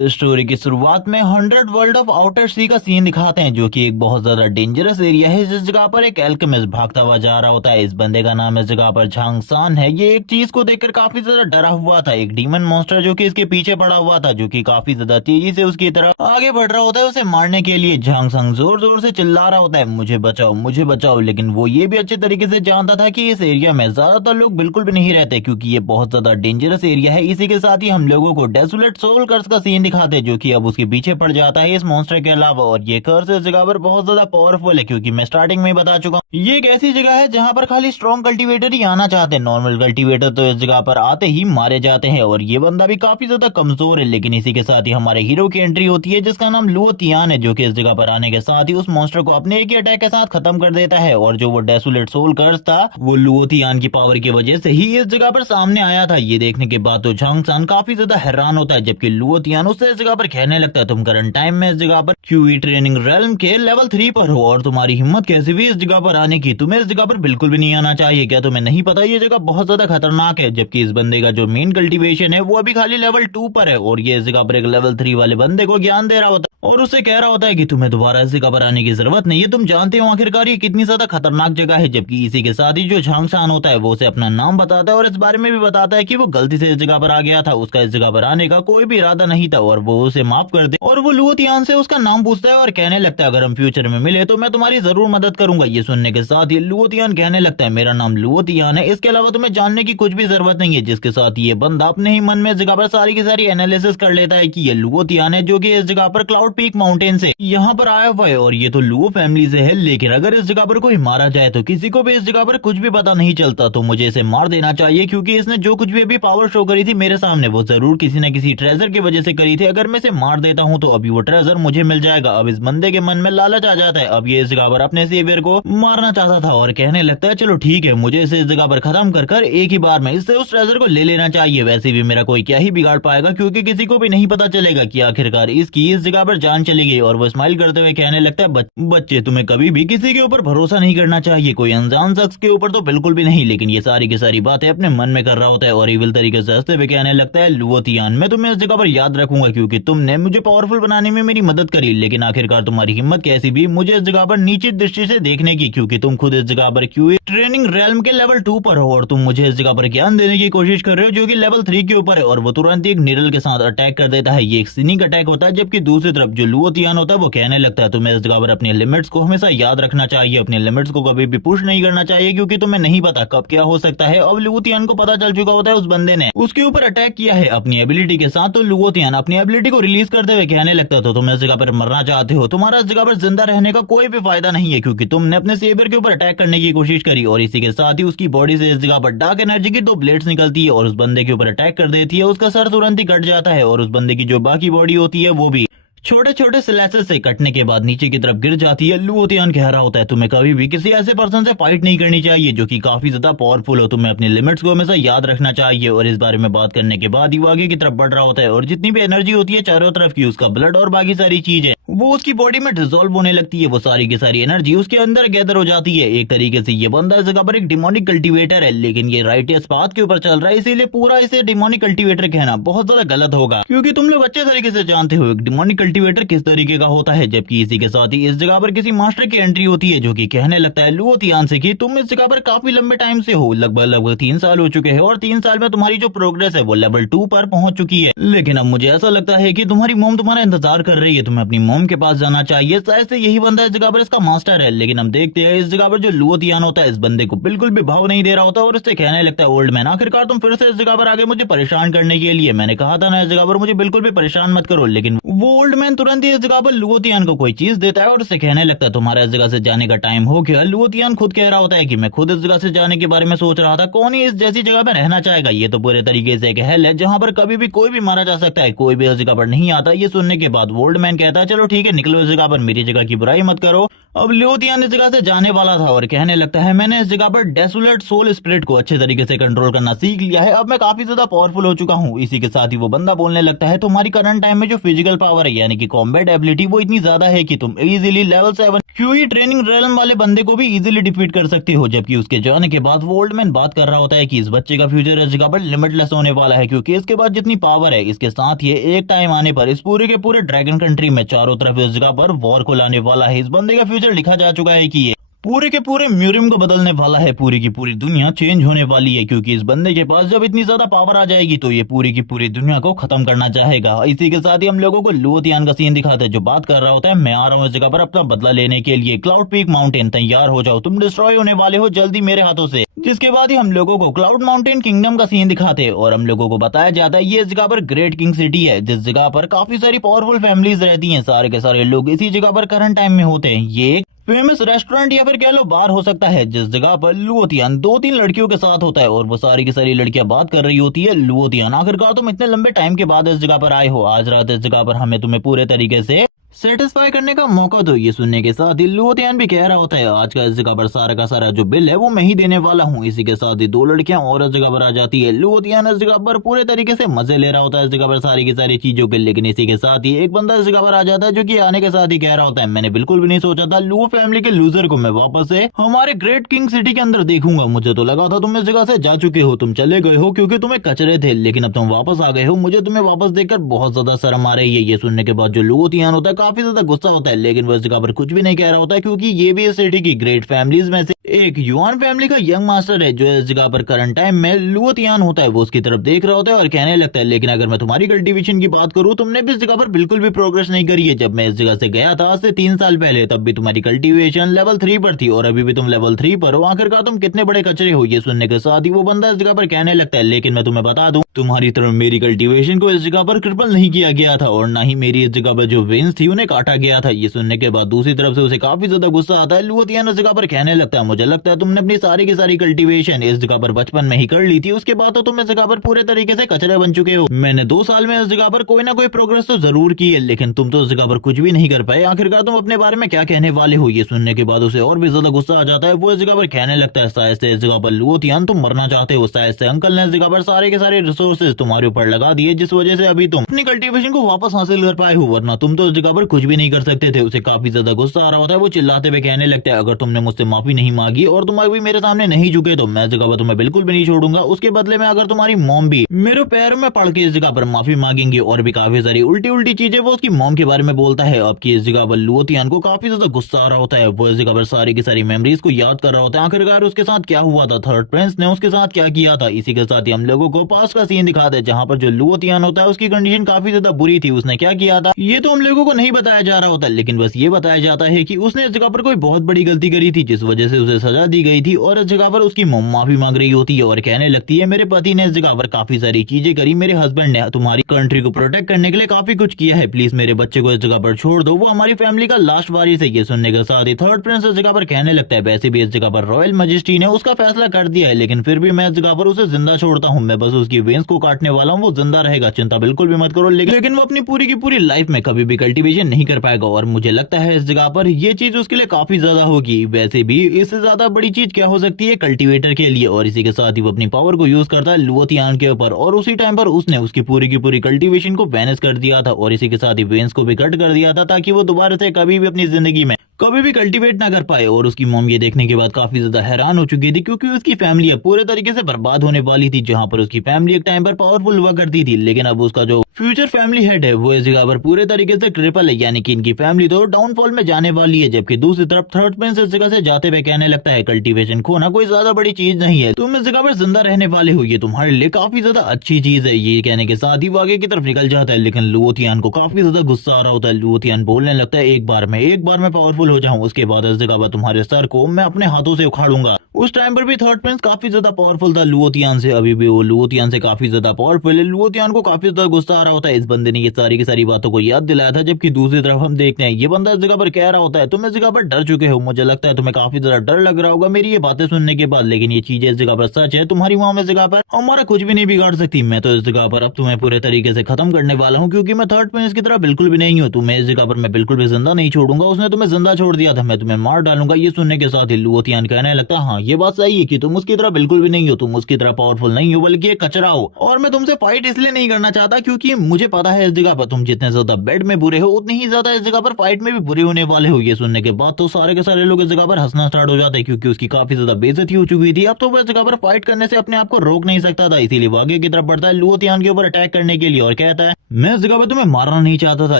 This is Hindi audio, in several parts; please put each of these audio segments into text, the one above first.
स्टोरी की शुरुआत में 100 वर्ल्ड ऑफ आउटर सी का सीन दिखाते हैं, जो कि एक बहुत ज्यादा डेंजरस एरिया है। जिस जगह पर एक एल्केमिस्ट भागता हुआ जा रहा होता है। इस बंदे का नाम इस जगह पर झांग सान है। ये एक चीज को देखकर काफी ज्यादा डरा हुआ था, एक डीमन मॉन्स्टर जो कि इसके पीछे पड़ा हुआ था, जो कि काफी ज्यादा तेजी से उसकी तरफ आगे बढ़ रहा होता है उसे मारने के लिए। झांग सांग जोर जोर से चिल्ला रहा होता है, मुझे बचाओ मुझे बचाओ। लेकिन वो ये भी अच्छे तरीके से जानता था कि इस एरिया में ज्यादातर लोग बिल्कुल भी नहीं रहते, क्योंकि ये बहुत ज्यादा डेंजरस एरिया है। इसी के साथ ही हम लोगों को डेसोलेट सोल कर्स का सीन दिखाते हैं, जो कि अब उसके पीछे पड़ जाता है इस मॉन्स्टर के अलावा। और ये कर्स इस जगह पर बहुत ज्यादा पावरफुल है, क्योंकि मैं स्टार्टिंग में ही बता चुका हूँ, ये एक ऐसी जगह है जहाँ पर खाली स्ट्रॉन्ग कल्टीवेटर ही आना चाहते हैं। नॉर्मल कल्टीवेटर तो इस जगह पर आते ही मारे जाते हैं। और ये बंदा भी काफी ज्यादा कमजोर है। लेकिन इसी के साथ ही हमारे हीरो की एंट्री होती है, जिसका नाम लुओ तियान है, जो कि इस जगह पर आने के साथ ही उस मॉन्स्टर को अपने एक ही अटैक के साथ खत्म कर देता है। और जो वो डेसोलेट सोल कर्स था, वो लुओ तियान की पावर की वजह से ही इस जगह पर सामने आया था। ये देखने के बाद तो झांग सान काफी ज्यादा हैरान होता है, जबकि लुओ तियान उससे इस जगह पर कहने लगता है, तुम करंट टाइम में इस जगह पर क्यूई ट्रेनिंग रेल्म के लेवल 3 पर हो, और तुम्हारी हिम्मत कैसे भी इस जगह पर आने की, तुम्हें इस जगह पर बिल्कुल भी नहीं आना चाहिए। क्या तुम्हें नहीं पता ये जगह बहुत ज्यादा खतरनाक है? जबकि इस बंदे का जो मेन कल्टीवेशन है वो अभी खाली लेवल 2 पर है, और ये इस जगह पर एक लेवल 3 वाले बंदे को ज्ञान दे रहा होता है और उससे कह रहा होता है कि तुम्हें दोबारा इस जगह पर आने की जरूरत नहीं है। तुम जानते हो आखिरकार ये कितनी ज्यादा खतरनाक जगह है। जबकि इसी के साथ ही जो झांग सान होता है वो उसे अपना नाम बताता है, और इस बारे में भी बताता है कि वो गलती से इस जगह पर आ गया था, उसका इस जगह पर आने का कोई भी इरादा नहीं था, और वो उसे माफ कर दे। और वो लुओ तियान से उसका नाम पूछता है और कहने लगता है, अगर हम फ्यूचर में मिले तो मैं तुम्हारी जरूर मदद करूंगा। ये सुनने के साथ ही लुओ तियान कहने लगता है, मेरा नाम लुओ तियान है, इसके अलावा तुम्हें जानने की कुछ भी जरूरत नहीं है। जिसके साथ ये बंदा अपने ही मन में इस जगह पर सारी की सारी एनालिसिस कर लेता है कि ये लुओ तियान है, जो कि इस जगह पर क्लाउड पीक माउंटेन से यहाँ पर आया हुआ है, और ये तो लुओ फैमिली से है। लेकिन अगर इस जगह पर कोई मारा जाए तो किसी को भी इस जगह पर कुछ भी पता नहीं चलता, तो मुझे इसे मार देना चाहिए, क्योंकि इसने जो कुछ भी अभी पावर शो करी थी मेरे सामने, वो जरूर किसी न किसी ट्रेजर की वजह से करी थी। अगर मैं इसे मार देता हूँ तो अभी वो ट्रेजर मुझे मिल जाएगा। अब इस बंदे के मन में लालच आ जाता है। अब ये इस जगह पर अपने सेवियर को मारना चाहता था, और कहने लगता है, चलो ठीक है, मुझे इसे इस जगह पर खत्म कर कर एक ही बार में इससे उस ट्रेजर को ले लेना चाहिए। वैसे भी मेरा कोई क्या ही बिगाड़ पाएगा, क्योंकि किसी को भी नहीं पता चलेगा कि आखिरकार इसकी इस जगह पर जान चली गई। और वो स्माइल करते हुए कहने लगता है, बच्चे तुम्हें कभी भी किसी के ऊपर भरोसा नहीं करना चाहिए, कोई अनजान शख्स के ऊपर तो बिल्कुल भी नहीं। लेकिन ये सारी की सारी बातें अपने मन में कर रहा होता है, और इविल तरीके से हंसते हुए कहने लगता है, लुओ तियान, मैं तुम्हें इस जगह पर याद रखूंगा, क्योंकि तुमने मुझे पावरफुल बनाने में मेरी मदद करी। लेकिन आखिरकार तुम्हारी हिम्मत कैसी भी मुझे इस जगह पर नीची दृष्टि से देखने की, क्योंकि तुम खुद इस जगह पर क्यूई ट्रेनिंग रेल्म के लेवल 2 पर हो, और तुम मुझे इस जगह पर ज्ञान देने की कोशिश कर रहे हो जो कि लेवल 3 के ऊपर है। और वो तुरंत एक निरल के साथ अटैक कर देता है। ये एक सिनिक अटैक होता है। जबकि दूसरी तरफ जो लुओ तियान होता है वो कहने लगता है, तुम्हें इस जगह पर अपनी लिमिट्स को हमेशा याद रखना चाहिए, अपने लिमिट्स को कभी भी पुश नहीं करना चाहिए, क्योंकि तुम्हें नहीं पता कब क्या हो सकता है। अब लुओ तियान को पता चल चुका होता है उस बंदे ने उसके ऊपर अटैक किया है अपनी एबिलिटी के साथ। तो लुओ तियान अपनी एबिलिटी को रिलीज करते हुए कहने लगता है, तो तुम इस जगह पर मरना चाहते हो, तुम्हारा इस जगह पर जिंदा रहने का कोई भी फायदा नहीं है, क्योंकि तुमने अपने सेवियर के ऊपर अटैक करने की कोशिश करी। और इसी के साथ ही उसकी बॉडी से इस जगह पर डार्क एनर्जी की 2 ब्लेड्स निकलती है, और उस बंदे के ऊपर अटैक कर देती है। उसका सर तुरंत ही कट जाता है, और उस बंदे की जो बाकी बॉडी होती है वो भी छोटे छोटे स्लैसेस से कटने के बाद नीचे की तरफ गिर जाती है। लुओ तियान कह रहा होता है, तुम्हें कभी भी किसी ऐसे पर्सन से फाइट नहीं करनी चाहिए जो कि काफी ज्यादा पावरफुल हो, तुम्हें अपनी लिमिट्स को हमेशा याद रखना चाहिए। और इस बारे में बात करने के बाद ही वो आगे की तरफ बढ़ रहा होता है, और जितनी भी एनर्जी होती है चारों तरफ की, उसका ब्लड और बाकी सारी चीजें वो उसकी बॉडी में डिसॉल्व होने लगती है। वो सारी की सारी एनर्जी उसके अंदर गैदर हो जाती है। एक तरीके से ये बंदा इस जगह पर एक डिमोनिक कल्टीवेटर है, लेकिन ये राइटियस पाथ के ऊपर चल रहा है, इसीलिए पूरा इसे डिमोनिक कल्टीवेटर कहना बहुत ज्यादा गलत होगा, क्योंकि तुम लोग अच्छे तरीके से जानते हो एक डिमोनिक कल्टीवेटर किस तरीके का होता है। जबकि इसी के साथ ही इस जगह पर किसी मास्टर की एंट्री होती है, जो कि कहने लगता है लुओ तियान से कि तुम इस जगह पर काफी लंबे टाइम से हो, लगभग 3 साल हो चुके हैं, और 3 साल में तुम्हारी जो प्रोग्रेस है वो लेवल 2 पर पहुंच चुकी है। लेकिन अब मुझे ऐसा लगता है कि तुम्हारी मोम तुम्हारा इंतजार कर रही है, तुम्हें अपनी मोम के पास जाना चाहिए। शायद से यही बंदा इस जगह पर इसका मास्टर है। लेकिन हम देखते हैं इस जगह पर जो लुओ तियान होता है इस बंदे को बिल्कुल भी भाव नहीं दे रहा होता, और उससे कहने लगता है, ओल्ड मैन, आखिरकार तुम फिर से इस जगह पर आगे मुझे परेशान करने के लिए, मैंने कहा था ना इस जगह पर मुझे बिल्कुल भी परेशान मत करो। लेकिन वो ओल्ड मैन तुरंत ही इस जगह पर लुओ तियान को कोई चीज देता है, और उससे कहने लगता है, तुम्हारा इस जगह से जाने का टाइम हो गया। लुओ तियान खुद कह रहा होता है कि मैं खुद इस जगह से जाने के बारे में सोच रहा था, कौन ही इस जैसी जगह पर रहना चाहेगा, ये तो पूरे तरीके से एक हेल है जहां पर कभी भी कोई भी मारा जा सकता है, कोई भी इस जगह पर नहीं आता। ये सुनने के बाद ओल्ड मैन कहता है, चलो ठीक है, निकलो इस जगह पर, मेरी जगह की बुराई मत करो। अब लुओ तियान इस जगह से जाने वाला था, और कहने लगता है, मैंने इस जगह पर डेसोलेट सोल स्पिरिट को अच्छे तरीके से कंट्रोल करना सीख लिया है, अब मैं काफी ज्यादा पावरफुल हो चुका हूँ। इसी के साथ ही वो बंदा बोलने लगता है, तुम्हारी करंट टाइम में जो फिजिकल पावर है यानी कि कॉम्बैट एबिलिटी वो इतनी ज्यादा है कि तुम इजीली लेवल 7 क्योंकि ट्रेनिंग रेलम वाले बंदे को भी इजीली डिफीट कर सकते हो, जबकि उसके जाने के बाद वो ओल्ड मैन बात कर रहा होता है कि इस बच्चे का फ्यूचर इस जगह पर लिमिटलेस होने वाला है, क्योंकि इसके बाद जितनी पावर है इसके साथ ये एक टाइम आने पर इस पूरे के पूरे ड्रैगन कंट्री में चारों तरफ इस जगह पर वॉर को लाने वाला है। इस बंदे का फ्यूचर लिखा जा चुका है कि ये पूरे के पूरे म्यूरियम को बदलने वाला है, पूरी की पूरी दुनिया चेंज होने वाली है, क्योंकि इस बंदे के पास जब इतनी ज्यादा पावर आ जाएगी तो ये पूरी की पूरी दुनिया को खत्म करना चाहेगा। इसी के साथ ही हम लोगों को लुओतियान का सीन दिखाते हैं, जो बात कर रहा होता है मैं आ रहा हूँ इस जगह पर अपना बदला लेने के लिए। क्लाउड पीक माउंटेन तैयार हो जाओ, तुम डिस्ट्रॉय होने वाले हो जल्दी मेरे हाथों से। जिसके बाद ही हम लोगों को क्लाउड माउंटेन किंगडम का सीन दिखाते हैं और हम लोगों को बताया जाता है ये इस जगह पर ग्रेट किंग सिटी है, जिस जगह पर काफी सारी पावरफुल फैमिलीज रहती हैं। सारे के सारे लोग इसी जगह पर करंट टाइम में होते हैं। ये फेमस रेस्टोरेंट या फिर कह लो बार हो सकता है, जिस जगह पर लुओतियान 2-3 लड़कियों के साथ होता है और वो सारी की सारी लड़कियां बात कर रही होती है। लुओतियान आखिरकार तुम इतने लंबे टाइम के बाद इस जगह पर आए हो, आज रात इस जगह पर हमें तुम्हें पूरे तरीके से सेटिस्फाई करने का मौका दो। ये सुनने के साथ ही लुओतियान भी कह रहा होता है आज का इस जगह पर सारा का सारा जो बिल है वो मैं ही देने वाला हूँ। इसी के साथ ही 2 लड़कियां और इस जगह पर आ जाती है। लुओतियान इस जगह पर पूरे तरीके से मजे ले रहा होता है इस जगह पर सारी की सारी चीजों के, लेकिन इसी के साथ ही एक बंदा इस जगह पर आ जाता है जो कि आने के साथ ही कह रहा होता है मैंने बिल्कुल भी नहीं सोचा था लुओ फैमिली के लूजर को मैं वापस से हमारे ग्रेट किंग सिटी के अंदर देखूंगा। मुझे तो लगा था तुम इस जगह से जा चुके हो, तुम चले गए हो क्योंकि तुम्हें कचरे थे, लेकिन अब तुम वापस आ गए हो। मुझे तुम्हें वापस देखकर बहुत ज्यादा शर्म आ रही है। ये सुनने के बाद जो लुओतियान होता है काफी ज्यादा गुस्सा होता है, लेकिन वह इस जगह पर कुछ भी नहीं कह रहा होता है, क्योंकि ये भी इस सिटी की ग्रेट फैमिलीज में से एक युआन फैमिली का यंग मास्टर है, जो इस जगह पर करंट टाइम में लुओतियान होता है वो उसकी तरफ देख रहा होता है और कहने लगता है लेकिन अगर मैं तुम्हारी कल्टीवेशन की बात करूं, तुमने भी इस जगह पर बिल्कुल भी प्रोग्रेस नहीं करी है। जब मैं इस जगह से गया था आज से 3 साल पहले, तब भी तुम्हारी कल्टीवेशन लेवल 3 पर थी और अभी भी तुम लेवल 3 पर हो। आखिरकार तुम कितने बड़े कचरे हो। ये सुनने के साथ ही वो बंदा इस जगह पर कहने लगता है लेकिन मैं तुम्हें बता दूं तुम्हारी तरफ मेरी कल्टीवेशन को इस जगह पर क्रिपल नहीं किया गया था और ना ही मेरी इस जगह पर जो वेन्स थी उन्हें काटा गया था। ये सुनने के बाद दूसरी तरफ से उसे काफी ज्यादा गुस्सा आता है। लुओतियान इस जगह पर कहने लगता है मुझे लगता है तुमने अपनी सारी की सारी कल्टीवेशन इस जगह पर बचपन में ही कर ली थी, उसके बाद तो तुम इस जगह पर पूरे तरीके से कचरे बन चुके हो। मैंने 2 साल में इस जगह पर कोई ना कोई प्रोग्रेस तो जरूर की है, लेकिन तुम तो इस जगह पर कुछ भी नहीं कर पाए। आखिरकार तुम अपने बारे में क्या कहने वाले हो। ये सुनने के बाद उसे और भी ज्यादा गुस्सा आ जाता है। वो इस जगह पर कहने लगता है शायद से इस जगह पर लुओतियान तुम मरना चाहते हो, शायद से अंकल ने इस जगह पर सारे के सारे रिसोर्सेज तुम्हारे ऊपर लगा दिए, जिस वजह से अभी तुम अपनी कल्टीवेशन को वापस हासिल कर पाए हो, वरना तुम तो इस जगह पर कुछ भी नहीं कर सकते थे। उसे काफी ज्यादा गुस्सा आ रहा होता है। वो चिल्लाते हुए कहने लगता है अगर तुमने मुझसे माफी नहीं मांगी और तुम अभी मेरे सामने नहीं झुके तो मैं इस जगह पर तुम्हें बिल्कुल भी नहीं छोड़ूंगा। उसके बदले में अगर तुम्हारी मॉम भी मेरे पैरों में पड़ के इस जगह पर माफी मांगेंगी और भी काफी सारी उल्टी उल्टी चीजें वो उसकी मॉम के बारे में बोलता है। अब की इस जगह पर लुओतियान को काफी ज्यादा गुस्सा आ रहा होता है। वो इस जगह पर सारी की सारी मेमोरीज को याद कर रहा होता है। आखिरकार उसके साथ क्या हुआ था, थर्ड प्रिंस ने उसके साथ क्या किया था। इसी के साथ ही हम लोगों को पास का सीन दिखाते हैं जहाँ पर जो लुओतियान होता है उसकी कंडीशन काफी ज्यादा बुरी थी। उसने क्या किया था ये तो हम लोगों को नहीं बताया जा रहा होता, लेकिन बस ये बताया जाता है कि उसने इस जगह पर कोई बहुत बड़ी गलती करी थी जिस वजह से उसे सजा दी गई थी और इस जगह पर उसकी मॉम माफी मांग रही होती है और कहने लगती है मेरे पति ने इस जगह पर काफी सारी चीजें करी, मेरे हस्बैंड ने तुम्हारी कंट्री को प्रोटेक्ट करने के लिए काफी कुछ किया है, प्लीज मेरे बच्चे को इस जगह पर छोड़ दो, वो हमारी फैमिली का लास्ट वारिस है। ये सुनने के साथ ही थर्ड प्रिंस इस जगह पर कहने लगता है वैसे भी इस जगह पर रॉयल मजिस्ट्री ने उसका फैसला कर दिया है, लेकिन फिर भी मैं इस जगह पर उसे जिंदा छोड़ता हूँ, मैं बस उसकी वेन्स को काटने वाला हूँ, वो जिंदा रहेगा, चिंता बिल्कुल भी मत करो। लेकिन वो अपनी पूरी की पूरी लाइफ में कभी भी कल्टीवेशन नहीं कर पाएगा और मुझे लगता है इस जगह पर ये चीज उसके लिए काफी ज्यादा होगी। वैसे भी इससे ज्यादा बड़ी चीज क्या हो सकती है कल्टीवेटर के लिए। और इसी के साथ ही वो अपनी पावर को यूज करता है लुओतियान के ऊपर और उसी टाइम पर उसने उसकी पूरी की पूरी कल्टीवेशन को वैनिश कर दिया था और इसी के साथ ही वेन्स को भी कट कर दिया था ताकि वो दोबारा से कभी भी अपनी जिंदगी में कभी भी कल्टीवेट ना कर पाए। और उसकी मॉम ये देखने के बाद काफी ज्यादा हैरान हो चुकी थी क्योंकि उसकी फैमिली अब पूरे तरीके से बर्बाद होने वाली थी। जहां पर उसकी फैमिली एक टाइम पर पावरफुल हुआ करती थी, लेकिन अब उसका जो फ्यूचर फैमिली हेड है वो इस जगह पर पूरे तरीके से क्रिपल है, यानी कि इनकी फैमिली तो डाउनफॉल में जाने वाली है। जबकि दूसरी तरफ थर्ड प्रिंस इस जगह से जाते हुए कहने लगता है कल्टीवेशन खोना कोई ज्यादा बड़ी चीज नहीं है, तुम इस जगह पर जिंदा रहने वाले हो, ये तुम्हारे लिए काफी ज्यादा अच्छी चीज है। ये कहने के साथ ही वो आगे की तरफ निकल जाता है, लेकिन लुओतियान को काफी ज्यादा गुस्सा आ रहा होता है। लुओतियान बोलने लगता है एक बार में पावरफुल हो जाऊं, उसके बाद इस जगह पर तुम्हारे सर को मैं अपने हाथों से उखाड़ूंगा। उस टाइम पर भी थर्ड प्रिंस काफी ज्यादा पावरफुल था लुओतियान से, अभी भी वो लुओतियान से काफी ज्यादा पावरफुल है। लुओतियान को काफी ज्यादा गुस्सा आ रहा होता है। इस बंदे ने ये सारी की सारी बातों को याद दिलाया था। जबकि दूसरी तरफ हम देखते हैं ये बंदा इस जगह पर कह रहा होता है तुम इस जगह पर डर चुके हो, मुझे लगता है तुम्हें काफी ज्यादा डर लग रहा होगा मेरी ये बातें सुनने के बाद, लेकिन ये चीजें इस जगह पर सच है। तुम्हारी माँ इस जगह पर हमारा कुछ भी नहीं बिगाड़ सकती। मैं तो इस जगह पर अब तुम्हें पूरे तरीके से खत्म करने वाला हूँ, क्योंकि मैं थर्ड प्रिंस की तरह बिल्कुल भी नहीं हूँ। तुम्हें इस जगह पर मैं बिल्कुल भी जिंदा नहीं छोड़ूंगा। उसने तुम्हें जिंदा छोड़ दिया था, मैं तुम्हें मार डालूंगा। ये सुनने के साथ ही लुओतियान कहने लगता, हाँ ये बात सही है कि तुम उसकी तरह बिल्कुल भी नहीं हो, तुम उसकी तरह पावरफुल नहीं हो, बल्कि एक कचरा हो। और मैं तुमसे फाइट इसलिए नहीं करना चाहता क्योंकि मुझे पता है इस जगह पर तुम जितने ज्यादा बेड में बुरे हो उतनी ही ज्यादा इस जगह पर फाइट में भी बुरे होने वाले हो। ये सुनने के बाद तो सारे के सारे लोग इस जगह पर हंसना स्टार्ट हो जाते हैं क्योंकि उसकी काफी ज्यादा बेइज्जती हो चुकी थी। अब तो वह इस जगह पर फाइट करने से अपने आप को रोक नहीं सकता था, इसीलिए वो आगे की तरफ बढ़ता है लुओतियान के ऊपर अटैक करने के लिए और कहता है, मैं इस जगह पर तुम्हें मारना नहीं चाहता था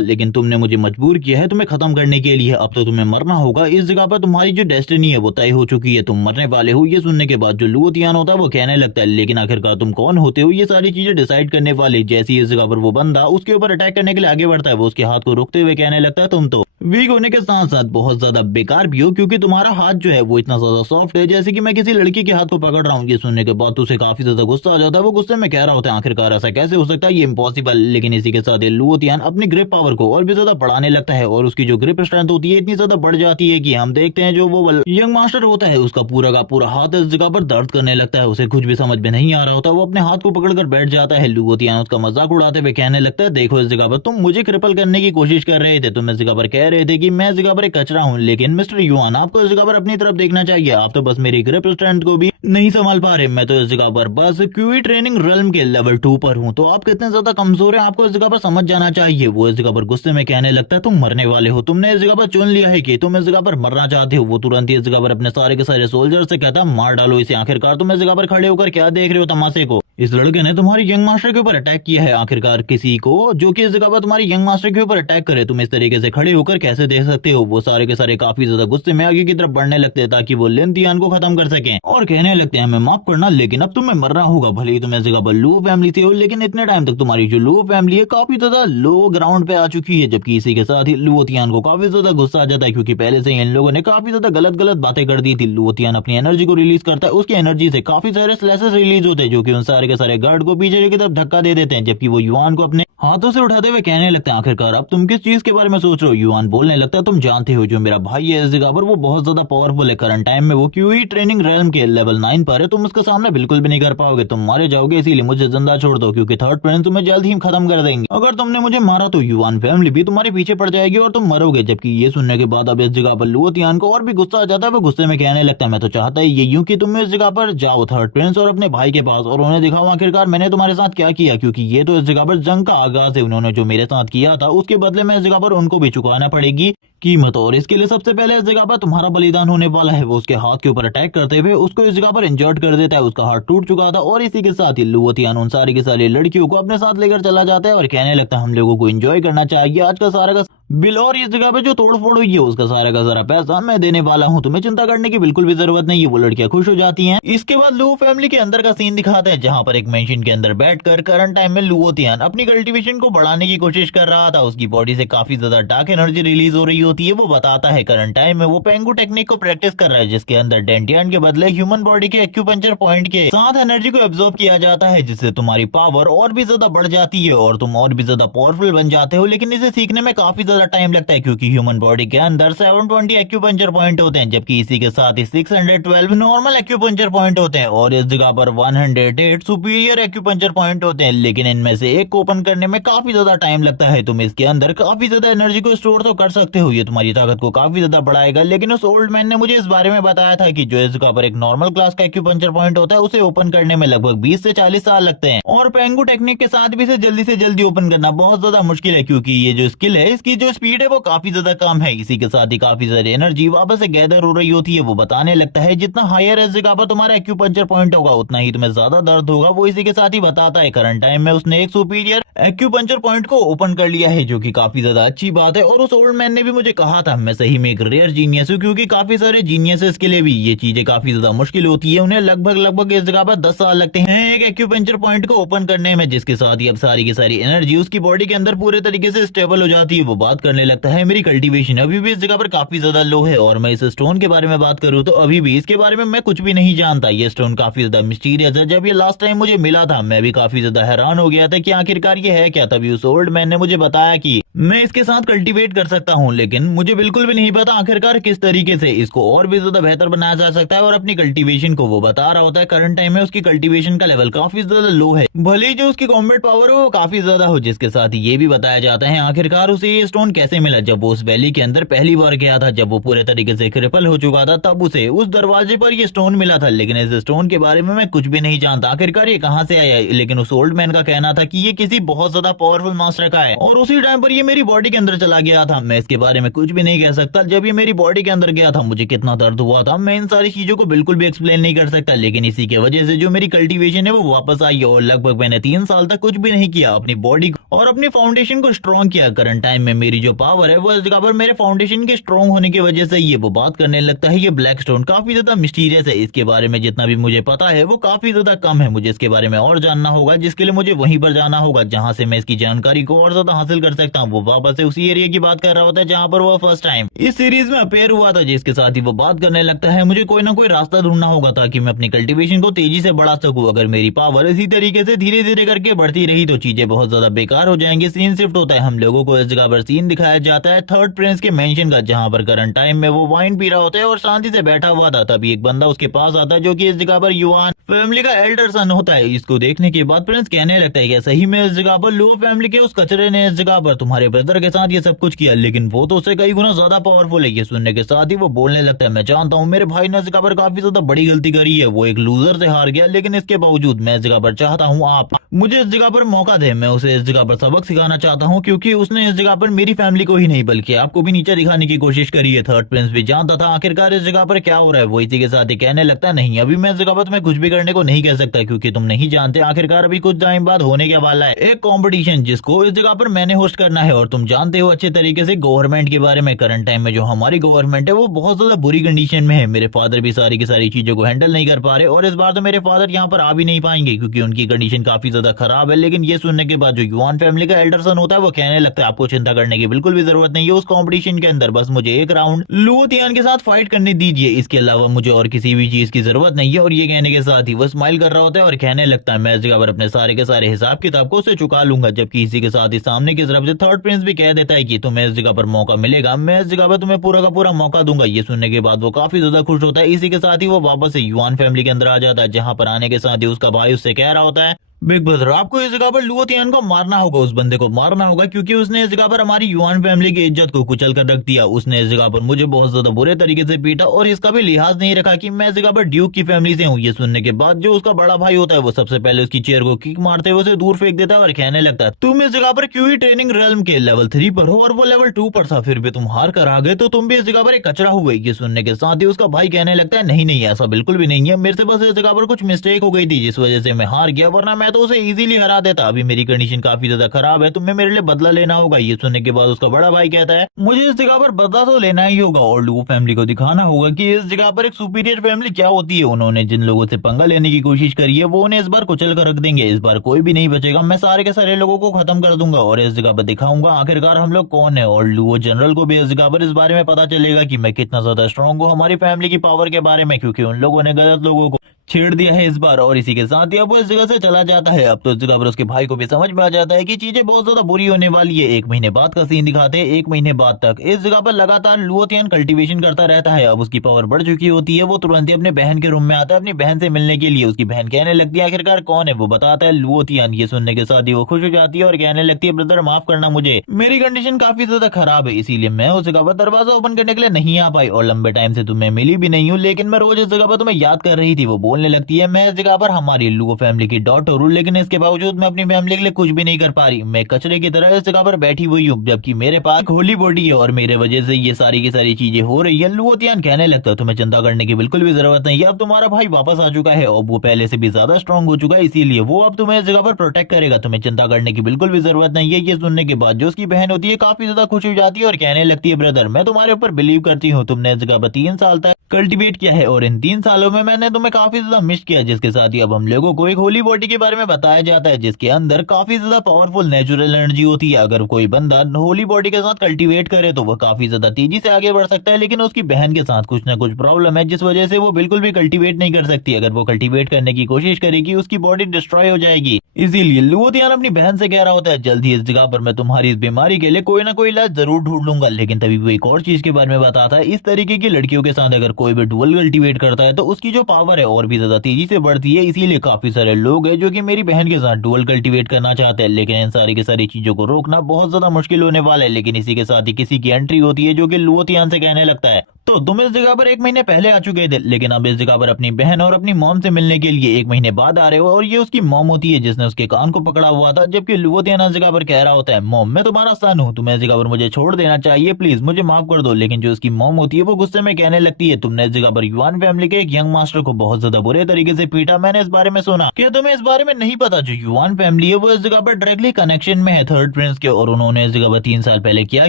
लेकिन तुमने मुझे मजबूर किया है तुम्हें खत्म करने के लिए। अब तो तुम्हें मरना होगा, इस जगह पर तुम्हारी जो डेस्टिनी है वो तय हो चुकी है, तुम मरने वाले हो। ये सुनने के बाद जो लुओतियान होता है वो कहने लगता है, लेकिन आखिरकार तुम कौन होते हो ये सारी चीजें डिसाइड करने वाले। जैसे ही इस जगह पर वो बंदा उसके ऊपर अटैक करने के लिए आगे बढ़ता है, वो उसके हाथ को रोकते हुए कहने लगता है, तुम तो वीक होने के साथ साथ बहुत ज्यादा बेकार भी हो क्योंकि तुम्हारा हाथ जो है वो इतना ज्यादा सॉफ्ट है जैसे कि मैं किसी लड़की के हाथ को पकड़ रहा हूँ। ये सुनने के बाद तो उसे काफी ज्यादा गुस्सा आ जाता है, वो गुस्से में कह रहा होता है, आखिरकार ऐसा कैसे हो सकता है, ये इम्पॉसिबल। लेकिन इसी के साथ लुओतियान अपनी ग्रिप पावर को और भी ज्यादा बढ़ाने लगता है और उसकी जो ग्रिप स्ट्रेंथ होती है इतनी ज्यादा बढ़ जाती है कि हम देखते हैं जो वो यंग मास्टर होता है उसका पूरा का पूरा हाथ इस जगह पर दर्द करने लगता है, उसे कुछ भी समझ में नहीं आ रहा होता, वो अपने हाथ को पकड़कर बैठ जाता है। लुओतियान उसका मजाक उड़ाते हुए कहने लगता है, देखो इस जगह पर तुम मुझे क्रिपल करने की कोशिश कर रहे थे, तुम इस जगह पर कह रहे थे कि मैं इस जगह पर एक कचरा हूँ, लेकिन मिस्टर युआन आपको इस जगह पर अपनी तरफ देखना चाहिए, आप तो बस मेरी ग्रिप स्ट्रेंथ को भी नहीं संभाल पा रहे। मैं तो इस जगह पर बस क्यूई ट्रेनिंग रेल्म के लेवल 2 पर हूँ, तो आप कितने ज्यादा कमजोर हैं आपको इस जगह पर समझ जाना चाहिए। वो इस जगह पर गुस्से में कहने लगता है, तुम मरने वाले हो, तुमने इस जगह पर चुन लिया है कि तुम इस जगह पर मरना चाहते हो। वो तुरंत ही इस जगह पर अपने सारे के सारे सोल्जर से कहता, मार डालो इसे, आखिरकार तुम इस जगह पर खड़े होकर क्या देख रहे हो तमाशे को, इस लड़के ने तुम्हारी यंग मास्टर के ऊपर अटैक किया है, आखिरकार किसी को जो कि इस जगह पर तुम्हारी यंग मास्टर के ऊपर अटैक करे तुम इस तरीके से खड़े होकर कैसे देख सकते हो। वो सारे के सारे काफी ज्यादा गुस्से में आगे की तरफ बढ़ने लगते हैं ताकि वो लिनतियान को खत्म कर सकें और कहने लगते हैं, हमें माफ करना लेकिन अब तुम्हें मरना होगा। भले ही तुम इस जगह पर लुओ फैमिली थे हो लेकिन इतने टाइम तक तुम्हारी जो लुओ फैमिली है काफी ज्यादा लो ग्राउंड पे आ चुकी है। जबकि इसी के साथ ही लुओतियान को काफी ज्यादा गुस्सा आ जाता है क्योंकि पहले से ही इन लोगों ने काफी ज्यादा गलत गलत बातें कर दी थी। लुओतियान अपनी एनर्जी को रिलीज करता है, उसकी एनर्जी से काफी सारे स्लैशेस रिलीज होते हैं जो कि उन सारे के सारे गार्ड को पीछे की तरफ धक्का दे देते हैं, जबकि वो युआन को अपने हाथों से उठाते हुए कहने लगते हैं, आखिरकार अब तुम किस चीज के बारे में सोच रहे हो। युआन बोलने लगता है, तुम जानते हो जो मेरा भाई है इस जगह पर वो बहुत ज्यादा पावरफुल है, करंट टाइम में वो क्यूई ट्रेनिंग रेल्म के लेवल 9 पर है, तुम उसका सामना बिल्कुल भी नहीं कर पाओगे, तुम मारे जाओगे, इसीलिए मुझे जिंदा छोड़ दो क्योंकि थर्ड प्रिंस तुम्हें जल्द ही खत्म कर देंगे। अगर तुमने मुझे मारा तो युआन फैमिली भी तुम्हारे पीछे पड़ जाएगी और तुम मरोगे। जबकि ये सुनने के बाद अब इस जगह पर लुओतियान को और भी गुस्सा आ जाता है, वो गुस्से में कहने लगता है, मैं तो चाहता ही ये यूं कि तुम इस जगह पर जाओ थर्ड प्रिंस और अपने भाई के पास और उन्हें दिखाओ आखिरकार मैंने तुम्हारे साथ क्या किया, क्योंकि ये तो इस जगह पर जंग का आगाज है, उन्होंने जो मेरे साथ किया था उसके बदले में इस जगह पर उनको भी चुकाना पड़ेगी कीमत, और इसके लिए सबसे पहले इस जगह पर तुम्हारा बलिदान होने वाला है। वो उसके हाथ के ऊपर अटैक करते हुए उसको इस जगह पर इंजर्ड कर देता है, उसका हाथ टूट चुका था और इसी के साथ ही लुओतियान उन सारी की सारी लड़कियों को अपने साथ लेकर चला जाता है और कहने लगता है, हम लोगों को एंजॉय करना चाहिए, आज का सारा का बिल और इस जगह पे जो तोड़फोड़ हुई है उसका सारा का सारा पैसा मैं देने वाला हूँ, तुम्हें चिंता करने की बिल्कुल भी जरूरत नहीं है। वो लड़कियां खुश हो जाती हैं। इसके बाद लुओ फैमिली के अंदर का सीन दिखाता है जहाँ पर एक मेंशन के अंदर बैठकर करंट टाइम में लुओतियान अपनी कल्टीवेशन को बढ़ाने की कोशिश कर रहा था, उसकी बॉडी से काफी ज्यादा डार्क एनर्जी रिलीज हो रही होती है। वो बताता है करंट टाइम में वो पेंगू टेक्निक को प्रैक्टिस कर रहा है जिसके अंदर डेंटियान के बदले ह्यूमन बॉडी के एक्यूपंक्चर पॉइंट के साथ एनर्जी को एब्जॉर्ब किया जाता है जिससे तुम्हारी पावर और भी ज्यादा बढ़ जाती है और तुम और भी ज्यादा पावरफुल बन जाते हो। लेकिन इसे सीखने में काफी ज्यादा टाइम लगता है क्योंकि ह्यूमन बॉडी के अंदर 720 एक्यूपंक्चर पॉइंट होते हैं, जबकि इसी के साथ ही 612 नॉर्मल एक्यूपंक्चर पॉइंट होते हैं और इस जगह पर 108 सुपीरियर एक्यूपंक्चर पॉइंट होते हैं। लेकिन इनमें से एक को ओपन करने में काफी ज्यादा टाइम लगता है। तुम इसके अंदर काफी ज्यादा एनर्जी को स्टोर तो कर सकते हो, ये तुम्हारी ताकत को काफी ज्यादा बढ़ाएगा। लेकिन उस ओल्ड मैन ने मुझे इस बारे में बताया था कि जो इस जगह पर एक नॉर्मल क्लास का एक्यूपंक्चर पॉइंट होता है उसे ओपन करने में लगभग 20 से 40 साल लगते हैं और पेंगू टेक्निक के साथ भी इसे जल्दी से जल्दी ओपन करना बहुत ज्यादा मुश्किल है क्योंकि ये जो स्किल है इसकी जो स्पीड है वो काफी ज्यादा कम है। इसी के साथ ही काफी सारी एनर्जी वापस से गैदर हो रही होती है। वो बताने लगता है जितना हायर इस जगह पर तुम्हारा एक्यूपंक्चर पॉइंट होगा उतना ही तुम्हें ज्यादा दर्द होगा। वो इसी के साथ ही बताता है करंट टाइम में उसने एक सुपीरियर एक्यूपंक्चर पॉइंट को ओपन कर लिया है जो कि काफी ज्यादा अच्छी बात है। और उस ओल्ड मैन ने भी मुझे कहा था मैं सही में एक रेयर जीनियस हूँ क्योंकि काफी सारे जीनियसेस के लिए भी ये चीजें काफी ज्यादा मुश्किल होती है, उन्हें लगभग इस जगह पर 10 साल लगते हैं एक एक्यूपंक्चर पॉइंट को ओपन करने में, जिसके साथ ही अब सारी की सारी एनर्जी उसकी बॉडी के अंदर पूरे तरीके से स्टेबल हो जाती है। वो बात करने लगता है मेरी कल्टीवेशन अभी भी इस जगह पर काफी ज्यादा लो है और मैं इस स्टोन के बारे में बात करूँ तो अभी भी इसके बारे में मैं कुछ भी नहीं जानता। ये स्टोन काफी ज्यादा मिस्टीरियस है, जब ये लास्ट टाइम मुझे मिला था मैं भी काफी ज्यादा हैरान हो गया था कि आखिरकार ये है क्या। तभी उस ओल्ड मैन ने मुझे बताया कि मैं इसके साथ कल्टीवेट कर सकता हूँ, लेकिन मुझे बिल्कुल भी नहीं पता आखिरकार किस तरीके से इसको और भी ज्यादा बेहतर बनाया जा सकता है। और अपनी कल्टीवेशन को वो बता रहा होता है करंट टाइम में उसकी कल्टीवेशन का लेवल काफी ज्यादा लो है, भले ही जो उसकी कॉम्बैट पावर है वो काफी ज्यादा हो। जिसके साथ ये भी बताया जाता है आखिरकार उसे ये स्टोन कैसे मिला। जब वो उस वैली के अंदर पहली बार गया था, जब वो पूरे तरीके से क्रिपल हो चुका था, तब उसे उस दरवाजे पर ये स्टोन मिला था। लेकिन इस स्टोन के बारे में मैं कुछ भी नहीं जानता आखिरकार ये कहाँ से आया। लेकिन उस ओल्ड मैन का कहना था कि ये किसी बहुत ज्यादा पावरफुल मास्टर का है, और उसी टाइम पर ये मेरी बॉडी के अंदर चला गया था। मैं इसके बारे में कुछ भी नहीं कह सकता। जब ये मेरी बॉडी के अंदर गया था मुझे कितना दर्द हुआ था, मैं इन सारी चीजों को बिल्कुल भी एक्सप्लेन नहीं कर सकता। लेकिन इसी की वजह से जो मेरी कल्टीवेशन है वो वापस आई, और लगभग मैंने 3 साल तक कुछ भी नहीं किया, अपनी बॉडी और अपनी फाउंडेशन को स्ट्रॉन्ग किया। करंट टाइम में मेरी जो पावर है वो इस जगह पर मेरे फाउंडेशन के स्ट्रॉन्ग होने की वजह से ये वो बात करने लगता है। ये ब्लैक स्टोन काफी ज्यादा मिस्टीरियस है, इसके बारे में जितना भी मुझे पता है वो काफी ज्यादा कम है। मुझे इसके बारे में और जानना होगा, जिसके लिए मुझे वहीं पर जाना होगा जहां से मैं इसकी जानकारी को और ज्यादा हासिल कर सकता हूँ। वो वापस से उसी एरिया की बात कर रहा होता है जहाँ पर वो फर्स्ट टाइम इस सीरीज में अपेयर हुआ था। जिसके साथ ही वो बात करने लगता है मुझे कोई ना कोई रास्ता ढूंढना होगा ताकि मैं अपनी कल्टीवेशन को तेजी से बढ़ा सकूं। अगर मेरी पावर इसी तरीके से धीरे धीरे करके बढ़ती रही तो चीजें बहुत ज्यादा बेकार हो जाएंगी। सीन शिफ्ट होता है, हम लोगों को इस जगह पर सीन दिखाया जाता है थर्ड प्रिंस के मेंशन का, जहां पर करंट टाइम में वो वाइन पी रहा होता है और शांति से बैठा हुआ था। तभी एक बंदा उसके पास आता है जो कि इस जगह पर युवान फैमिली का एल्डर सन होता है। इसको देखने के बाद प्रिंस कहने लगता है कि सही में इस जगह पर लो फैमिली के उस कचरे ने इस जगह पर तुम्हारे ब्रदर के साथ ये सब कुछ किया, लेकिन वो तो उससे कई गुना ज्यादा पावरफुल है। ये सुनने के साथ ही वो बोलने लगता है मैं जानता हूँ मेरे भाई ने इस जगह पर काफी ज्यादा बड़ी गलती करी है, वो एक लूजर से हार गया, लेकिन इसके बावजूद मैं इस जगह पर चाहता हूँ आप मुझे इस जगह पर मौका दे। मैं उसे इस जगह पर सबक सिखाना चाहता हूँ, क्योंकि उसने इस जगह पर मेरी फैमिली को ही नहीं बल्कि आपको भी नीचे दिखाने की कोशिश करी है। थर्ड प्रिंस भी जानता था आखिरकार इस जगह पर क्या हो रहा है। वो इसी के साथ ही कहने लगता है नहीं, अभी मैं इस जगह पर तुम्हें कुछ भी करने को नहीं कह सकता, क्योंकि तुम नहीं जानते आखिरकार अभी कुछ टाइम बाद होने के वाला है एक कंपटीशन, जिसको इस जगह पर मैंने होस्ट करना है। और तुम जानते हो अच्छे तरीके से गवर्नमेंट के बारे में। करंट टाइम में जो हमारी गवर्नमेंट है वो बहुत ज्यादा बुरी कंडीशन में है। मेरे फादर भी सारी की सारी चीजों को हैंडल नहीं कर पा रहे, और इस बार तो मेरे फादर यहाँ पर आ भी नहीं पाएंगे क्योंकि उनकी कंडीशन काफी ज्यादा खराब है। लेकिन ये सुनने के बाद जो युवान फैमिली का एल्डर सन होता है वो कहने लगता है आपको चिंता करने की बिल्कुल भी जरूरत नहीं है उस कंपटीशन के अंदर, बस मुझे एक राउंड लुओतियान के साथ फाइट करने दीजिए, इसके अलावा मुझे और किसी भी चीज की जरूरत नहीं है। और ये कहने के साथ ही वो स्माइल कर रहा होता है और कहने लगता है मैं इस जगह पर अपने सारे के सारे हिसाब किताब को उसे चुका लूंगा। जबकि इसी के साथ ही सामने की तरफ से थर्ड प्रिंस भी कह देता है कि तुम्हें इस जगह पर मौका मिलेगा, मैं इस जगह पर तुम्हें पूरा का पूरा मौका दूंगा। ये सुनने के बाद वो काफी ज्यादा खुश होता है। इसी के साथ ही वो वापस से युवान फैमिली के अंदर आ जाता है, जहां पर आने के साथ ही उसका भाई उससे कह रहा होता है बिग ब्रदर आपको इस जगह पर लुओतियान को मारना होगा, उस बंदे को मारना होगा, क्योंकि उसने इस जगह पर हमारी युवान फैमिली की इज्जत को कुचल कर रख दिया। उसने इस जगह पर मुझे बहुत ज्यादा बुरे तरीके से पीटा और इसका भी लिहाज नहीं रखा कि मैं इस जगह पर ड्यूक की फैमिली से हूँ। ये सुनने के बाद जो उसका बड़ा भाई होता है वो सबसे पहले उसकी चेयर को किक मारते हुए उसे दूर फेंक देता है और कहने लगता है तुम इस जगह पर क्यों ही ट्रेनिंग रेल्म के लेवल 3 पर हो और वो लेवल 2 पर था, फिर भी तुम हार कर आ गए, तो तुम भी इस जगह पर एक कचरा हुए। ये सुनने के साथ ही उसका भाई कहने लगता है नहीं नहीं ऐसा बिल्कुल भी नहीं है, मेरे से बस इस जगह पर कुछ मिस्टेक हो गई थी जिस वजह से मैं हार गया, वरना मैं तो उसे इजीली हरा देता। अभी मेरी कंडीशन काफी ज्यादा खराब है, तुम्हें मेरे लिए बदला लेना होगा। ये सुनने के बाद उसका बड़ा भाई कहता है मुझे इस जगह पर बदला तो लेना ही होगा और लू फैमिली को दिखाना होगा कि इस जगह पर एक सुपीरियर फैमिली क्या होती है। उन्होंने जिन लोगों से पंगा लेने की कोशिश करी है वो उन्हें इस बार कुचल कर रख देंगे। इस बार कोई भी नहीं बचेगा, मैं सारे के सारे लोगों को खत्म कर दूंगा और इस जगह पर दिखाऊंगा आखिरकार हम लोग कौन है। और लू जनरल को भी इस जगह पर इस बारे में पता चलेगा कि मैं कितना ज्यादा स्ट्रॉन्ग हूँ हमारी फैमिली की पावर के बारे में, क्योंकि उन लोगों ने गलत लोगों को छेड़ दिया है इस बार। और इसी के साथ ही अब वो इस जगह से चला जाता है। अब तो इस जगह पर उसके भाई को भी समझ में आ जाता है कि चीजें बहुत ज्यादा बुरी होने वाली है। 1 महीने बाद का सीन दिखाते हैं। 1 महीने बाद तक इस जगह पर लगातार लुओतियान कल्टीवेशन करता रहता है। अब उसकी पावर बढ़ चुकी होती है। वो तुरंत ही अपने बहन के रूम में आता है अपनी बहन से मिलने के लिए। उसकी बहन कहने लगती है आखिरकार कौन है, वो बताता है लुओतियान। ये सुनने के साथ ही वो खुश हो जाती है और कहने लगती है ब्रदर माफ करना, मुझे मेरी कंडीशन काफी ज्यादा खराब है, इसीलिए मैं उस जगह पर दरवाजा ओपन करने के लिए नहीं आ पाई और लंबे टाइम से तुम्हें मिली भी नहीं हूँ, लेकिन मैं रोज इस जगह पर तुम्हें याद कर रही थी। वो बोलने लगती है मैं जगह पर हमारी लुओ फैमिली की डॉटर हूँ, लेकिन इसके बावजूद मैं अपनी फैमिली के लिए कुछ भी नहीं कर पा रही। मैं कचरे की तरह इस जगह पर बैठी हुई हूँ, जबकि मेरे पास होली बॉडी है और मेरे वजह से ये सारी की सारी चीजें हो रही है। लुओतियान कहने लगता है तुम्हें चिंता करने की बिल्कुल भी जरूरत नहीं है, अब तुम्हारा भाई वापस आ चुका है और वो पहले से भी ज्यादा स्ट्रॉन्ग हो चुका है, इसीलिए वो अब तुम्हें इस जगह पर प्रोटेक्ट करेगा, तुम्हें चिंता करने की बिल्कुल भी जरूरत नहीं है। ये सुनने के बाद जो उसकी बहन होती है काफी ज्यादा खुश हो जाती है और कहने लगती है ब्रदर मैं तुम्हारे ऊपर बिलीव करती हूँ, तुमने इस जगह पर 3 साल तक कल्टीवेट किया है और इन 3 सालों में मैंने तुम्हें काफी ज्यादा मिस किया, जिसके साथ ही अब हम लोगों को एक होली बॉडी के बारे में बताया जाता है जिसके अंदर काफी ज्यादा पावरफुल नेचुरल एनर्जी होती है। अगर कोई बंदा होली बॉडी के साथ कल्टीवेट करे तो वह काफी ज्यादा तेजी से आगे बढ़ सकता है, लेकिन उसकी बहन के साथ कुछ ना कुछ प्रॉब्लम है जिस वजह से वो बिल्कुल भी कल्टीवेट नहीं कर सकती। अगर वो कल्टीवेट करने की कोशिश करेगी उसकी बॉडी डिस्ट्रॉय हो जाएगी। इसीलिए लुओतियान अपनी बहन से कह रहा होता है जल्द ही इस जगह पर मैं तुम्हारी इस बीमारी के लिए कोई ना कोई इलाज जरूर ढूंढ लूंगा। लेकिन तभी वो एक और चीज के बारे में बताता है, इस तरीके की लड़कियों के साथ अगर कोई भी डुअल कल्टीवेट करता है तो उसकी जो पावर है और भी ज्यादा तेजी से बढ़ती है। इसीलिए काफी सारे लोग हैं जो कि मेरी बहन के साथ डुअल कल्टीवेट करना चाहते हैं, लेकिन इन सारी की सारी चीजों को रोकना बहुत ज्यादा मुश्किल होने वाला है। लेकिन इसी के साथ ही किसी की एंट्री होती है जो कि लुओतियान से कहने लगता है, तो तुम इस जगह पर 1 महीने पहले आ चुके थे, लेकिन अब इस जगह पर अपनी बहन और अपनी मॉम से मिलने के लिए 1 महीने बाद आ रहे हो। और ये उसकी मॉम होती है जिसने उसके कान को पकड़ा हुआ था, जबकि लुओतियान इस जगह पर कह रहा होता है मॉम मैं तुम्हारा सन हूँ, तुम्हें इस जगह पर मुझे छोड़ देना चाहिए, प्लीज मुझे माफ कर दो। लेकिन जो उसकी मॉम होती है वो गुस्से में कहने लगती है तुमने इस जगह पर युआन फैमिली के एक यंग मास्टर को बहुत ज्यादा बुरे तरीके से पीटा, मैंने इस बारे में सुना। क्या तुम्हें इस बारे में नहीं पता जो युआन फैमिली है वो इस जगह पर डायरेक्टली कनेक्शन में है थर्ड प्रिंस के, और उन्होंने इस जगह पर 3 साल पहले क्या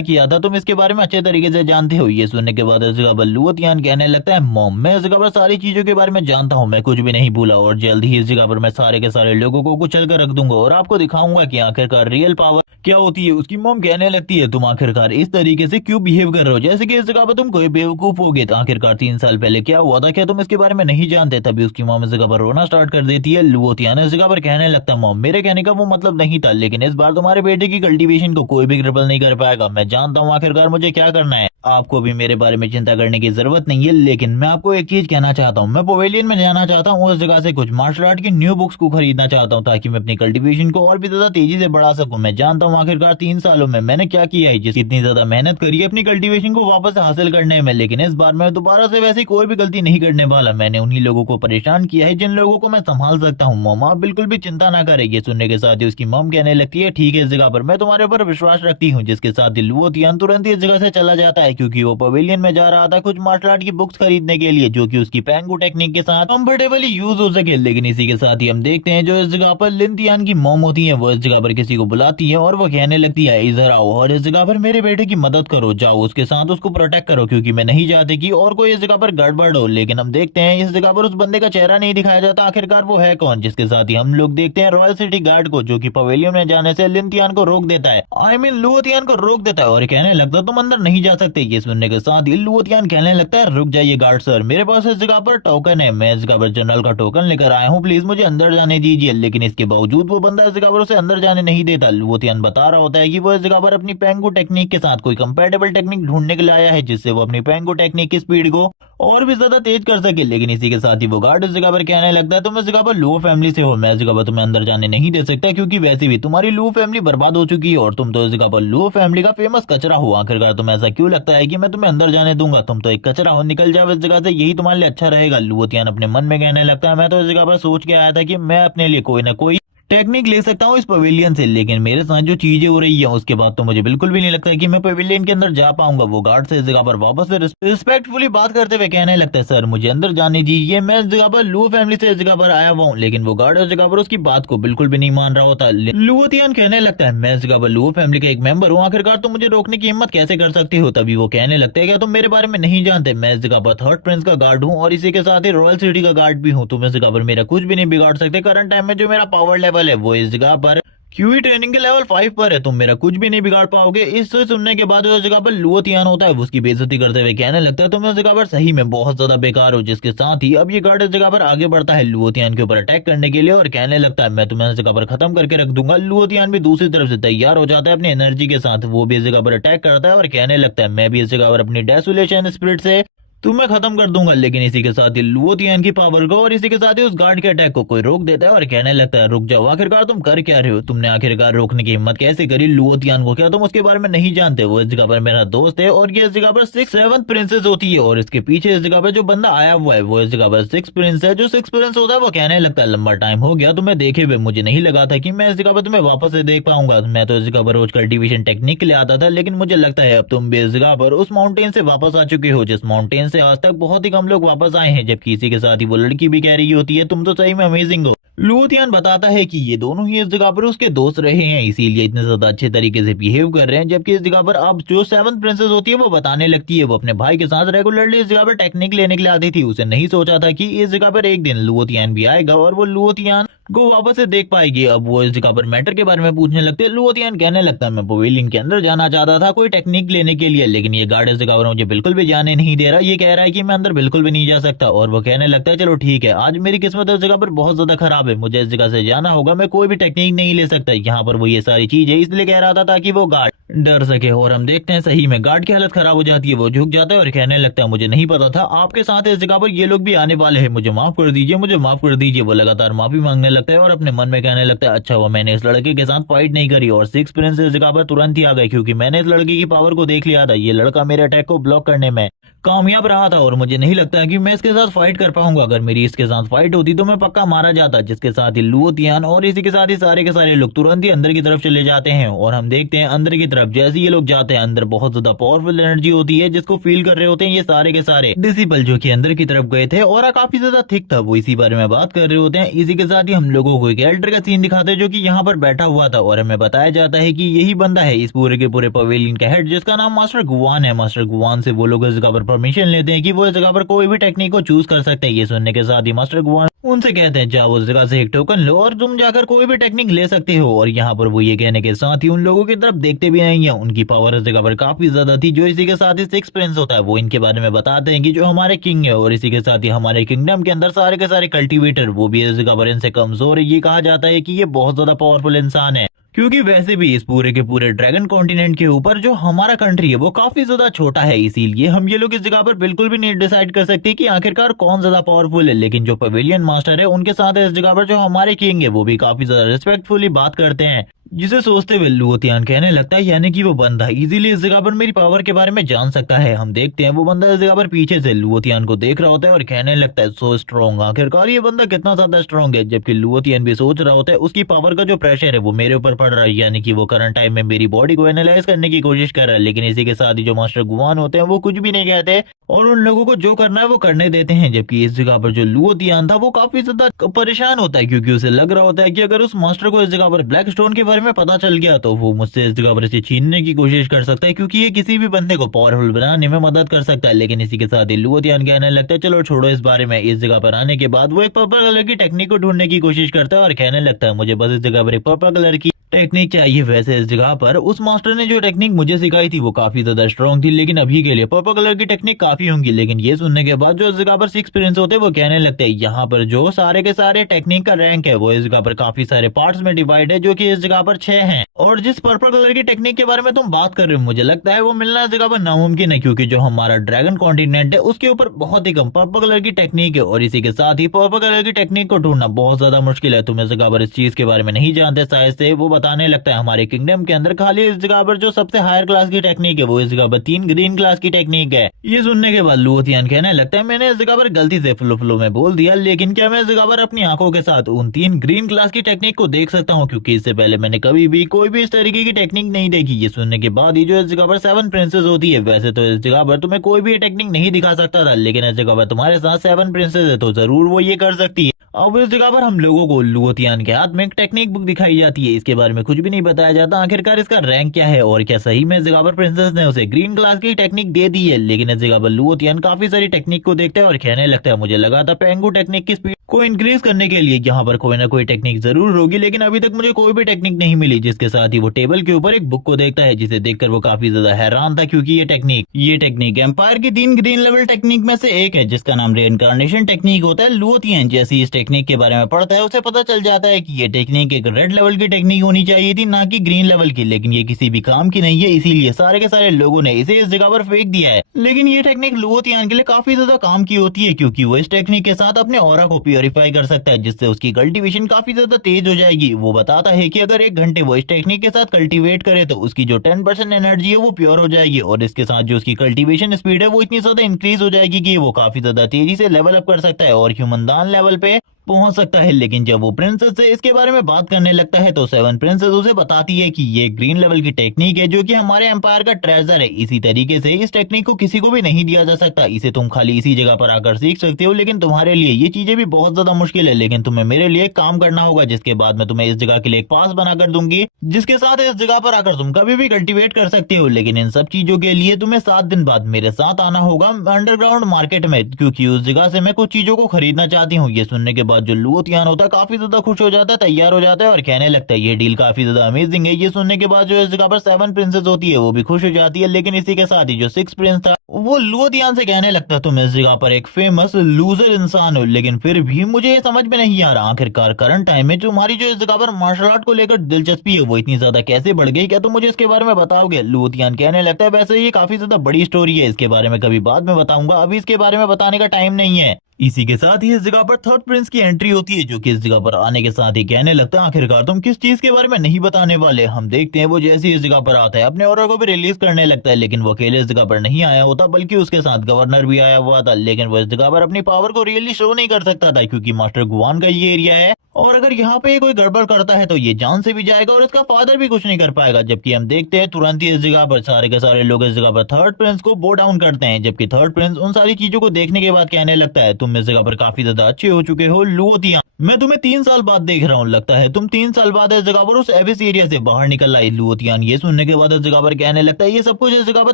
किया था तुम इसके बारे में अच्छे तरीके से जानते हो। ये सुनने के बाद इस जगह पर लुओतियान कहने लगता है मॉम मैं इस जगह पर सारी चीजों के बारे में जानता हूँ, मैं कुछ भी नहीं भूला, और जल्द ही इस जगह पर मैं सारे के सारे लोगों को कुचल कर रख दूंगा और आपको दिखाऊंगा कि आखिरकार रियल पावर क्या होती है। उसकी मॉम कहने लगती है तुम आखिरकार इस तरीके से क्यों बिहेव कर रहे हो, जैसे कि इस जगह पर तुम कोई बेवकूफ हो गए। तो आखिरकार 3 साल पहले क्या हुआ था, क्या तुम इसके बारे में नहीं जानते। तभी उसकी मॉम इस जगह पर रोना स्टार्ट कर देती है। लुओतियान इस जगह पर कहने लगता है मॉम मेरे कहने का वो मतलब नहीं था, लेकिन इस बार तुम्हारे बेटे की कल्टीवेशन को कोई भी क्रिपल नहीं कर पाएगा। मैं जानता हूँ आखिरकार मुझे क्या करना है, आपको भी मेरे बारे में चिंता करने की जरूरत नहीं है। लेकिन मैं आपको एक चीज कहना चाहता हूँ, मैं पवेलियन में जाना चाहता हूँ, उस जगह से कुछ मार्शल आर्ट की न्यू बुक्स को खरीदना चाहता हूँ ताकि मैं अपनी कल्टीवेशन को और भी ज्यादा तेजी से बढ़ा सकूं। मैं जानता हूँ आखिरकार 3 सालों में मैंने क्या किया है, जिसकी इतनी ज्यादा मेहनत करी है अपनी कल्टीवेशन को वापस हासिल करने में, लेकिन इस बार मैं दोबारा से वैसी कोई भी गलती नहीं करने वाला। मैंने उन्हीं लोगों को परेशान किया है जिन लोगों को मैं संभाल सकता हूँ। मॉम आप बिल्कुल भी चिंता ना करें। ये सुनने के साथ ही उसकी मॉम कहने लगती है ठीक है इस जगह पर मैं तुम्हारे ऊपर विश्वास रखती हूँ। जिसके साथ ही लुओतियान तुरंत ही इस जगह से चला जाता है क्योंकि वो पवेलियन में जा रहा था कुछ मार्शल आर्ट की बुक्स खरीदने के लिए जो कि उसकी पेंगू टेक्निक के साथ कंफर्टेबली यूज हो सके। लेकिन इसी के साथ ही हम देखते हैं जो इस जगह पर लिनतियान की मॉम होती है वो इस जगह पर किसी को बुलाती है और वो कहने लगती है इधर आओ और इस जगह पर मेरे बेटे की मदद करो, जाओ उसके साथ उसको प्रोटेक्ट करो क्योंकि मैं नहीं चाहती कि और कोई इस जगह पर गड़बड़ हो। लेकिन हम देखते हैं इस जगह पर उस बंदे का चेहरा नहीं दिखाया जाता आखिरकार वो है कौन। जिसके साथ ही हम लोग देखते हैं रॉयल सिटी गार्ड को जो कि पवेलियन में जाने से लिनतियान को रोक देता है, आई मीन लुओतियान को रोक देता है और कहने लगता है तुम अंदर नहीं जा सकते। ये सुनने के साथ ही लुओतियान कहने लगता है रुक जाइए गार्ड सर, मेरे पास इस जगह पर टोकन है, मैं इस जगह पर जनरल का टोकन लेकर आया हूँ, प्लीज मुझे अंदर जाने दीजिए। लेकिन इसके बावजूद वो बंदा इस जगह पर उसे अंदर जाने नहीं देता। लुओतियान बता रहा होता है कि वो इस जगह पर अपनी पेंगू टेक्निक के साथ कोई कंपैटिबल टेक्निक ढूंढने के लिए आया है जिससे वो अपनी पेंगू टेक्निक की स्पीड को और भी ज्यादा तेज कर सके। लेकिन इसी के साथ ही वो गार्ड इस जगह पर कहने लगता है तुम इस जगह पर लुओ फैमिली से हो, मैं इस जगह पर तुम्हें अंदर जाने नहीं दे सकता क्योंकि वैसे भी तुम्हारी लुओ फैमिली बर्बाद हो चुकी है और तुम तो इस जगह पर लुओ फैमिली का फेमस कचरा हो। आखिरकार तुम्हें ऐसा क्यों लगता है कि मैं तुम्हें अंदर जाने दूंगा, तुम तो एक कचरा हो, निकल जाओ इस जगह से, यही तुम्हारे लिए अच्छा रहेगा। लुओतियान अपने मन में कहने लगता है मैं तो इस जगह पर सोच के आया था कि मैं अपने लिए कोई ना कोई टेक्निक ले सकता हूँ इस पवेलियन से, लेकिन मेरे साथ जो चीजें हो रही है उसके बाद तो मुझे बिल्कुल भी नहीं लगता कि मैं पवेलियन के अंदर जा पाऊंगा। वो गार्ड से इस जगह पर वापस से रिस्पेक्टफुली बात करते हुए कहने लगता है सर मुझे अंदर जाने दीजिए, मैं इस जगह पर लुओ फैमिली से इस जगह पर आया हुआ हूँ। लेकिन वो गार्ड इस जगह पर उसकी बात को बिल्कुल भी नहीं मान रहा होता। लुओतियान कहने लगता है मैं इस जगह पर लुओ फैमिली का एक मेंबर हूँ, आखिरकार तुम मुझे रोकने की हिम्मत कैसे कर सकते हो। तभी वो कहने लगता है क्या तुम मेरे बारे में नहीं जानते, मैं इस जगह पर थर्ड प्रिंस का गार्ड हूँ और इसी के साथ ही रॉयल सिटी का गार्ड भी हूँ, तुम इस जगह पर मेरा कुछ भी नहीं बिगाड़ सकते। करंट टाइम में जो मेरा पावर लेवल है वो इस जगह पर क्यूई ट्रेनिंग के लेवल 5 पर है, तुम मेरा कुछ भी नहीं बिगाड़ पाओगे। इससे सुनने के बाद उस जगह पर लुओतियान होता है उसकी बेइज्जती करते हुए कहने लगता है तुम इस जगह पर सही में बहुत ज्यादा बेकार हो। जिसके साथ ही अब ये गार्ड इस जगह पर आगे बढ़ता है लुओतियान के ऊपर अटैक करने के लिए और कहने लगता है मैं तुम्हें इस जगह पर खत्म करके रख दूंगा। लुओतियान भी दूसरी तरफ से तैयार हो जाता है अपनी एनर्जी के साथ, वो भी इस जगह पर अटैक करता है और कहने लगता है मैं भी इस जगह पर अपनी डेसोलेशन स्पिरिट से तुम्हें खत्म कर दूंगा। लेकिन इसी के साथ ही लुओतियान की पावर को और इसी के साथ ही उस गार्ड के अटैक को कोई रोक देता है और कहने लगता है रुक जाओ, आखिरकार तुम कर क्या रहे हो, तुमने आखिरकार रोकने की हिम्मत कैसे करी लुओतियान को, क्या तुम उसके बारे में नहीं जानते, वो इस जगह पर मेरा दोस्त है और ये इस जगह पर 6th प्रिंसेस होती है और इसके पीछे इस जगह पर जो बंदा आया हुआ है वो इस जगह पर 6 प्रिंस है। जो 6 प्रिंस होता है वो कहने लगता है लंबा टाइम हो गया तुम्हें देखे हुए, मुझे नहीं लगा था कि मैं इस जगह पर तुम्हें वापस से देख पाऊंगा, मैं तो इस जगह पर रोज कल्टीवेशन टेक्निक के लिए आता था, लेकिन मुझे लगता है अब तुम भी इस जगह पर उस माउंटेन से वापस आ चुके हो जिस माउंटेन से आज तक बहुत कम लोग वापस आए हैं। जबकि इसी के साथ ही वो लड़की भी कह रही होती है तुम तो सही में अमेजिंग हो, लुओतियान बताता है कि ये दोनों ही इस जगह पर उसके दोस्त रहे हैं, इसीलिए इतने ज्यादा अच्छे तरीके से बिहेव कर रहे हैं। जबकि इस जगह पर अब जो सेवंथ प्रिंसेस होती है वो बताने लगती है वो अपने भाई के साथ रेगुलरली इस जगह पर टेक्निक लेने के लिए आती थी। उसे नहीं सोचा था कि इस जगह पर एक दिन लुओतियान भी आएगा और वो लुओतियान को वापस से देख पाएगी। अब वो इस जगह पर मैटर के बारे में पूछने लगते हैं। लुओतियान कहने लगता है मैं पवेलियन के अंदर जाना चाहता था कोई टेक्निक लेने के लिए, लेकिन ये गार्ड इस जगह पर मुझे बिल्कुल भी जाने नहीं दे रहा। ये कह रहा है कि मैं अंदर बिल्कुल भी नहीं जा सकता। और वो कहने लगता है चलो ठीक है, आज मेरी किस्मत इस जगह पर बहुत ज्यादा खराब है, मुझे इस जगह से जाना होगा, मैं कोई भी टेक्निक नहीं ले सकता। यहाँ पर वो ये सारी चीज है इसलिए कह रहा था ताकि वो गार्ड डर सके। और हम देखते हैं सही में गार्ड की हालत खराब हो जाती है, वो झुक जाता है और कहने लगता है मुझे नहीं पता था आपके साथ इस जगह पर ये लोग भी आने वाले हैं, मुझे माफ कर दीजिए, मुझे माफ कर दीजिए। वो लगातार माफी मांगने लगता है और अपने मन में कहने लगता है अच्छा हुआ मैंने इस लड़के के साथ फाइट नहीं करी और सिक्स प्रिंस इस जगह पर तुरंत ही आ गए, क्योंकि मैंने इस लड़के की पावर को देख लिया था। ये लड़का मेरे अटैक को ब्लॉक करने में कामयाब रहा था और मुझे नहीं लगता कि मैं इसके साथ फाइट कर पाऊंगा। अगर मेरी इसके साथ फाइट होती तो मैं पक्का मारा जाता। जिसके साथ ही लुओतियान और इसी के साथ ही सारे के सारे लोग तुरंत ही अंदर की तरफ चले जाते हैं। और हम देखते हैं अंदर की तरफ जैसे ये लोग जाते हैं अंदर बहुत ज्यादा पावरफुल एनर्जी होती है जिसको फील कर रहे होते हैं ये सारे के सारे डिसिपल जो कि अंदर की तरफ गए थे और काफी ज्यादा थिक था, वो इसी बारे में बात कर रहे होते हैं। इसी के साथ ही हम लोगों को एक एल्डर का सीन दिखाते हैं जो कि यहाँ पर बैठा हुआ था और हमें बताया जाता है कि यही बंदा है इस पूरे के पूरे पवेलियन का हेड जिसका नाम मास्टर गुवान है। मास्टर गुवान से वो लोग इस जगह पर परमिशन लेते हैं कि वो इस जगह पर कोई भी टेक्निक को चूज कर सकते हैं। ये सुनने के साथ ही मास्टर गुवान उनसे कहते हैं जाओ उस जगह से एक टोकन लो और तुम जाकर कोई भी टेक्निक ले सकते हो। और यहाँ पर वो ये कहने के साथ ही उन लोगों की तरफ देखते भी नहीं है, उनकी पावर इस जगह पर काफी ज्यादा थी। जो इसी के साथ ही सिक्स प्रिंस होता है वो इनके बारे में बताते हैं कि जो हमारे किंग है और इसी के साथ ही हमारे किंगडम के अंदर सारे के सारे कल्टीवेटर वो भी इस जगह पर इनसे कमजोर है। ये कहा जाता है कि ये बहुत ज्यादा पावरफुल इंसान है, क्योंकि वैसे भी इस पूरे के पूरे ड्रैगन कॉन्टिनेंट के ऊपर जो हमारा कंट्री है वो काफी ज्यादा छोटा है, इसीलिए हम ये लोग इस जगह पर बिल्कुल भी नहीं डिसाइड कर सकते कि आखिरकार कौन ज्यादा पावरफुल है। लेकिन जो पवेलियन मास्टर है उनके साथ इस जगह पर जो हमारे किंग है वो भी काफी ज्यादा रिस्पेक्टफुली बात करते हैं, जिसे सोचते हुए लुओतियान कहने लगता है यानी कि वो बंदा इजीली इस जगह पर मेरी पावर के बारे में जान सकता है। हम देखते हैं वो बंदा इस जगह पर पीछे से लुओतियान को देख रहा होता है और कहने लगता है सो स्ट्रॉन्ग, आखिरकार ये बंदा कितना ज्यादा स्ट्रॉन्ग है। जबकि लुओतियान भी सोच रहा होता है उसकी पावर का जो प्रेशर है वो मेरे ऊपर पड़ रहा है, यानी कि वो करंट टाइम में मेरी बॉडी को एनालाइज करने की कोशिश कर रहा है। लेकिन इसी के साथ ही जो मास्टर गुवान होते हैं वो कुछ भी नहीं कहते और उन लोगों को जो करना है वो करने देते हैं। जबकि इस जगह पर जो लुओतियान था वो काफी ज्यादा परेशान होता है, क्योंकि उसे लग रहा होता है कि अगर उस मास्टर को इस जगह पर ब्लैक स्टोन के बारे में पता चल गया तो वो मुझसे इस जगह पर इसे छीनने की कोशिश कर सकता है, क्योंकि ये किसी भी बंदे को पावरफुल बनाने में मदद कर सकता है। लेकिन इसी के साथ ही लुओतियान कहने लगता है चलो छोड़ो इस बारे में। इस जगह पर आने के बाद वो एक पर्पल कलर की टेक्निक को ढूंढने की कोशिश करता है और कहने लगता है मुझे बस इस जगह पर एक पर्पल कलर की टेक्निक चाहिए। वैसे इस जगह पर उस मास्टर ने जो टेक्निक मुझे सिखाई थी वो काफी ज्यादा स्ट्रॉन्ग थी, लेकिन अभी के लिए पर्पल कलर की टेक्निक काफी होंगी। लेकिन ये सुनने के बाद जो इस जगह पर सिक्स प्रिंस होते हैं वो कहने लगते हैं यहाँ पर जो सारे के सारे टेक्निक का रैंक है वो इस जगह पर काफी सारे पार्ट्स में डिवाइड है, जो कि इस जगह पर 6 हैं। और जिस पर्पल कलर की टेक्निक के बारे में तुम बात कर रहे हो मुझे लगता है वो मिलना इस जगह पर नामुमकिन है, क्योंकि जो हमारा ड्रैगन कॉन्टिनेंट है उसके ऊपर बहुत ही कम पर्पल कलर की टेक्निक है। और इसी के साथ ही पर्पल कलर की टेक्निक को ढूंढना बहुत ज्यादा मुश्किल है। तुम इस जगह पर इस चीज के बारे में नहीं जानते शायद से। वो बताने लगता है हमारे किंगडम के अंदर खाली इस जगह पर जो सबसे हायर क्लास की टेक्निक है वो इस जगह पर 3 ग्रीन क्लास की टेक्निक है। ये सुनने के बाद लुओतियान कहने लगता है मैंने इस जगह पर गलती से फ्लो में बोल दिया, लेकिन क्या मैं इस जगह पर अपनी आंखों के साथ उन 3 ग्रीन क्लास की टेक्निक को देख सकता हूँ, क्योंकि इससे पहले मैंने कभी भी कोई भी इस तरीके की टेक्निक नहीं देखी। ये सुनने के बाद ही जो इस जगह पर 7 प्रिंसेस होती है, वैसे तो इस जगह पर तुम्हें कोई भी टेक्निक नहीं दिखा सकता था, लेकिन इस जगह पर तुम्हारे साथ 7 प्रिंसेस है तो जरूर वो ये कर सकती है। अब इस जगह पर हम लोगों को लुओतियान के हाथ में एक टेक्निक बुक दिखाई जाती है, इसके बारे में कुछ भी नहीं बताया जाता आखिरकार इसका रैंक क्या है और क्या सही में इस जगह पर प्रिंसेस ने उसे ग्रीन क्लास की टेक्निक दे दी है। लेकिन इस जगह पर लुओतियान काफी सारी टेक्निक को देखता है और कहने लगता है मुझे लगा था पेंगू टेक्निक की स्पीड को इंक्रीज करने के लिए यहाँ पर कोई ना कोई टेक्निक जरूर होगी, लेकिन अभी तक मुझे कोई भी टेक्निक नहीं मिली। जिसके साथ ही वो टेबल के ऊपर एक बुक को देखता है, जिसे देखकर वो काफी ज्यादा हैरान था, क्योंकि ये टेक्निक एम्पायर की 3 ग्रीन लेवल टेक्निक में से एक है, जिसका नाम रेइनकार्नेशन टेक्निक होता है। लुओतियान जैसी इस टेक्निक के बारे में पढ़ता है उसे पता चल जाता है कि ये टेक्निक एक रेड लेवल की टेक्निक होनी चाहिए थी, ना कि ग्रीन लेवल की, लेकिन ये किसी भी काम की नहीं है, इसीलिए सारे के सारे लोगों ने इसे इस जगह पर फेंक दिया है। लेकिन ये टेक्निक लुओतियान के लिए काफी ज्यादा काम की होती है, क्योंकि वो इस टेक्निक के साथ अपने ऑरा को प्योरीफाई कर सकता है, जिससे उसकी कल्टीवेशन काफी ज्यादा तेज हो जाएगी। वो बताता है कि अगर 1 घंटे वो इस टेक्निक के साथ कल्टीवेट करे तो उसकी जो 10% एनर्जी है वो प्योर हो जाएगी, और इसके साथ जो उसकी कल्टीवेशन स्पीड है वो इतनी ज्यादा इंक्रीज हो जाएगी कि वो काफी ज्यादा तेजी से लेवल अप कर सकता है और ह्यूमन दान लेवल पे पहुंच सकता है। लेकिन जब वो प्रिंसेस से इसके बारे में बात करने लगता है तो सेवन प्रिंसेस उसे बताती है कि ये ग्रीन लेवल की टेक्निक है जो कि हमारे एम्पायर का ट्रेजर है। इसी तरीके से इस टेक्निक को किसी को भी नहीं दिया जा सकता, इसे तुम खाली इसी जगह पर आकर सीख सकते हो। लेकिन तुम्हारे लिए ये चीजें भी बहुत ज्यादा मुश्किल है, लेकिन तुम्हें मेरे लिए काम करना होगा, जिसके बाद मैं तुम्हें इस जगह के लिए एक पास बनाकर दूंगी, जिसके साथ इस जगह पर आकर तुम कभी भी कल्टीवेट कर सकते हो। लेकिन इन सब चीजों के लिए तुम्हें 7 दिन बाद मेरे साथ आना होगा अंडरग्राउंड मार्केट में, क्योंकि उस जगह से मैं कुछ चीजों को खरीदना चाहती हूँ। ये सुनने के बाद जो लुओतियान होता है काफी ज्यादा खुश हो जाता है, तैयार हो जाता है और कहने लगता है ये डील काफी ज्यादा अमेजिंग है। ये सुनने के बाद जो इस जगह पर 7 प्रिंसेस होती है वो भी खुश हो जाती है। लेकिन इसी के साथ ही जो 6 प्रिंस था वो लुओतियान से कहने लगता है तुम इस जगह पर एक फेमस लूजर इंसान हो, लेकिन फिर भी मुझे ये समझ में नहीं आ रहा आखिरकार करंट टाइम में तुम्हारी जो इस जगह पर मार्शल आर्ट को लेकर दिलचस्पी है वो इतनी ज्यादा कैसे बढ़ गई, क्या तुम मुझे इसके बारे में बताओगे? लुओतियान कहने लगता है वैसे ये काफी ज्यादा बड़ी स्टोरी है, इसके बारे में कभी बाद में बताऊंगा, अभी इसके बारे में बताने का टाइम नहीं है। इसी के साथ ही इस जगह पर थर्ड प्रिंस की एंट्री होती है, जो कि इस जगह पर आने के साथ ही कहने लगता है आखिरकार तुम किस चीज के बारे में नहीं बताने वाले। हम देखते हैं वो जैसे ही इस जगह पर आता है अपने ऑर्डर को भी रिलीज करने लगता है, लेकिन वो अकेले इस जगह पर नहीं आया होता बल्कि उसके साथ गवर्नर भी आया हुआ था। लेकिन वो इस जगह पर अपनी पावर को रियली शो नहीं कर सकता था, क्योंकि मास्टर गुआन का ये एरिया है और अगर यहाँ पे कोई गड़बड़ करता है तो ये जान से भी जाएगा और इसका फादर भी कुछ नहीं कर पाएगा। जबकि हम देखते हैं तुरंत ही इस जगह पर सारे के सारे लोग इस जगह पर थर्ड प्रिंस को बो डाउन करते हैं, जबकि थर्ड प्रिंस उन सारी चीजों को देखने के बाद कहने लगता है तुम इस जगह पर काफी ज्यादा अच्छे हो चुके हो लुओतियान, मैं तुम्हें 3 साल बाद देख रहा हूँ, लगता है तुम 3 साल बाद इस जगह पर उस एबिस एरिया से बाहर निकल आई। लुओतियान ये सुनने के बाद इस जगह पर कहने लगता है ये सब कुछ इस जगह पर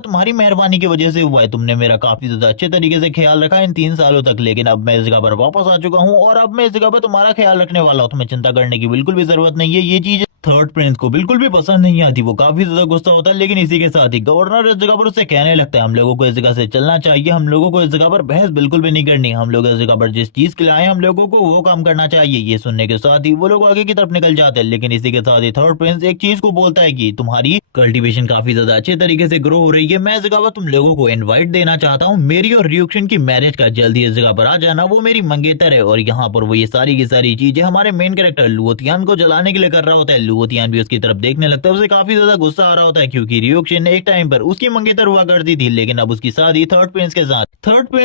तुम्हारी मेहरबानी की वजह से हुआ है, तुमने मेरा काफी ज्यादा अच्छे तरीके से ख्याल रखा इन 3 सालों तक, लेकिन अब मैं इस जगह पर वापस आ चुका हूँ और अब मैं इस जगह पर तुम्हारा ख्याल रखने वाला हूँ, तुम्हें चिंता करने की बिल्कुल भी जरूरत नहीं है। ये चीज थर्ड प्रिंस को बिल्कुल भी पसंद नहीं आती, वो काफी ज्यादा गुस्सा होता है। लेकिन इसी के साथ ही गवर्नर इस जगह पर उससे कहने लगता है हम लोगों को इस जगह से चलना चाहिए, हम लोगों को इस जगह पर बहस बिल्कुल भी नहीं करनी, हम लोग इस जगह पर जिस चीज के लिए आए हम लोगों को वो काम करना चाहिए। ये सुनने के साथ ही वो लोग आगे की तरफ निकल जाते हैं। लेकिन इसी के साथ ही थर्ड प्रिंस एक चीज को बोलता है कि तुम्हारी कल्टीवेशन काफी ज्यादा अच्छे तरीके से ग्रो हो रही है, मैं इस जगह पर तुम लोगों को इनवाइट देना चाहता हूँ मेरी और रियुक्शन की मैरिज का, जल्दी इस जगह पर आ जाना, वो मेरी मंगेतर है। और यहाँ पर वो ये सारी की सारी चीजें हमारे मेन कैरेक्टर लुओतियान को जलाने के लिए कर रहा होता है। लुओतियान भी उसकी तरफ देखने लगता है, उसे काफी ज्यादा गुस्सा आ रहा होता है, क्योंकि रियुक्शन एक टाइम पर उसकी मंगेतर हुआ करती थी, लेकिन अब उसकी शादी थर्ड प्रिंस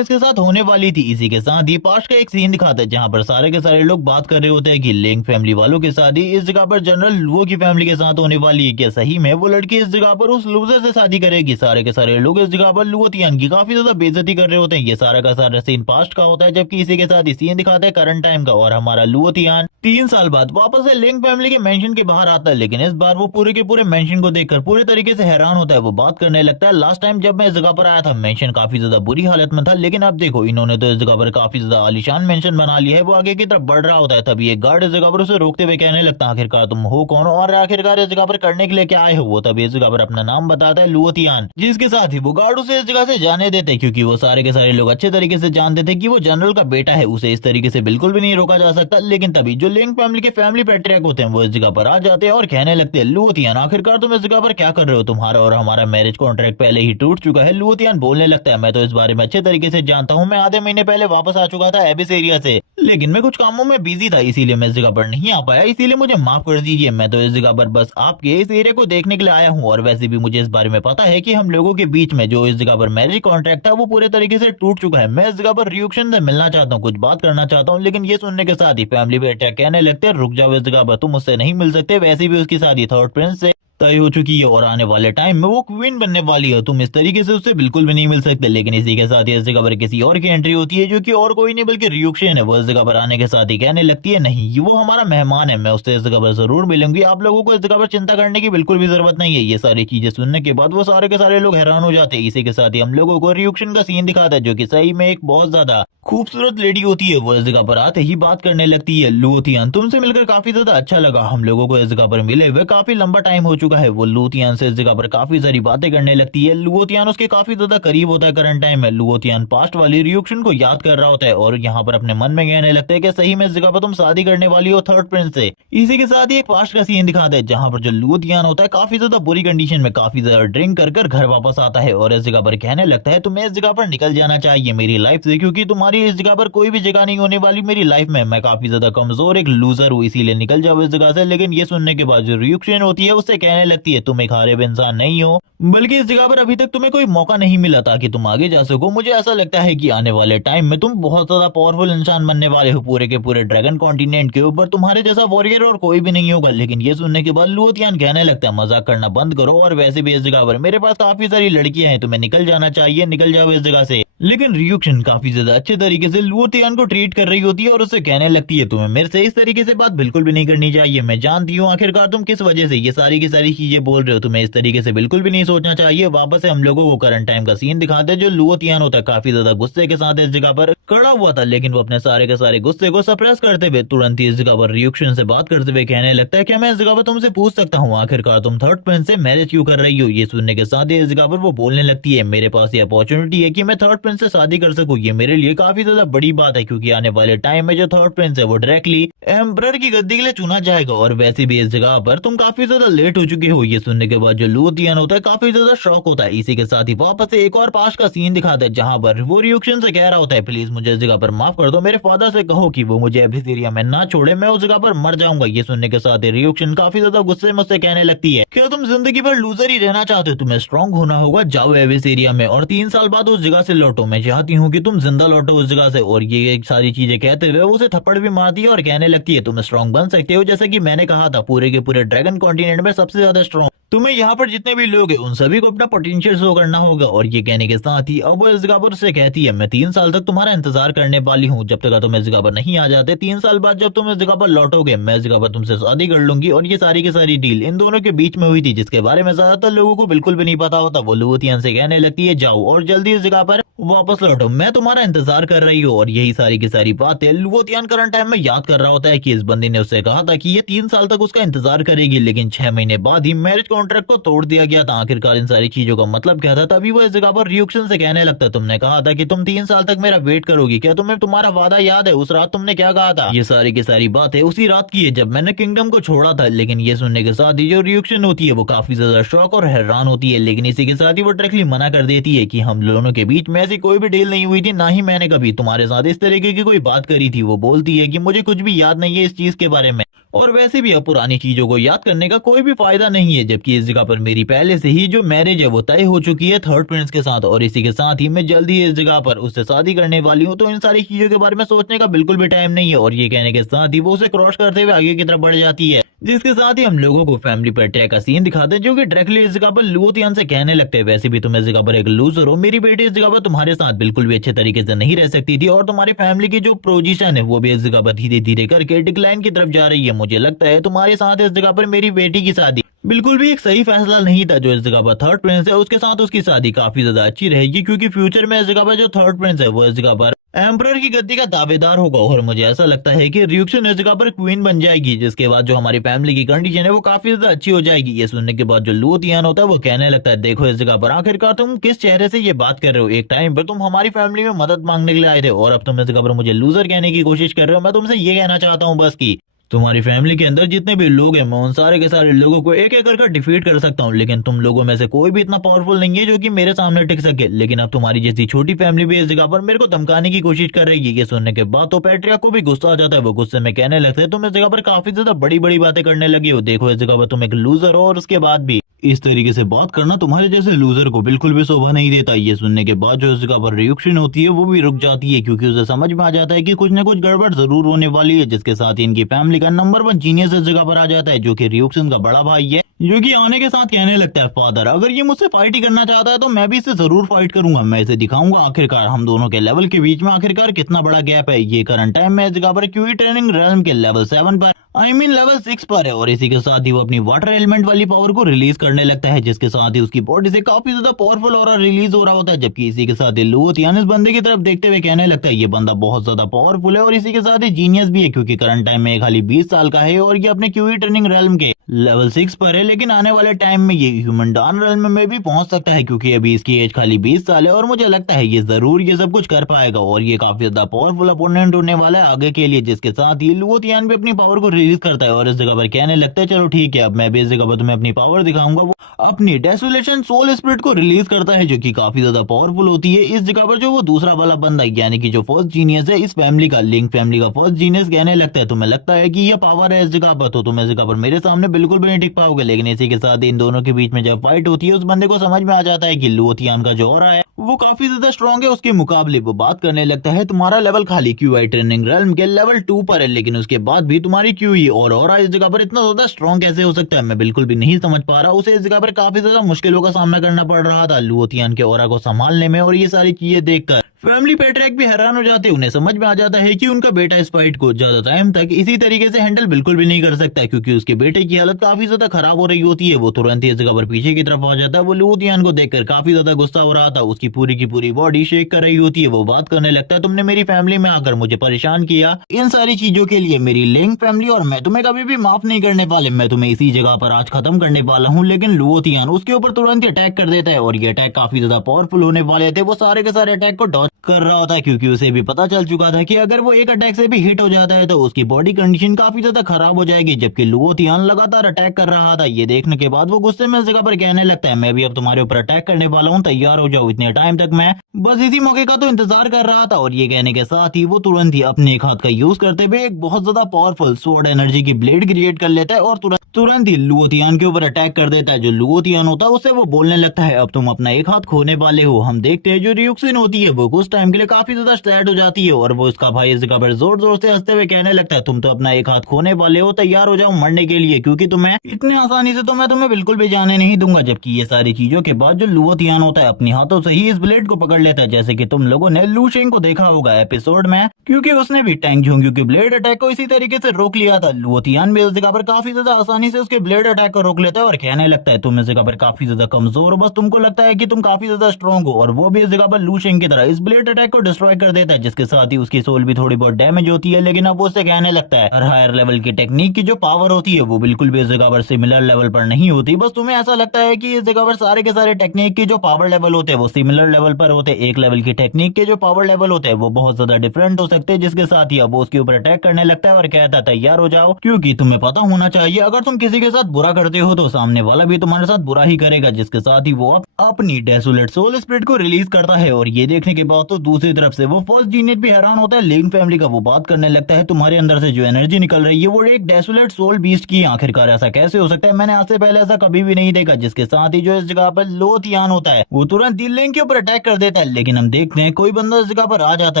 के साथ होने वाली थी। इसी के साथ ही पास्ट का एक सीन दिखाता है जहाँ पर सारे के सारे लोग बात कर रहे होते हैं कि लिंग फैमिली वालों के शादी इस जगह पर जनरल लुओ की फैमिली के साथ होने वाली है, क्या सही में वो लड़की इस जगह पर उस लूजर से शादी करेगी? सारे के सारे लोग इस जगह पर लुओतियान की काफी ज्यादा बेइज्जती कर रहे होते हैं। ये सारा का सारा सीन पास्ट का होता है, जबकि इसी के साथ ही सीन दिखाता है करंट टाइम का, और हमारा लुओतियान 3 साल बाद वापस से लिंग फैमिली के मेंशन के बाहर आता है। लेकिन इस बार वो पूरे के पूरे मेंशन को देखकर पूरे तरीके से हैरान होता है। वो बात करने लगता है लास्ट टाइम जब मैं इस जगह पर आया था मेंशन काफी ज्यादा बुरी हालत में था, लेकिन अब देखो इन्होंने तो इस जगह पर काफी ज्यादा आलीशान मेंशन बना लिया है। वो आगे की तरफ बढ़ रहा होता है, तभी एक गार्ड इस जगह पर उसे रोकते हुए कहने लगता है आखिरकार तुम हो कौन और आखिरकार इस जगह पर करने के लिए क्या आए हो? वो तभी इस जगह पर अपना नाम बताता है लुओतियान, जिसके साथ ही वो गार्ड उसे इस जगह से जाने देते, क्योंकि वो सारे के सारे लोग अच्छे तरीके से जानते थे कि वो जनरल का बेटा है, उसे इस तरीके से बिल्कुल भी नहीं रोका जा सकता। लेकिन तभी जो लिंग फैमिली के फैमिली पैट्रियार्क होते हैं वो इस जगह पर आ जाते हैं और कहने लगते हैं लुओतियान आखिरकार तुम इस जगह पर क्या कर रहे हो? तुम्हारा और हमारा मैरिज कॉन्ट्रैक्ट पहले ही टूट चुका है। लुओतियान बोलने लगता है मैं तो इस बारे में अच्छे तरीके से जानता हूँ, मैं आधे महीने पहले वापस आ चुका था एबिस एरिया से, लेकिन मैं कुछ कामों में बिजी था इसीलिए मैं इस जगह पर नहीं आ पाया, इसीलिए मुझे माफ कर दीजिए। मैं तो इस जगह पर बस आपके इस एरिया को देखने के लिए आया हूँ, और वैसे भी मुझे इस बारे में पता है कि हम लोगों के बीच में जो इस जगह पर मैरिज कॉन्ट्रैक्ट था वो पूरे तरीके से टूट चुका है। मैं इस जगह पर रियुक्शन से मिलना चाहता हूँ, कुछ बात करना चाहता हूँ। लेकिन ये सुनने के साथ ही फैमिली बेटा कहने लगते हैं रुक जाओ, इस जगह पर तुम मुझसे नहीं मिल सकते, वैसे भी उसकी शादी थर्ड प्रिंस से तय हो चुकी है और आने वाले टाइम में वो क्वीन बनने वाली है, तुम इस तरीके से उससे बिल्कुल भी नहीं मिल सकते। लेकिन इसी के साथ ही इस जगह पर किसी और की एंट्री होती है, जो कि और कोई नहीं बल्कि रियुक्शन है। वो इस जगह पर आने के साथ ही कहने लगती है नहीं वो हमारा मेहमान है, मैं उससे इस जगह पर जरूर मिलूंगी, आप लोगों को इस जगह पर चिंता करने की बिल्कुल भी जरूरत नहीं है। ये सारी चीजें सुनने के बाद वो सारे के सारे लोग हैरान हो जाते हैं। इसी के साथ ही हम लोगों को रियुक्शन का सीन दिखाता है, जो कि सही में एक बहुत ज्यादा खूबसूरत लेडी होती है। वो इस जगह पर आते ही बात करने लगती है लुओतियान तुमसे मिलकर काफी ज्यादा अच्छा लगा, हम लोगों को इस जगह पर मिले हुए काफी लंबा टाइम हो चुका है। वो लुओतियान से इस जगह पर काफी सारी बातें करने लगती है। लुओतियान उसके काफी ज्यादा करीब होता है करंट टाइम में। लुओतियान पास्ट वाली रियुक्शन को याद कर रहा होता है और यहाँ पर अपने मन में कहने लगता है कि सही में इस जगह पर तुम शादी करने वाली हो थर्ड प्रिंस से। इसी के साथ ही एक पास्ट का सीन दिखाता है जहाँ पर जो लुओतियान होता है काफी ज्यादा बुरी कंडीशन में काफी ज्यादा ड्रिंक कर घर वापस आता है और इस जगह पर कहने लगता है तुम्हें इस जगह पर निकल जाना चाहिए मेरी लाइफ से, क्योंकि तुम्हारी इस जगह पर कोई भी जगह नहीं होने वाली मेरी लाइफ में, मैं काफी ज्यादा कमजोर एक लूजर हूँ, इसीलिए निकल जाओ इस जगह से। लेकिन ये सुनने के बाद जो रियुक्शन होती है उससे कहने कहने लगती है तुम एक खराब इंसान नहीं हो, बल्कि इस जगह पर अभी तक तुम्हें कोई मौका नहीं मिला ताकि तुम आगे जा सको। मुझे ऐसा लगता है कि आने वाले टाइम में तुम बहुत ज्यादा पावरफुल इंसान बनने वाले हो। पूरे के पूरे ड्रैगन कॉन्टिनेंट के ऊपर तुम्हारे जैसा वॉरियर और कोई भी नहीं होगा। लेकिन ये सुनने के बाद लुओतियान कहने लगता है मजाक करना बंद करो, और वैसे भी इस जगह पर मेरे पास काफी सारी लड़कियां हैं, तुम्हें निकल जाना चाहिए, निकल जाओ इस जगह से। लेकिन रियुक्शन काफी ज्यादा अच्छे तरीके से लुओतियान को ट्रीट कर रही होती है और उससे कहने लगती है तुम्हें मेरे से इस तरीके से बात बिल्कुल भी नहीं करनी चाहिए। मैं जानती हूँ आखिरकार तुम किस वजह से ये सारी की सारी चीजें बोल रहे हो, तुम्हें इस तरीके से बिल्कुल भी नहीं सोचना चाहिए। वापस से हम लोगों को करंट टाइम का सीन दिखाते हैं जो लुओतियान होता है काफी ज्यादा गुस्से के साथ इस जगह पर खड़ा हुआ था, लेकिन वो अपने सारे के सारे गुस्से को सप्रेस करते हुए तुरंत ही इस जगह पर रियुक्शन से बात करते हुए कहने लगता है क्या मैं इस जगह पर तुमसे पूछ सकता हूँ आखिरकार तुम थर्ड प्रिंस से मैरिज क्यों कर रही हो। ये सुनने के साथ ही इस जगह पर वो बोलने लगती है मेरे पास ये अपॉर्चुनिटी है कि मैं थर्ड प्रिंस से शादी कर सकूं, ये मेरे लिए काफी ज्यादा बड़ी बात है क्योंकि आने वाले टाइम में जो थर्ड प्रिंस है वो डायरेक्टली एम्परर की गद्दी के लिए चुना जाएगा। और वैसे भी इस जगह पर तुम काफी ज्यादा लेट हो चुके हो। ये सुनने के बाद जो लुओतियान होता है काफी ज्यादा शॉक होता है। इसी के साथ ही वापस से एक और पास का सीन दिखाता है जहां पर वो रियुक्शन से कह रहा होता है प्लीज मुझे इस जगह पर माफ कर दो, मेरे फादर से कहो कि वो मुझे एबिस एरिया में ना छोड़े, मैं उस जगह पर मर जाऊंगा। ये सुनने के साथ ही रियुक्शन काफी ज्यादा गुस्से में उससे कहने लगती है क्या तुम जिंदगी भर लूजर ही रहना चाहते हो, तुम्हें स्ट्रांग होना होगा, जाओ एबिस एरिया में और 3 साल बाद उस जगह से लौटो, मैं चाहती हूँ कि तुम जिंदा लौटो उस जगह से। और ये सारी चीजें कहते हुए उसे थप्पड़ भी मारती है और कहने लगती है तुम स्ट्रांग बन सकते हो, जैसा कि मैंने कहा था पूरे के पूरे ड्रैगन कॉन्टिनेंट में सबसे ज्यादा स्ट्रांग तुम्हें यहाँ पर जितने भी लोग हैं उन सभी को अपना पोटेंशियल शो करना होगा। और ये कहने के साथ ही अब वो इस जगह पर उससे कहती है मैं 3 साल तक तुम्हारा इंतजार करने वाली हूँ, जब तक तुम इस जगह पर नहीं आ जाते 3 साल बाद जब तुम इस जगह पर लौटोगे मैं इस जगह पर तुमसे शादी कर लूंगी। और ये सारी की सारी डील इन दोनों के बीच में हुई थी जिसके बारे में ज्यादातर लोगों को बिल्कुल भी नहीं पता होता। वो लुओतियान से कहने लगती है जाओ और जल्दी इस जगह पर वापस लौटो, मैं तुम्हारा इंतजार कर रही हूँ। और यही सारी की सारी बातें लुओतियान करंट टाइम में याद कर रहा होता है कि इस बंदी ने उससे कहा था कि ये 3 साल तक उसका इंतजार करेगी, लेकिन 6 महीने बाद ही मैरिज कॉन्ट्रैक्ट को तोड़ दिया गया था। आखिरकार इन सारी चीजों का मतलब क्या था। तभी वो इस जगह पर रियुक्शन से कहने लगता तुमने कहा था कि तुम 3 साल तक मेरा वेट करोगी, क्या तुम्हें तुम्हारा वादा याद है, उस रात तुमने क्या कहा था। ये सारी की सारी बातें उसी रात की है जब मैंने किंगडम को छोड़ा था। लेकिन ये सुनने के साथ ही जो रियुक्शन होती है वो काफी ज्यादा शॉक और हैरान होती है, लेकिन इसी के साथ ही वो डायरेक्टली मना कर देती है कि हम दोनों के बीच में ऐसी कोई भी डील नहीं हुई थी, ना ही मैंने कभी तुम्हारे साथ इस तरीके की कोई बात करी थी। वो बोलती है कि मुझे कुछ भी याद नहीं है इस चीज के बारे में, और वैसे भी अब पुरानी चीजों को याद करने का कोई भी फायदा नहीं है, जबकि इस जगह पर मेरी पहले से ही जो मैरिज है वो तय हो चुकी है थर्ड प्रिंस के साथ, और इसी के साथ ही मैं जल्दी ही इस जगह पर उससे शादी करने वाली हूँ। तो इन सारी चीजों के बारे में सोचने का बिल्कुल भी टाइम नहीं है। और ये कहने के साथ ही वो उसे क्रॉस करते हुए आगे की तरफ बढ़ जाती है, जिसके साथ ही हम लोगों को फैमिली पर अटैक का सीन दिखाते हैं जो कि डायरेक्टली इस जगह पर लुओतियान से कहने लगते हैं वैसे भी तुम इस जगह पर एक लूजर हो, मेरी बेटी इस जगह पर तुम्हारे साथ बिल्कुल भी अच्छे तरीके से नहीं रह सकती थी, और तुम्हारी फैमिली की जो पोजीशन है वो भी इस जगह पर धीरे धीरे करके डिक्लाइन की तरफ जा रही है। मुझे लगता है तुम्हारे साथ इस जगह पर मेरी बेटी की शादी बिल्कुल भी एक सही फैसला नहीं था। जो इस जगह पर थर्ड प्रिंस है उसके साथ उसकी शादी काफी ज्यादा अच्छी रहेगी, क्योंकि फ्यूचर में इस जगह पर जो थर्ड प्रिंस है वो इस जगह पर एम्परर की गद्दी का दावेदार होगा। और मुझे ऐसा लगता है कि रियुक्शन इस जगह पर क्वीन बन जाएगी, जिसके बाद जो हमारी फैमिली की कंडीशन है वो काफी ज्यादा अच्छी हो जाएगी। ये सुनने के बाद जो लुओतियान होता है वो कहने लगता है देखो इस जगह पर आखिरकार तुम किस चेहरे से ये बात कर रहे हो, एक टाइम पर तुम हमारी फैमिली में मदद मांगने के लिए आए थे और अब तुम इस जगह पर मुझे लूजर कहने की कोशिश कर रहे हो। मैं तुमसे ये कहना चाहता हूँ बस की तुम्हारी फैमिली के अंदर जितने भी लोग हैं मैं उन सारे के सारे लोगों को एक एक करके डिफीट कर सकता हूँ, लेकिन तुम लोगों में से कोई भी इतना पावरफुल नहीं है जो कि मेरे सामने टिक सके। लेकिन अब तुम्हारी जैसी छोटी फैमिली भी इस जगह पर मेरे को धमकाने की कोशिश कर रही है। ये सुनने के बाद तो पैट्रिया को भी गुस्सा आ जाता है, वो गुस्से में कहने लगता है तुम इस जगह पर काफी ज्यादा बड़ी बड़ी बातें करने लगी हो, देखो इस जगह पर तुम एक लूजर हो और उसके बाद भी इस तरीके से बात करना तुम्हारे जैसे लूजर को बिल्कुल भी शोभा नहीं देता। ये सुनने के बाद जो इस जगह पर रियुक्शन होती है वो भी रुक जाती है, क्योंकि उसे समझ में आ जाता है कि कुछ न कुछ गड़बड़ जरूर होने वाली है, जिसके साथ ही इनकी फैमिली का नंबर 1 जीनियस इस जगह पर आ जाता है जो कि रियुक्शन का बड़ा भाई है, जो कि आने के साथ कहने लगता है फादर अगर ये मुझसे फाइट ही करना चाहता है तो मैं भी इसे जरूर फाइट करूंगा, मैं इसे दिखाऊंगा आखिरकार हम दोनों के लेवल के बीच में आखिरकार कितना बड़ा गैप है। ये करंट टाइम में इस जगह पर क्यूई ट्रेनिंग रेल्म के लेवल 7 पर लेवल 6 पर है, और इसी के साथ ही वो अपनी वाटर एलिमेंट वाली पावर को रिलीज करने लगता है, जिसके साथ ही उसकी बॉडी से काफी ज्यादा पावरफुल ऑरा रिलीज हो रहा होता है। जबकि इसी के साथ ही लुओतियान इस बंदे की तरफ देखते हुए कहने लगता है ये बंदा बहुत ज्यादा पावरफुल है और इसी के साथ ही जीनियस भी है, क्योंकि करंट टाइम में खाली 20 साल का है और ये अपने क्यूई ट्रेनिंग रेल्म के लेवल 6 पर है, लेकिन आने वाले टाइम में ये ह्यूमन डॉन रेल्म में भी पहुंच सकता है, क्योंकि अभी इसकी एज खाली 20 साल है और मुझे लगता है ये जरूर ये सब कुछ कर पाएगा और ये काफी ज्यादा पावरफुल अपोनेंट होने वाला है आगे के लिए। जिसके साथ ही लुओतियान भी अपनी पावर को रिलीज करता है और इस जगह पर कहने लगता है चलो ठीक है अब मैं भी इस जगह पर तुम्हें अपनी पावर दिखाऊंगा बताऊंगा वो अपनी डेसोलेशन सोल स्पिरिट को रिलीज करता है, जो कि काफी ज्यादा पावरफुल होती है। इस जगह पर जो वो दूसरा वाला बंदा यानी कि जो फर्स्ट जीनियस है इस फैमिली का, लिंक फैमिली का फर्स्ट जीनियस कहने लगता है तुम्हें लगता है कि यह पावर है इस जगह पर, तो तुम इस जगह पर मेरे सामने बिल्कुल भी नहीं टिक पाओगे। लेकिन इसी के साथ इन दोनों के बीच में जब फाइट होती है उस बंदे को समझ में आ जाता है कि लुओथियान का जो ऑरा है वो काफी ज्यादा स्ट्रॉन्ग है उसके मुकाबले। वो बात करने लगता है तुम्हारा लेवल खाली क्यूआई ट्रेनिंग रेल्म के लेवल 2 पर है, लेकिन उसके बाद भी तुम्हारी क्यूई और ऑरा इस जगह पर इतना ज्यादा स्ट्रॉन्ग कैसे हो सकता है, मैं बिल्कुल भी नहीं समझ पा रहा। उसे इस जगह पर काफी ज्यादा मुश्किलों का सामना करना पड़ रहा था लुओथियान के ऑरा को संभालने में, और ये सारी चीजें देखकर फैमिली पेट्रैक भी हैरान हो जाते हैं। उन्हें समझ में आ जाता है कि उनका बेटा इस फाइट को ज्यादा टाइम तक इसी तरीके से हैंडल बिल्कुल भी नहीं कर सकता, क्योंकि उसके बेटे की हालत काफी ज्यादा खराब हो रही होती है। वो तुरंत ही इस जगह पर पीछे की तरफ आ जाता है। वो लुओथियान को देखकर काफी ज्यादा गुस्सा हो रहा था, उसकी पूरी की पूरी बॉडी शेक कर रही होती है। वो बात करने लगता है तुमने मेरी फैमिली में आकर मुझे परेशान किया, इन सारी चीजों के लिए मेरी लिंक फैमिली और मैं तुम्हें कभी भी माफ नहीं करने वाले, मैं तुम्हें इसी जगह पर आज खत्म करने वाला हूँ। लेकिन लुओथियान उसके ऊपर तुरंत अटैक कर देता है, और ये अटैक काफी ज्यादा पावरफुल होने वाले थे। वो सारे के सारे अटैक को डॉज कर रहा होता है, क्योंकि उसे भी पता चल चुका था कि अगर वो एक अटैक से भी हिट हो जाता है तो उसकी बॉडी कंडीशन काफी ज्यादा खराब हो जाएगी। जबकि लुओथियान लगातार अटैक कर रहा था। ये देखने के बाद वो गुस्से में इस जगह पर कहने लगता है मैं भी अब तुम्हारे ऊपर अटैक करने वाला हूँ, तैयार हो जाओ। इतने टाइम तक मैं बस इसी मौके का तो इंतजार कर रहा था। और ये कहने के साथ ही वो तुरंत ही अपने एक हाथ का यूज करते हुए एक बहुत ज्यादा पावरफुल स्वॉर्ड एनर्जी की ब्लेड क्रिएट कर लेता है और तुरंत ही लुओथियान के ऊपर अटैक कर देता है। जो लुओथियान होता है उससे वो बोलने लगता है अब तुम अपना एक हाथ खोने वाले हो। हम देखते हैं जो रियुक्सिन होती है वो कुछ टाइम के लिए काफी ज्यादा सैड हो जाती है, और वो इसका भाई इस जगह पर जोर जोर से हंसते हुए कहने लगता है तुम तो अपना एक हाथ खोने वाले हो, तैयार हो जाओ मरने के लिए, क्योंकि तुम्हें इतने आसानी से तो मैं तुम्हें बिल्कुल भी जाने नहीं दूंगा। जबकि ये सारी चीजों के बाद जो लुओथियान होता है अपनी हाथों से ही इस ब्लेड को पकड़ लेता है, जैसे कि तुम लोगों ने लू शेंग को देखा होगा एपिसोड में, क्योंकि उसने भी टैंग झोंग्यू के ब्लेड अटैक को इसी तरीके से रोक लिया था। लुओथियान भी इस जगह पर काफी ज्यादा आसानी से उसके ब्लेड अटैक को रोक लेता है और कहने लगता है तुम इस जगह पर काफी ज्यादा कमजोर हो, बस तुमको लगता है कि तुम काफी ज्यादा स्ट्रॉन्ग हो। और वो भी इस जगह पर लू शेंग की तरह इस ब्लेड अटैक को डिस्ट्रॉय कर देता है, जिसके साथ ही उसकी सोल भी थोड़ी बहुत डैमेज होती है। लेकिन अब वो उससे कहने लगता है हर हायर लेवल की टेक्निक की जो पावर होती है वो बिल्कुल भी इस जगह पर सिमिलर लेवल पर नहीं होती। बस तुम्हें ऐसा लगता है कि इस जगह पर सारे के सारे टेक्निक की जो पावर लेवल होते हैं वो सिमिलर लेवल पर होते हैं। एक लेवल की टेक्निक के जो पावर लेवल होते हैं वो बहुत ज्यादा डिफरेंट हो सकते हैं। जिसके साथ ही अब वो उसके ऊपर अटैक करने लगता है और कहता है तैयार हो जाओ, क्योंकि तुम्हें पता होना चाहिए अगर तुम किसी के साथ बुरा करते हो तो सामने वाला भी तुम्हारे साथ बुरा ही करेगा। जिसके साथ ही वो अपनी डेसोलेट सोल स्पिरिट को रिलीज करता है। और ये देखने के बाद तो दूसरी तरफ से वो फर्स्ट जीनियस भी हैरान होता है लिंक फैमिली का। वो बात करने लगता है तुम्हारे अंदर से जो एनर्जी निकल रही है वो एक डेसोलेट सोल बीस्ट की, आखिरकार ऐसा कैसे हो सकता है, मैंने आज से पहले ऐसा कभी भी नहीं देखा। जिसके साथ ही जो इस जगह पर लुओथियान होता है वो तुरंत ही लिंक के ऊपर अटैक कर देता है। लेकिन हम देखते हैं कोई बंदा इस जगह पर आ जाता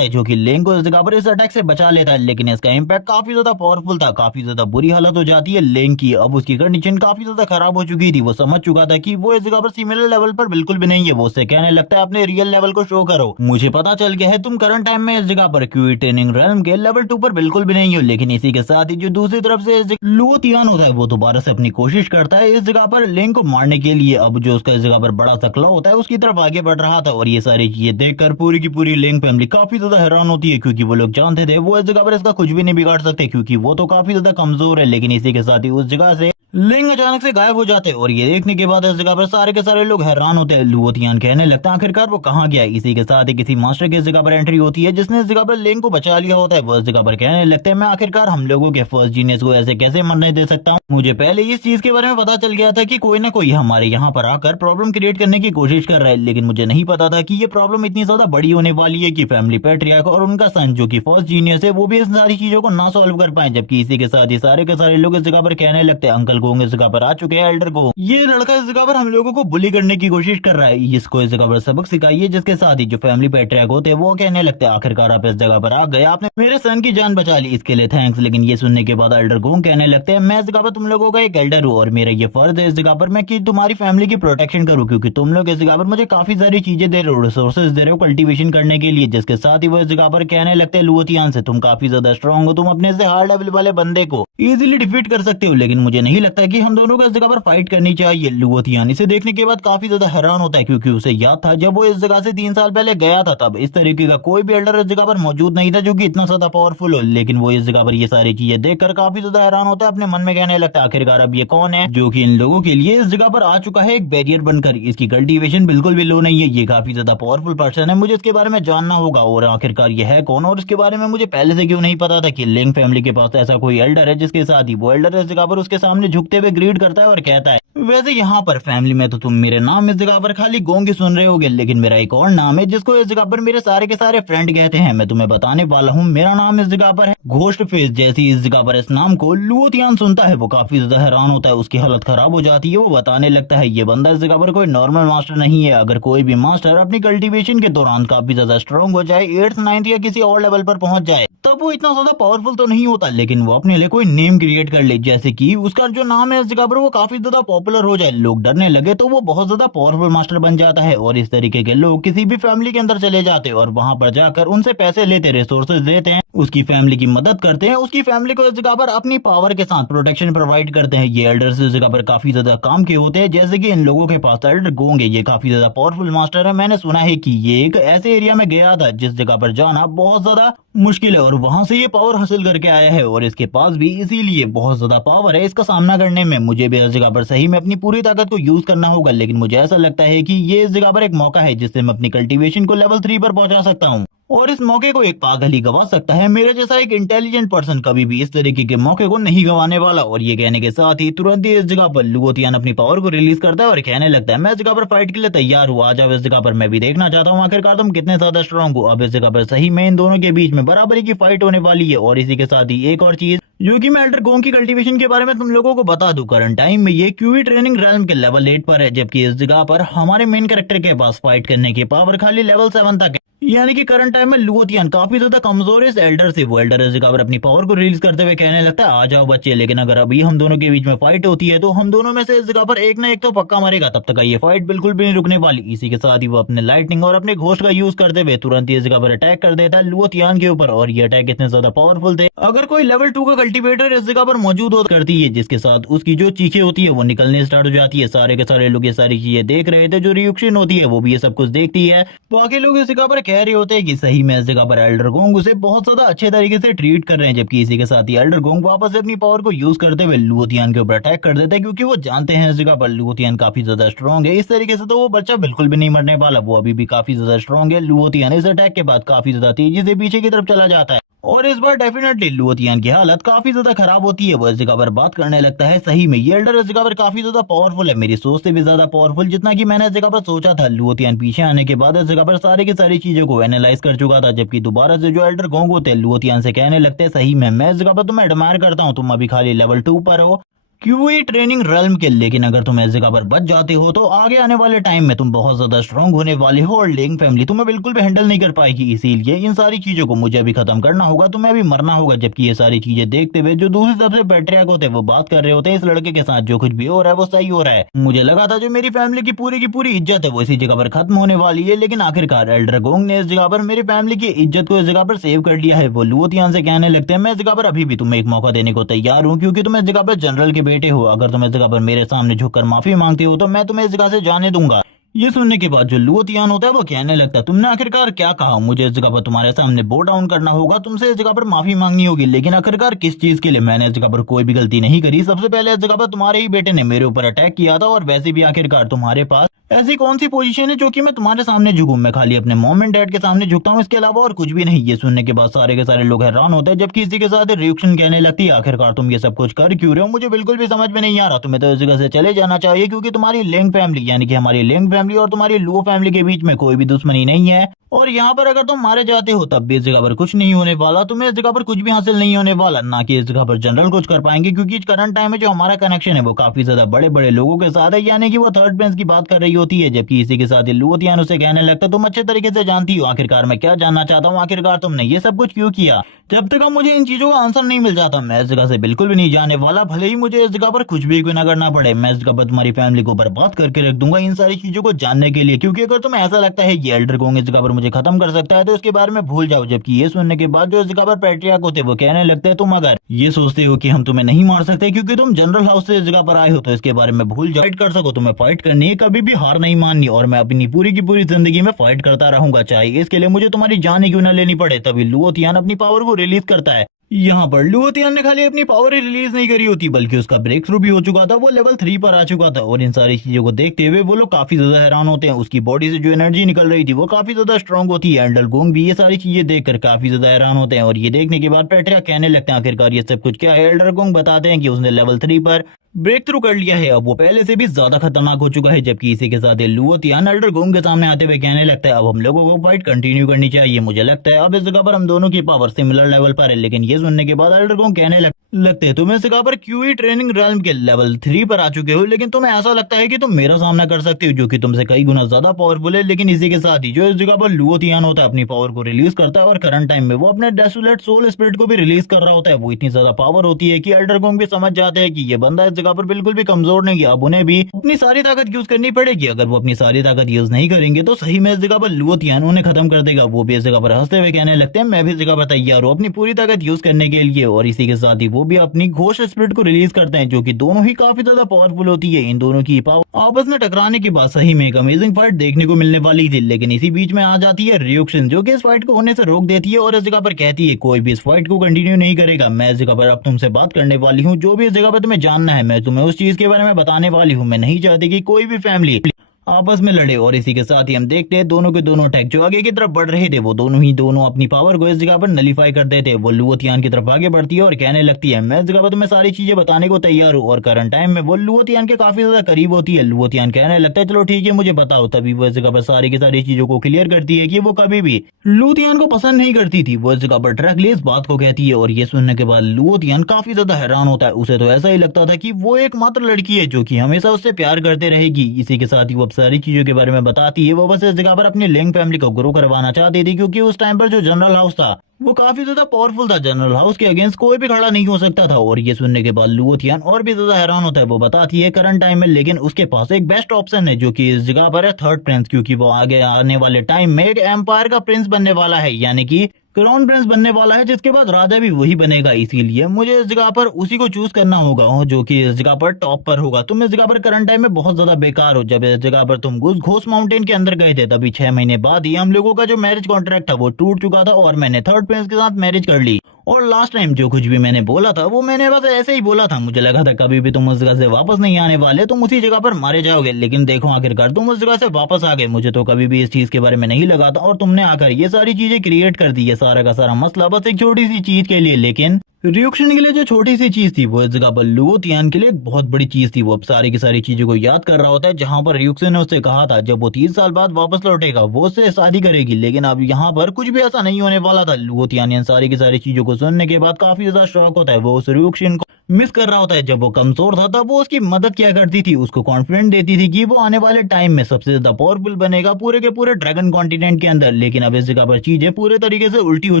है जो कि लिंक को इस जगह पर इस अटैक से बचा लेता है। लेकिन इसका इम्पैक्ट काफी ज्यादा पावरफुल था, काफी ज्यादा बुरी हालत हो जाती है लिंक की। अब उसकी कंडीशन काफी ज्यादा खराब हो चुकी थी। वो समझ चुका था कि वो इस जगह पर सिमिलर लेवल पर बिल्कुल भी नहीं है। वो उससे कहने लगता है अपने रियल लेवल को शो करो, मुझे पता चल गया है तुम करंट टाइम में इस जगह पर क्यूई ट्रेनिंग रेल्म के लेवल 2 पर बिल्कुल भी नहीं हो। लेकिन इसी के साथ ही जो दूसरी तरफ से लुओथियान होता है वो दोबारा से अपनी कोशिश करता है इस जगह पर लिंक को मारने के लिए। अब जो उसका इस जगह पर बड़ा सा क्लॉ होता है उसकी तरफ आगे बढ़ रहा था। और ये सारी चीजें देखकर पूरी की पूरी लिंक फैमिली काफी ज्यादा हैरान होती है, क्योंकि वो लोग जानते थे वो इस जगह पर इसका कुछ भी नहीं बिगाड़ सकते, क्योंकि वो तो काफी ज्यादा कमजोर है। लेकिन इसी के साथ ही उस जगह से लिंग अचानक से गायब हो जाते हैं। और ये देखने के बाद इस जगह पर सारे के सारे लोग हैरान होते हैं। लुओथियान कहने लगता है आखिरकार वो कहाँ गया। इसी के साथ ही किसी मास्टर की इस जगह पर एंट्री होती है जिसने इस जगह पर लिंग को बचा लिया होता है। वो इस जगह पर कहने लगते हैं मैं आखिरकार हम लोगों के फर्स्ट जीनियस को ऐसे कैसे मरने दे सकता हूँ। मुझे पहले इस चीज के बारे में पता चल गया था कि कोई ना कोई हमारे यहाँ पर आकर प्रॉब्लम क्रिएट करने की कोशिश कर रहा है, लेकिन मुझे नहीं पता था कि ये प्रॉब्लम इतनी ज्यादा बड़ी होने वाली है कि फैमिली पैट्रियार्क और उनका सन जो कि फर्स्ट जीनियस है वो भी इस सारी चीजों को ना सॉल्व कर पाए। जबकि इसी के साथ ही सारे के सारे लोग इस जगह पर कहने लगते हैं अंकल गोंग इस जगह पर आ चुके हैं, एल्डर को ये लड़का इस जगह पर हम लोगों को बुली करने की कोशिश कर रहा है, इसको इस जगह पर सबक सिखाइए। जिसके साथ ही जो फैमिली पैट्रियार्क होते हैं वो कहने लगते हैं आखिरकार आप इस जगह पर आ गए, आपने मेरे सन की जान बचा ली, इसके लिए थैंक्स। लेकिन ये सुनने के बाद एल्डर गोंग कहने लगते हैं मैं इस जगह पर तुम लोगों का एक एल्डर हूँ और मेरा ये फर्ज है इस जगह पर मैं कि तुम्हारी फैमिली की प्रोटेक्शन करूँ, क्योंकि तुम लोग इस जगह पर मुझे काफी सारी चीजें दे रहे हो, रिसोर्सेज दे रहे हो कल्टीवेशन करने के लिए। जिसके साथ ही वो इस जगह पर कहने लगते हैं लुओथियान से तुम काफी ज्यादा स्ट्रॉन्ग हो, तुम अपने से हार्ड लेवल वाले बंदे को इजीली डिफीट कर सकते हो, लेकिन मुझे नहीं लगता कि हम दोनों को इस जगह पर फाइट करनी चाहिए। लुओथियान इसे देखने के बाद काफी ज्यादा हैरान होता है, क्योंकि उसे याद था जब वो इस जगह से 3 साल पहले गया था तब इस तरीके का कोई भी एल्डर इस जगह पर मौजूद नहीं था जो कि इतना ज्यादा पावरफुल हो। लेकिन वो इस जगह पर ये सारी चीजें देखकर काफी ज्यादा हैरान होता है, अपने मन में कहने लगता है आखिरकार अब ये कौन है जो कि इन लोगों के लिए इस जगह पर आ चुका है एक बैरियर बनकर। इसकी कल्टीवेशन बिल्कुल भी लो नहीं है, ये काफी ज्यादा पावरफुल पर्सन है, मुझे इसके बारे में जानना होगा। और आखिरकार ये है कौन और इसके बारे में मुझे पहले से क्यों नहीं पता था कि लिंग फैमिली के पास ऐसा कोई एल्डर है जिसके साथ ही वो एल्डर इस जगह पर उसके सामने झुकते हुए ग्रीट करता है और कहता है, वैसे यहाँ पर फैमिली में तो तुम मेरे नाम इस जगह पर खाली गोंग ही सुन रहे होगे, लेकिन मेरा एक और नाम है जिसको इस जगह पर मेरे सारे के सारे फ्रेंड कहते हैं। मैं तुम्हें बताने वाला हूँ, मेरा नाम इस जगह पर है घोस्ट फेस। जैसे इस जगह पर इस नाम को लुओ तियान सुनता है वो काफी ज्यादा हैरान होता है, उसकी हालत खराब हो जाती है। वो बताने लगता है ये बंदा इस जगह पर कोई नॉर्मल मास्टर नहीं है। अगर कोई भी मास्टर अपनी कल्टीवेशन के दौरान काफी ज्यादा स्ट्रांग हो जाए, 8th 9th या किसी और लेवल पर पहुंच जाए, तब वो इतना ज्यादा पावरफुल तो नहीं होता, लेकिन वो अपने लिए कोई नेम क्रिएट कर ले। जैसे कि उसका जो नाम है इस जगह पर वो काफी ज्यादा पॉपुलर हो जाए, लोग डरने लगे, तो वो बहुत ज्यादा पावरफुल मास्टर बन जाता है। और इस तरीके के लोग किसी भी फैमिली के अंदर चले जाते हैं और वहां पर जाकर उनसे पैसे लेते, रिसोर्सेज देते हैं, उसकी फैमिली की मदद करते हैं, उसकी फैमिली को इस जगह पर अपनी पावर के साथ प्रोटेक्शन प्रोवाइड करते हैं। ये एल्डर्स इस जगह पर काफी ज्यादा काम के होते हैं। जैसे कि इन लोगों के पास एल्डर गोंग है, ये काफी ज्यादा पावरफुल मास्टर है। मैंने सुना है कि ये एक ऐसे एरिया में गया था जिस जगह पर जाना बहुत ज्यादा मुश्किल है और वहां से ये पावर हासिल करके आया है और इसके पास भी इसीलिए बहुत ज्यादा पावर है। इसका सामना करने में मुझे भी इस जगह पर सही में अपनी पूरी ताकत को यूज करना होगा, लेकिन मुझे ऐसा लगता है कि ये इस जगह पर एक मौका है जिससे मैं अपनी कल्टीवेशन को लेवल 3 पर पहुंचा सकता हूँ और इस मौके को एक पागल ही गवा सकता है। मेरे जैसा एक इंटेलिजेंट पर्सन कभी भी इस तरीके के मौके को नहीं गंवाने वाला। और ये कहने के साथ ही तुरंत ही इस जगह पर लुओ तियान अपनी पावर को रिलीज करता है और कहने लगता है, मैं इस जगह पर फाइट के लिए तैयार हूँ, आ जाओ इस जगह पर, मैं भी देखना चाहता हूँ आखिरकार तुम कितने ज्यादा स्ट्रांग हो। अब इस जगह पर सही में इन दोनों के बीच में बराबरी की फाइट होने वाली है। और इसी के साथ ही एक और चीज जो कि मैं एल्डर गोंग की कल्टीवेशन के बारे में तुम लोगों को बता दूं, करंट टाइम में ये क्यूवी ट्रेनिंग रेल्म के लेवल 8 पर है, जबकि इस जगह पर हमारे मेन कैरेक्टर के पास फाइट करने की पावर खाली लेवल 7 तक है। यानी कि करंट टाइम में लुओ तियान काफी ज्यादा कमजोर है इस एल्डर से। वो एल्डर इस जगह पर अपनी पावर को रिलीज करते हुए कहने लगता है, आ जाओ बच्चे, लेकिन अगर अभी हम दोनों के बीच में फाइट होती है तो हम दोनों में से इस जगह पर एक ना एक तो पक्का मरेगा, तब तक ये फाइट बिल्कुल भी नहीं रुकने वाली। इसी के साथ ही वो अपने लाइटनिंग और अपने घोस्ट का यूज करते हुए तुरंत ही इस जगह पर अटैक कर देता है लुओ तियान के ऊपर। और ये अटैक इतने ज्यादा पावरफुल थे, अगर कोई लेवल 2 का कल्टीवेटर इस जगह पर मौजूद हो करती है, जिसके साथ उसकी जो चीखें होती है वो निकलने स्टार्ट हो जाती है। सारे के सारे लोग ये सारी चीजें देख रहे थे, जो रिएक्शन होती है वो भी ये सब कुछ देखती है। बाकी लोग इस जगह पर कह रहे होते हैं कि सही में इस जगह पर एल्डर गोंग उसे बहुत ज्यादा अच्छे तरीके से ट्रीट कर रहे हैं, जबकि इसी के साथ ही एल्डर गोंग वापस से अपनी पावर को यूज करते हुए लुओ तियान के ऊपर अटैक कर देते हैं, क्योंकि वो जानते हैं इस जगह पर लुओ तियान काफी ज्यादा स्ट्रॉन्ग है। इस तरीके से तो वो बच्चा बिल्कुल भी नहीं मरने वाला, वो अभी भी काफी ज्यादा स्ट्रॉन्ग है। लुओ तियान इस अटैक के बाद काफी ज्यादा तेजी से पीछे की तरफ चला जाता है और इस बार डेफिनेटली लुओ तियान की हालत काफी ज्यादा खराब होती है। वो इस जगह पर बात करने लगता है, सही में ये एल्डर इस जगह पर काफी ज्यादा पावरफुल है, मेरी सोच से भी ज्यादा पावरफुल जितना कि मैंने इस जगह पर सोचा था। लुओ तियान पीछे आने के बाद इस जगह पर सारी की सारी चीजों को एनालाइज कर चुका था, जबकि दोबारा से जो एल्डर गोंग होते हैं लुओ तियान से कहने लगते हैं, सही में मैं इस जगह पर तुम्हें एडमायर करता हूँ, तुम अभी खाली लेवल 2 पर हो क्यूई ट्रेनिंग रेल्म के, लेकिन अगर तुम इस जगह पर बच जाते हो तो आगे आने वाले टाइम में तुम बहुत ज्यादा स्ट्रांग होने वाले हो और लिंग फैमिली तुम्हें बिल्कुल भी हैंडल नहीं कर पाएगी। इसीलिए इन सारी चीजों को मुझे अभी खत्म करना होगा, तुम्हें अभी मरना होगा। जबकि ये सारी चीजें देखते हुए जो दूसरी तरफ से पैट्रियार्क होते हैं वो बात कर रहे होते हैं, इस लड़के के साथ जो कुछ भी हो रहा है वो सही हो रहा है। मुझे लगा था जो मेरी फैमिली की पूरी इज्जत है वो इसी जगह पर खत्म होने वाली है, लेकिन आखिरकार एल्डर गोंग ने इस जगह पर मेरी फैमिली की इज्जत को इस जगह पर सेव कर लिया है। वो लुओ तियान से कहने लगते हैं, मैं इस जगह पर अभी भी तुम्हें एक मौका देने को तैयार हूँ, क्योंकि तुम इस जगह पर जनरल के बेटे हो। अगर तुम इस जगह पर मेरे सामने झुककर माफी मांगते हो तो मैं तुम्हें इस जगह से जाने दूंगा। ये सुनने के बाद जो लुओ तियान होता है वो कहने लगता है, तुमने आखिरकार क्या कहा, मुझे इस जगह पर तुम्हारे सामने बो डाउन करना होगा, तुमसे इस जगह पर माफी मांगनी होगी, लेकिन आखिरकार किस चीज के लिए? मैंने इस जगह पर कोई भी गलती नहीं करी। सबसे पहले इस जगह पर तुम्हारे ही बेटे ने मेरे ऊपर अटैक किया था और वैसे भी आखिरकार तुम्हारे पास ऐसी कौन सी पोजीशन है जो कि मैं तुम्हारे सामने झुकूं? मैं खाली अपने मॉम एंड डैड के सामने झुकता हूँ, इसके अलावा और कुछ भी नहीं। ये सुनने के बाद सारे के सारे लोग हैरान होते हैं, जबकि इसी के साथ रिएक्शन कहने लगती है, आखिरकार तुम ये सब कुछ कर क्यों रहे हो, मुझे बिल्कुल भी समझ में नहीं आ रहा। तुम्हें तो इस जगह से चले जाना चाहिए, क्योंकि तुम्हारी लिंग फैमिली यानी कि हमारी लिंग फैमिली और तुम्हारी लुओ फैमिली के बीच में कोई भी दुश्मनी नहीं है। और यहाँ पर अगर तुम मारे जाते हो तब भी इस जगह पर कुछ नहीं होने वाला, तुम्हें इस जगह पर कुछ भी हासिल नहीं होने वाला, ना कि इस जगह पर जनरल कुछ कर पाएंगे, क्योंकि करंट टाइम में जो हमारा कनेक्शन है वो काफी ज्यादा बड़े बड़े लोगों के साथ है, यानी कि वो थर्ड प्रिंस की बात कर रही होती है। जबकि इसी के साथ लुओ तियान उसे कहने लगता है, तुम अच्छे तरीके से जानती हो आखिरकार मैं क्या जानना चाहता हूँ, आखिरकार तुमने ये सब कुछ क्यों किया? जब तक मुझे इन चीजों का आंसर नहीं मिल जाता मैं इस जगह से बिल्कुल भी नहीं जाने वाला, भले ही मुझे इस जगह पर कुछ भी क्यों ना करना पड़े। मैं इस जगह पर तुम्हारी फैमिली को बर्बाद करके रख दूंगा इन सारी चीजों को जानने के लिए, क्योंकि अगर तुम्हें ऐसा लगता है ये एल्डर गोंग इस जगह पर मुझे खत्म कर सकता है तो इसके बारे में भूल जाओ। जबकि ये सुनने के बाद जो इस जगह पर पैट्रियार्क होते वो कहने लगते हैं, तुम अगर ये सोचते हो कि हम तुम्हें नहीं मार सकते क्योंकि तुम जनरल हाउस से इस जगह पर आए हो तो इसके बारे में भूल जाओ। फाइट कर सको तुम्हें फाइट करनी है, कभी भी हार नहीं माननी, और मैं अपनी पूरी की पूरी जिंदगी में फाइट करता रहूंगा, चाहे इसके लिए मुझे तुम्हारी जान ही क्यों ना लेनी पड़े। तभी लुओ तियान अपनी पावर को रिलीज करता है। यहाँ पर लुओ तियान ने खाली अपनी पावर ही रिलीज नहीं करी होती बल्कि उसका ब्रेक थ्रू भी हो चुका था, वो लेवल 3 पर आ चुका था। और इन सारी चीजों को देखते हुए वो लोग काफी ज्यादा हैरान होते हैं, उसकी बॉडी से जो एनर्जी निकल रही थी वो काफी ज्यादा स्ट्रांग होती है। एल्डर गोंग भी ये सारी चीजें देखकर काफी ज्यादा हैरान होते हैं और ये देखने के बाद पैट्रियार्क कहने लगते हैं, आखिरकार ये सब कुछ क्या है? एल्डर गोंग बताते हैं कि उसने लेवल 3 पर ब्रेक थ्रू कर लिया है, अब वो पहले से भी ज्यादा खतरनाक हो चुका है। जबकि इसी के साथ लुओ तियान अल्डर गोंग के सामने आते हुए कहने लगता है अब हम लोगों को फाइट कंटिन्यू करनी चाहिए। मुझे लगता है अब इस जगह पर हम दोनों की पावर सिमिलर लेवल पर है। लेकिन ये सुनने के बाद अल्डर गोंग कहने लगते हैं तुम इस जगह पर क्यूई ट्रेनिंग रेल्म के लेवल 3 पर आ चुके हो, लेकिन तुम्हें ऐसा लगता है कि तुम मेरा सामना कर सकते हो जो कि तुमसे कई गुना ज्यादा पावरफुल है। लेकिन इसी के साथ ही जो इस जगह पर लुओ तियान होता है अपनी पावर को रिलीज करता है और करंट टाइम में वो अपने डेसोलेट सोल स्पिरिट को भी रिलीज कर रहा होता है। वो इतनी ज्यादा पावर होती है कि अल्डर गोंग भी समझ जाते हैं कि ये बंदा इस जगह पर बिल्कुल भी कमजोर नहीं है, अब उन्हें भी अपनी सारी ताकत यूज करनी पड़ेगी। अगर वो अपनी सारी ताकत यूज नहीं करेंगे तो सही में इस जगह पर लुओ तियान उन्हें खत्म कर देगा। वो भी इस जगह पर हंसते हुए कहने लगते हैं मैं भी इस जगह पर तैयार हूँ अपनी पूरी ताकत यूज करने के लिए। और इसी के साथ ही वो भी अपनी घोष स्पिरिट को रिलीज करते हैं जो कि दोनों ही काफी ज्यादा पावरफुल होती है। इन दोनों की पावर आपस में टकराने के बाद सही में एक अमेजिंग फाइट देखने को मिलने वाली थी। लेकिन इसी बीच में आ जाती है रियोक्शन जो कि इस फाइट को होने से रोक देती है और इस जगह पर कहती है कोई भी इस फाइट को कंटिन्यू नहीं करेगा। मैं इस जगह पर अब तुमसे बात करने वाली हूँ, जो भी इस जगह पर तुम्हें जानना है मैं तुम्हें उस चीज के बारे में बताने वाली हूँ। मैं नहीं चाहती कि कोई भी फैमिली आपस में लड़े। और इसी के साथ ही हम देखते हैं दोनों के दोनों अटैक जो आगे की तरफ बढ़ रहे थे वो दोनों अपनी पावर को इस जगह पर नलीफाई कर देते। वो लुओ तियान की तरफ आगे बढ़ती है और कहने लगती है मैं इस जगह पर तुम्हें सारी चीजें बताने को तैयार हूँ। और करंट टाइम में वो लुओ तियान के काफी ज्यादा करीब होती है। लुओ तियान कहने लगता है चलो ठीक है मुझे बताओ। तभी वो इस जगह पर सारी की सारी चीजों को क्लियर करती है कि वो कभी भी लुओ तियान को पसंद नहीं करती थी। वो इस जगह पर डायरेक्टली इस बात को कहती है और ये सुनने के बाद लुओ तियान काफी ज्यादा हैरान होता है। उसे तो ऐसा ही लगता था कि वो एकमात्र लड़की है जो कि हमेशा उससे प्यार करते रहेगी। इसी के साथ ही वो अब सारी चीजों के बारे में बताती है। वो बस इस जगह पर अपनी लिंग फैमिली को ग्रो करवाना चाहती थी क्योंकि उस टाइम पर जो जनरल हाउस था वो काफी ज्यादा पावरफुल था। जनरल हाउस के अगेंस्ट कोई भी खड़ा नहीं हो सकता था। और ये सुनने के बाद लुओ तियान और भी ज्यादा हैरान होता है। वो बताती है करंट टाइम में लेकिन उसके पास एक बेस्ट ऑप्शन है जो कि इस जगह पर है थर्ड प्रिंस, क्योंकि वो आगे आने वाले टाइम में एक एम्पायर का प्रिंस बनने वाला है, यानी कि क्राउन प्रिंस बनने वाला है जिसके बाद राजा भी वही बनेगा। इसीलिए मुझे इस जगह पर उसी को चूज करना होगा जो कि इस जगह पर टॉप पर होगा। तुम इस जगह पर करंट टाइम में बहुत ज्यादा बेकार हो। जब इस जगह पर तुम घोष माउंटेन के अंदर गए थे तभी 6 महीने बाद ही हम लोगों का जो मैरिज कॉन्ट्रैक्ट था वो टूट चुका था और मैंने थर्ड प्रिंस के साथ मैरिज कर ली। और लास्ट टाइम जो कुछ भी मैंने बोला था वो मैंने बस ऐसे ही बोला था। मुझे लगा था कभी भी तुम उस जगह से वापस नहीं आने वाले, तुम उसी जगह पर मारे जाओगे। लेकिन देखो आखिरकार तुम उस जगह से वापस आ गए। मुझे तो कभी भी इस चीज के बारे में नहीं लगा था और तुमने आकर ये सारी चीजें क्रिएट कर दी। ये सारा का सारा मसला बस एक छोटी सी चीज के लिए। लेकिन रिएक्शन के लिए जो छोटी सी चीज थी वो इस जगह पर लुओ तियान के लिए एक बहुत बड़ी चीज थी। वो अब सारी की सारी चीजों को याद कर रहा होता है जहां पर रिएक्शन ने उससे कहा था जब वो 30 साल बाद वापस लौटेगा वो उससे शादी करेगी। लेकिन अब यहाँ पर कुछ भी ऐसा नहीं होने वाला था। लुओ तियान इन सारी की सारी चीजों को सुनने के बाद काफी ज्यादा शौक होता है। वो उस रिएक्शन को मिस कर रहा होता है। जब वो कमजोर था तब वो उसकी मदद किया करती थी, उसको कॉन्फिडेंस देती थी कि वो आने वाले टाइम में सबसे ज्यादा पावरफुल बनेगा पूरे के पूरे ड्रैगन कॉन्टिनेंट के अंदर। लेकिन अब इस जगह पर चीजें पूरे तरीके से उल्टी हो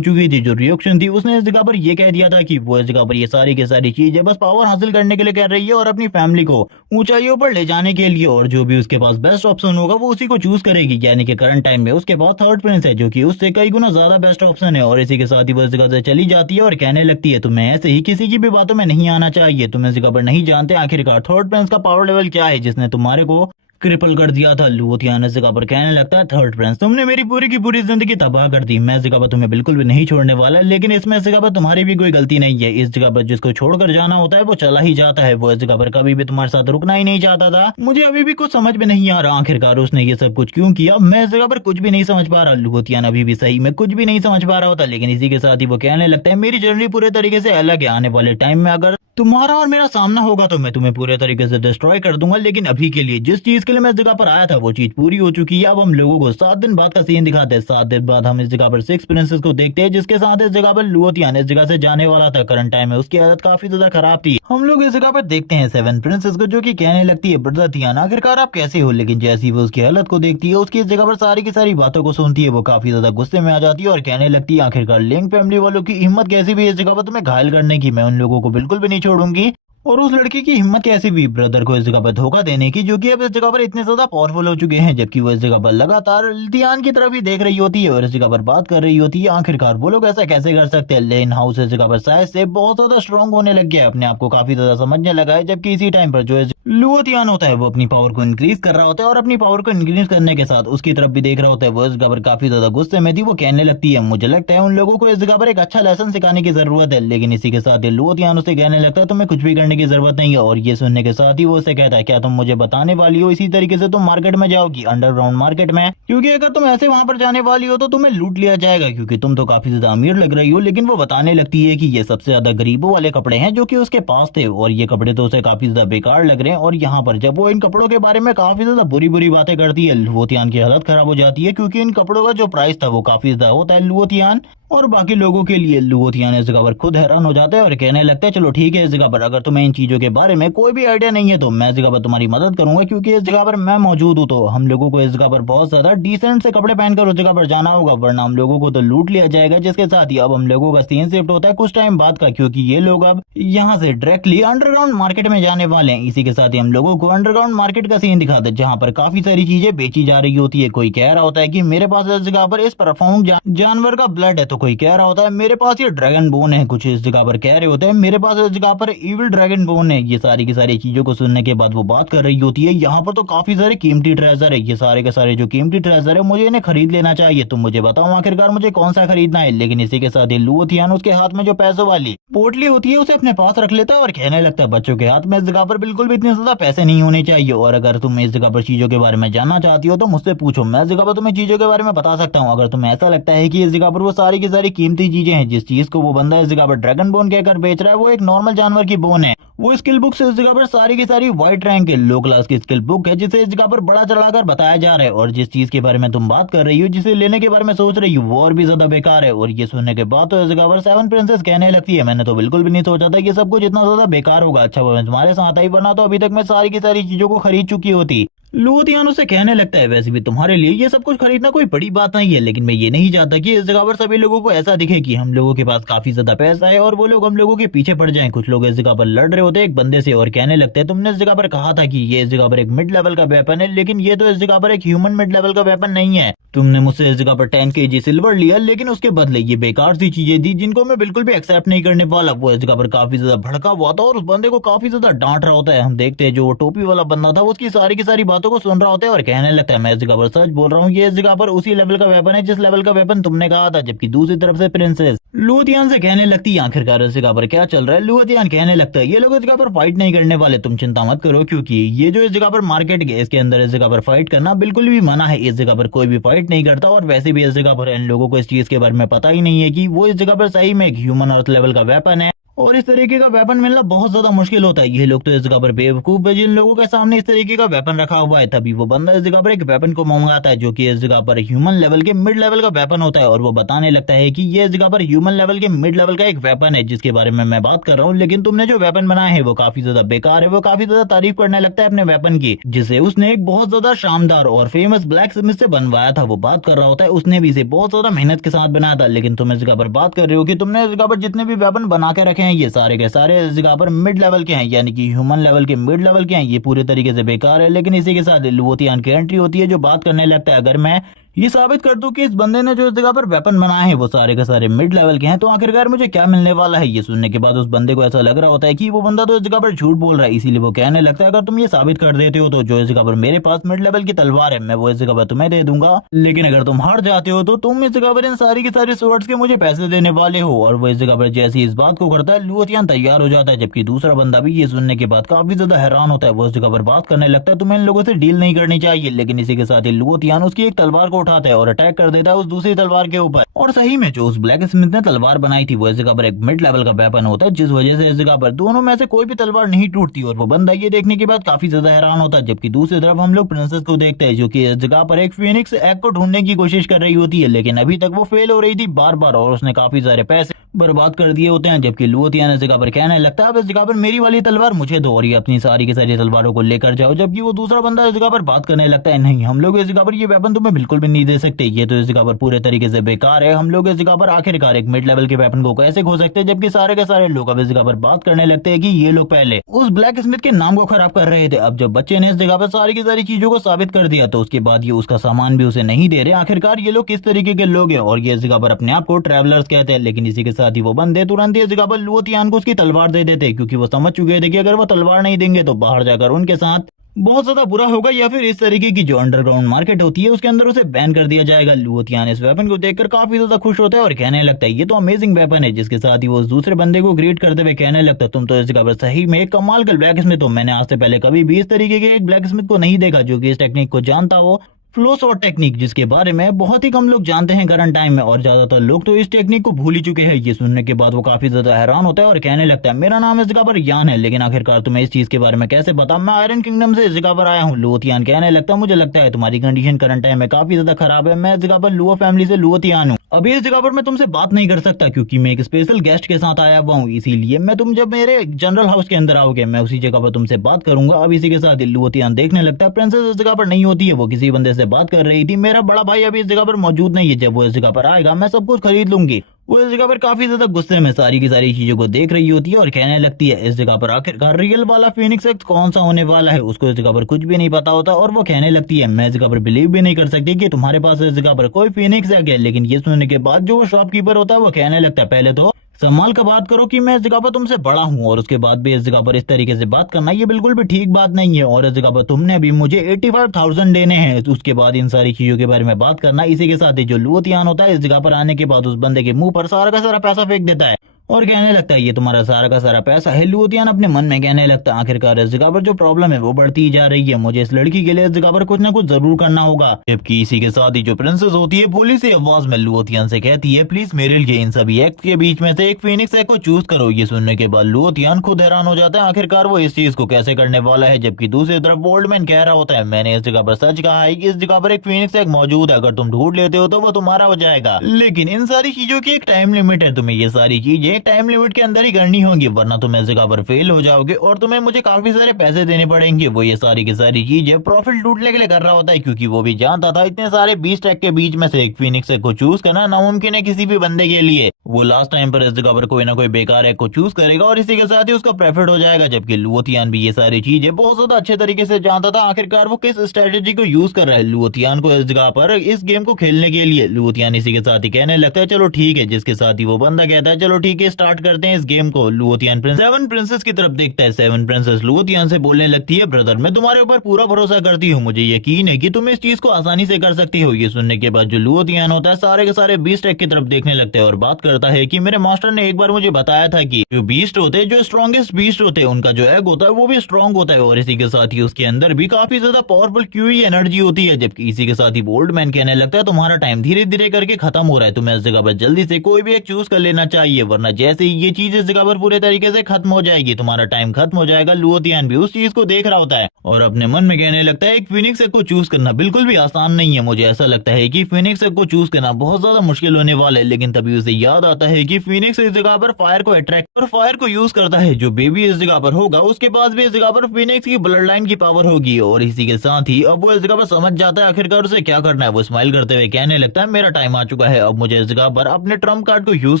चुकी थी। जो रिएक्शन थी उसने इस जगह पर यह कह दिया था कि वो इस जगह पर ये सारी की सारी चीजें बस पावर हासिल करने के लिए कर रही है और अपनी फैमिली को ऊंचाइयों पर ले जाने के लिए, और जो भी उसके पास बेस्ट ऑप्शन होगा वो उसी को चूज करेगी। यानी कि करंट टाइम में उसके पास थर्ड प्रिंस है जो कि उससे कई गुना ज्यादा बेस्ट ऑप्शन है। और इसी के साथ ही वो इस जगह से चली जाती है और कहने लगती है तुम्हें ऐसे ही किसी की भी बातों में नहीं आना चाहिए। तुम इस जगह पर नहीं जानते आखिरकार थर्ड प्रिंस का पावर लेवल क्या है जिसने तुम्हारे को क्रिपल कर दिया था। लुओ तियान इस जगह पर कहने लगता है थर्ड प्रिंस तुमने मेरी पूरी की पूरी जिंदगी तबाह कर दी। मैं इस जगह पर तुम्हें बिल्कुल भी नहीं छोड़ने वाला, लेकिन इसमें इस जगह पर तुम्हारी भी कोई गलती नहीं है। इस जगह पर जिसको छोड़कर जाना होता है वो चला ही जाता है। वो इस जगह पर कभी भी तुम्हारे साथ रुकना ही नहीं चाहता था। मुझे अभी भी कुछ समझ में नहीं आ रहा आखिरकार उसने ये सब कुछ क्यों किया। मैं इस जगह पर कुछ भी नहीं समझ पा रहा। लुओ तियान अभी भी सही में कुछ भी नहीं समझ पा रहा होता। लेकिन इसी के साथ ही वो कहने लगता है मेरी जर्नी पूरे तरीके से अलग है। आने वाले टाइम में अगर तुम्हारा और मेरा सामना होगा तो मैं तुम्हें पूरे तरीके से डिस्ट्रॉय कर दूंगा। लेकिन अभी के लिए जिस चीज के लिए मैं इस जगह पर आया था वो चीज पूरी हो चुकी है। अब हम लोगों को 7 दिन बाद का सीन दिखाते हैं। 7 दिन बाद हम इस जगह पर 6 प्रिंसेस को देखते हैं जिसके साथ इस जगह पर लुओ तियान इस जगह से जाने वाला था। करंट टाइम में उसकी हालत काफी ज्यादा खराब थी। हम लोग इस जगह पर देखते हैं 7 प्रिंसेस को जो कि कहने लगती है ब्रदर तियान आखिरकार आप कैसे हो। लेकिन जैसी वो उसकी हालत को देखती है उसकी इस जगह पर सारी की सारी बातों को सुनती है वो काफी ज्यादा गुस्से में आ जाती है और कहने लगती है आखिरकार लिंग फैमिली वालों की हिम्मत कैसी भी इस जगह पर तुम्हें घायल करने की। मैं उन लोगों को बिल्कुल भी नहीं छोड़ूंगी। और उस लड़की की हिम्मत कैसी भी ब्रदर को इस जगह पर धोखा देने की जो कि अब इस जगह पर इतने ज्यादा पावरफुल हो चुके हैं। जबकि वो इस जगह पर लगातार तियान की तरफ ही देख रही होती है और इस जगह पर बात कर रही होती है आखिरकार वो लोग ऐसा कैसे कर सकते हैं। लेन हाउस इस जगह पर साइज से बहुत ज्यादा स्ट्रॉन्ग होने लग गया है, अपने आप को काफी ज्यादा समझने लगा है। जबकि इसी टाइम पर जो लुओ तियान होता है वो अपनी पावर को इंक्रीज कर रहा होता है और अपनी पावर को इंक्रीज करने के साथ उसकी तरफ भी देख रहा होता है। वो इस जगह पर काफी ज्यादा गुस्से में थी। वो कहने लगती है मुझे लगता है उन लोगों को इस जगह पर एक अच्छा लेसन सिखाने की जरूरत है। लेकिन इसी के साथ लुओ तियान उसे कहने लगता है तुम्हें कुछ भी करने की की जरूरत नहीं है। और ये सुनने के साथ ही वो उसे कहता है, क्या तुम मुझे बताने वाली हो इसी तरीके से तुम मार्केट में जाओगी, अंडरग्राउंड मार्केट में, क्योंकि अगर तुम ऐसे वहां पर जाने वाली हो तो तुम्हें लूट लिया जाएगा, क्योंकि तुम तो काफी ज्यादा अमीर लग रही हो। लेकिन वो बताने लगती है कि ये सबसे ज्यादा गरीबों वाले कपड़े हैं जो कि उसके पास थे, और ये कपड़े तो उसे काफी ज्यादा बेकार लग रहे हैं। और यहाँ पर जब वो इन कपड़ों के बारे में काफी ज्यादा बुरी बुरी बातें करती है, लुओतियान की हालत खराब हो जाती है, क्योंकि इन कपड़ों का जो प्राइस था वो काफी ज्यादा होता है लुओतियान और बाकी लोगों के लिए। लुओतियान इस जगह पर खुद हैरान हो जाते हैं और कहने लगते हैं, चलो ठीक है, इस जगह पर अगर तुम्हें इन चीजों के बारे में कोई भी आइडिया नहीं है तो मैं इस जगह पर तुम्हारी मदद करूंगा, क्योंकि इस जगह पर मैं मौजूद हूँ। तो हम लोगों को इस जगह पर बहुत ज्यादा डिसेंट से कपड़े पहनकर उस जगह पर जाना होगा, वरना हम लोगों को तो लूट लिया जाएगा। जिसके साथ ही अब हम लोगों का सीन शिफ्ट होता है कुछ टाइम बाद का, क्योंकि ये लोग अब यहाँ से डायरेक्टली अंडरग्राउंड मार्केट में जाने वाले हैं। इसी के साथ ही हम लोगों को अंडरग्राउंड मार्केट का सीन दिखाते हैं, जहाँ पर काफी सारी चीजें बेची जा रही होती है। कोई कह रहा होता है कि मेरे पास इस जगह पर इस परफॉर्म जानवर का ब्लड है, तो कोई कह रहा होता है मेरे पास ये ड्रैगन बोन है, कुछ इस जगह पर कह रहे होते हैं मेरे पास इस जगह पर इविल ड्रैगन बोन है। ये सारी की सारी चीजों को सुनने के बाद वो बात कर रही होती है, यहाँ पर तो काफी सारे कीमती ट्रेजर है, ये सारे के सारे जो कीमती ट्रेजर है मुझे इन्हें खरीद लेना चाहिए, तुम मुझे बताओ आखिरकार मुझे कौन सा खरीदना है। लेकिन इसी के साथ ही लुओतियान उसके हाथ में जो पैसों वाली पोटली होती है उसे अपने पास रख लेता है और कहने लगता है, बच्चों के हाथ में इस जगह पर बिल्कुल भी इतने ज्यादा पैसे नहीं होने चाहिए, और अगर तुम इस जगह पर चीजों के बारे में जानना चाहती हो तो मुझसे पूछो, मैं इस जगह पर तुम्हें चीजों के बारे में बता सकता हूँ। अगर तुम्हें ऐसा लगता है कि इस जगह पर वो सारी की सारी कीमती चीजें हैं, जिस चीज को वो बंदा इस जगह पर ड्रैगन बोन कहकर बेच रहा है वो एक नॉर्मल जानवर की बोन है, वो स्किल बुक से इस जगह पर सारी की सारी व्हाइट रैंक के लो क्लास की स्किल बुक है, जिसे इस जगह पर बड़ा चढ़ाकर बताया जा रहा है। और जिस चीज के बारे में तुम बात कर रही हो, जिसे लेने के बारे में सोच रही हो, वो और भी ज्यादा बेकार है। और ये सुनने के बाद तो इस जगह पर सेवन प्रिंसेस कहने लगती है, मैंने तो बिल्कुल भी नहीं सोचा था कि सब कुछ इतना ज्यादा बेकार होगा। अच्छा वो मैं तुम्हारे साथ आई, वरना तो अभी तक मैं सारी की सारी चीजों को खरीद चुकी होती। लुओतियान उससे कहने लगता है, वैसे भी तुम्हारे लिए ये सब कुछ खरीदना कोई बड़ी बात नहीं है, लेकिन मैं ये नहीं चाहता कि इस जगह पर सभी लोगों को ऐसा दिखे कि हम लोगों के पास काफी ज्यादा पैसा है और वो लोग हम लोगों के पीछे पड़ जाएं। कुछ लोग इस जगह पर लड़ रहे होते हैं एक बंदे से और कहने लगते हैं, तुमने इस जगह पर कहा था कि ये इस जगह पर एक मिड लेवल का वेपन है, लेकिन ये तो इस जगह पर एक ह्यूमन मिड लेवल का वेपन नहीं है। तुमने मुझसे इस जगह पर 10 kg सिल्वर लिया, लेकिन उसके बदले ये बेकार सी चीजें दी जिनको मैं बिल्कुल भी एक्सेप्ट नहीं करने वाला। वो इस जगह पर काफी ज्यादा भड़का हुआ था और उस बंदे को काफी ज्यादा डांट रहा होता है। हम देखते हैं जो वो टोपी वाला बंदा था उसकी सारी की सारी बातों को सुन रहा होता है और कहने लगता है, मैं इस जगह पर सच बोल रहा हूँ, ये इस जगह पर उसी लेवल का वेपन है जिस लेवल का वेपन तुमने कहा था। जबकि दूसरी तरफ से प्रिंसेस लुओतियान से कहने लगती है, आखिरकार इस जगह पर क्या चल रहा है। लुओतियान कहने लगता है, ये लोग इस जगह पर फाइट नहीं करने वाले, तुम चिंता मत करो, क्योंकि ये जो इस जगह पर मार्केट है इसके अंदर इस जगह पर फाइट करना बिल्कुल भी मना है। इस जगह पर कोई भी फाइट नहीं करता और वैसे भी इस जगह पर इन लोगों को इस चीज के बारे में पता ही नहीं है कि वो इस जगह पर सही में एक ह्यूमन अर्थ लेवल का वेपन है और इस तरीके का वेपन मिलना बहुत ज्यादा मुश्किल होता है। ये लोग तो इस जगह पर बेवकूफ है जिन लोगों के सामने इस तरीके का वेपन रखा हुआ है। तभी वो बंदा इस जगह पर एक वेपन को मंगाता है जो कि इस जगह पर ह्यूमन लेवल के मिड लेवल का वेपन होता है और वो बताने लगता है कि ये इस जगह पर ह्यूमन लेवल के मिड लेवल का एक वेपन है जिसके बारे में मैं बात कर रहा हूँ, लेकिन तुमने जो वेपन बनाया है वो काफी ज्यादा बेकार है। वो काफी ज्यादा तारीफ करने लगता है अपने वेपन की, जिसे उसने एक बहुत ज्यादा शानदार और फेमस ब्लैक स्मिथ से बनवाया था। वो बात कर रहा होता है उसने भी इसे बहुत ज्यादा मेहनत के साथ बनाया था, लेकिन तुम इस जगह पर बात कर रहे हो कि तुमने इस जगह पर जितने भी वेपन बना के रखे हैं ये सारे के सारे इस जगह पर मिड लेवल के हैं, यानी कि ह्यूमन लेवल के मिड लेवल के हैं, ये पूरे तरीके से बेकार है। लेकिन इसी के साथ लुओतियान की एंट्री होती है जो बात करने लगता है, अगर मैं ये साबित कर दूं कि इस बंदे ने जो इस जगह पर वेपन बनाए हैं वो सारे के सारे मिड लेवल के हैं, तो आखिरकार मुझे क्या मिलने वाला है। ये सुनने के बाद उस बंदे को ऐसा लग रहा होता है कि वो बंदा तो इस जगह पर झूठ बोल रहा है, इसीलिए वो कहने लगता है, अगर तुम ये साबित कर देते हो तो जो इस जगह पर मेरे पास मिड लेवल की तलवार है मैं वो इस जगह पर तुम्हें दे दूंगा, लेकिन अगर तुम हार जाते हो तो तुम इस जगह पर इन सारी की सारी स्वर्ड्स के मुझे पैसे देने वाले हो। और वो इस जगह पर जैसे इस बात को करता है लुओतियान तैयार हो जाता है, जबकि दूसरा बंदा भी ये सुनने के बाद काफी ज्यादा हैरान होता है। वो इस जगह पर बात करने लगता है, तुम्हें इन लोगों से डील नहीं करनी चाहिए। लेकिन इसी के साथ ही लुओतियान उसकी एक तलवार को उठाता है और अटैक कर देता है उस दूसरी तलवार के ऊपर। और सही में जो उस ब्लैक स्मिथ ने तलवार बनाई थी वो इस जगह पर एक मिड लेवल का वेपन होता है, जिस वजह से इस जगह पर दोनों में से कोई भी तलवार नहीं टूटती। और वो बंदा ये देखने के बाद काफी ज्यादा हैरान होता है। जबकि दूसरी तरफ हम लोग प्रिंसेस को देखते हैं जो कि इस जगह पर एक फीनिक्स एग को ढूंढने की कोशिश कर रही होती है, लेकिन अभी तक वो फेल हो रही थी बार बार और उसने काफी सारे पैसे बर्बाद कर दिए होते हैं। जबकि लुओतियान इस जगह पर कहने लगता है, अब इस जगह पर मेरी वाली तलवार मुझे दो और ये अपनी सारी की सारी तलवारों को लेकर जाओ। जबकि वो दूसरा बंदा इस जगह पर बात करने लगता है, नहीं हम लोग इस जगह पर ये वेपन तुम्हें बिल्कुल भी नहीं दे सकते, ये तो इस जगह पर पूरे तरीके से बेकार है। हम लोग इस जगह पर आखिरकार एक मिड लेवल के वेपन को कैसे खो सकते हैं। जबकि सारे के सारे लोग अब इस जगह पर बात करने लगते हैं कि ये लोग पहले उस ब्लैक स्मिथ के नाम को खराब कर रहे थे, अब जब बच्चे ने इस जगह पर सारी की सारी चीजों को साबित कर दिया तो उसके बाद ये उसका सामान भी उसे नहीं दे रहे। आखिरकार ये लोग किस तरीके के लोग हैं और ये इस जगह पर अपने आप को ट्रैवलर्स कहते हैं। लेकिन इसी के साथ ही वो बंदे तुरंत इस जगह पर लुओतियान को उसकी तलवार दे देते, क्योंकि वो समझ चुके थे कि अगर वो तलवार नहीं देंगे तो बाहर जाकर उनके साथ बहुत ज्यादा बुरा होगा, या फिर इस तरीके की जो अंडरग्राउंड मार्केट होती है उसके अंदर उसे बैन कर दिया जाएगा। लुओतियान इस वेपन को देखकर काफी ज्यादा खुश होता है और कहने लगता है ये तो अमेजिंग वेपन है, जिसके साथ ही वो उस दूसरे बंदे को ग्रीट करते हुए कहने लगता है तुम तो इस जगह पर सही में एक कमाल का ब्लैक स्मिथ हो। मैंने आज से पहले कभी भी इस तरीके के एक ब्लैक स्मिथ को नहीं देखा जो कि इस टेक्निक को जानता हो, फ्लो शॉट टेक्निक, जिसके बारे में बहुत ही कम लोग जानते हैं करंट टाइम में, और ज्यादातर लोग तो इस टेक्निक को भूल ही चुके हैं। ये सुनने के बाद वो काफी ज्यादा हैरान होता है और कहने लगता है मेरा नाम इस जगह पर यान है, लेकिन आखिरकार तुम्हें इस चीज के बारे में कैसे पता? मैं आयरन किंगडम से इस जगह पर आया हूँ। लुओतियान कहने लगता है मुझे लगता है तुम्हारी कंडीशन करंट टाइम में काफी ज्यादा खराब है। मैं इस जगह पर लुओ फैमिली से लुओतियान हूँ। अभी इस जगह पर मैं तुमसे बात नहीं कर सकता क्योंकि मैं एक स्पेशल गेस्ट के साथ आया हुआ हूँ, इसीलिए मैं तुम जब मेरे जनरल हाउस के अंदर आओगे मैं उसी जगह पर तुमसे बात करूंगा। अब इसी के साथ लुओतियान देखने लगता है प्रिंसेस इस जगह पर नहीं होती है, वो किसी बंदे से बात कर रही थी। मेरा बड़ा भाई अभी इस जगह पर मौजूद नहीं है, जब वो इस जगह पर आएगा मैं सब कुछ खरीद लूंगी। वो इस जगह पर काफी ज्यादा गुस्से में सारी की सारी चीजों को देख रही होती है और कहने लगती है इस जगह पर आखिरकार रियल वाला फीनिक्स एक्स कौन सा होने वाला है, उसको इस जगह पर कुछ भी नहीं पता होता। और वो कहने लगती है मैं इस जगह पर बिलीव भी नहीं कर सकती कि तुम्हारे पास इस जगह पर कोई फीनिक्स एक्स है। लेकिन ये सुनने के बाद जो वो शॉपकीपर होता है वो कहने लगता है पहले तो संभाल का बात करो कि मैं इस जगह पर तुमसे बड़ा हूँ, और उसके बाद भी इस जगह पर इस तरीके से बात करना ये बिल्कुल भी ठीक बात नहीं है। और इस जगह पर तुमने अभी मुझे 85,000 देने हैं, तो उसके बाद इन सारी चीजों के बारे में बात करना। इसी के साथ ही जो लुओतियान होता है इस जगह पर आने के बाद उस बंदे के मुंह पर सारा का सारा पैसा फेंक देता है और कहने लगता है ये तुम्हारा सारा का सारा पैसा है। लुओतियान अपने मन में कहने लगता है आखिरकार इस जगह पर जो प्रॉब्लम है वो बढ़ती ही जा रही है, मुझे इस लड़की के लिए इस जगह पर कुछ ना कुछ जरूर करना होगा। जबकि इसी के साथ ही जो प्रिंसेस होती है भोली सी आवाज में लुओतियान से कहती है प्लीज मेरे लिए इन सभी एक्ट के बीच में से एक फीनिक्स एक्ट को चूज करो। ये सुनने के बाद लुओतियान खुद हैरान हो जाता है आखिरकार वो इस चीज को कैसे करने वाला है। जबकि दूसरी तरफ ओल्डमैन कह रहा होता है मैंने इस जगह पर सच कहा है कि इस जगह पर एक फीनिक्स एक्ट मौजूद है, अगर तुम ढूंढ लेते हो तो वो तुम्हारा हो जाएगा, लेकिन इन सारी चीजों की एक टाइम लिमिट है। तुम्हें ये सारी चीजें एक टाइम लिमिट के अंदर ही करनी होंगी, वरना तुम इस जगह पर फेल हो जाओगे और तुम्हें मुझे काफी सारे पैसे देने पड़ेंगे। वो ये सारी की सारी चीजें प्रॉफिट लूटने के लिए कर रहा होता है क्योंकि वो भी जानता था इतने सारे 20 ट्रैक के बीच में से एक फीनिक्स को चूज करना नामुमकिन है किसी भी बंदे के लिए। वो लास्ट टाइम पर इस जगह पर कोई ना कोई बेकार एक को चूज करेगा और इसी के साथ ही उसका प्रॉफिट हो जाएगा। जबकि लुओतियान भी ये सारी चीजें बहुत ज्यादा अच्छे तरीके से जानता था आखिरकार वो किस स्ट्रेटेजी को यूज कर रहा है लुओतियान को इस जगह पर इस गेम को खेलने के लिए। लुओतियान इसी के साथ ही कहने लगता है चलो ठीक है, जिसके साथ ही वो बंदा कहता है चलो ठीक है स्टार्ट करते हैं इस गेम को। लुओतियान सेवन प्रिंसेस की तरफ देखता है। सेवन प्रिंसेस लुओतियान से बोलने लगती है ब्रदर मैं तुम्हारे ऊपर पूरा भरोसा करती हूँ, मुझे यकीन है कि तुम इस चीज को आसानी से कर सकती हो। ये सुनने के बाद जो लुओतियान होता है सारे के सारे बीस्ट ट्रैक की तरफ देखने लगते हैं और बात करता है कि मेरे मास्टर ने एक बार मुझे बताया था कि जो बीस्ट होते हैं जो स्ट्रॉन्गेस्ट बीस्ट होते हैं उनका जो एग होता है वो भी स्ट्रॉन्ग होता है और इसी के साथ ही उसके अंदर भी काफी ज्यादा पावरफुल क्यूई एनर्जी होती है। जबकि इसी के साथ ही बोल्ड मैन कहने लगता है तुम्हारा टाइम धीरे धीरे करके खत्म हो रहा है, तुम्हें इस जगह पर जल्दी से कोई भी एक चूज कर लेना चाहिए, वरना जैसे ही ये चीज इस जगह पर पूरे तरीके से खत्म हो जाएगी तुम्हारा टाइम खत्म हो जाएगा। लुओतियान भी उस चीज को देख रहा होता है और अपने मन में कहने लगता है एक फीनिक्स को चूज करना बिल्कुल भी आसान नहीं है, मुझे ऐसा लगता है कि फीनिक्स को चूज करना बहुत ज्यादा मुश्किल होने वाला है। लेकिन तभी उसे याद आता है कि फीनिक्स इस जगह पर फायर को अट्रैक्ट और फायर को यूज करता है, जो बेबी इस जगह पर होगा उसके पास भी इस जगह पर फीनिक्स की ब्लड लाइन की पावर होगी। और इसी के साथ ही अब वो इस जगह पर समझ जाता है आखिरकार उसे क्या करना है। वो स्माइल करते हुए कहने लगता है मेरा टाइम आ चुका है, अब मुझे इस जगह पर अपने ट्रम्प कार्ड को यूज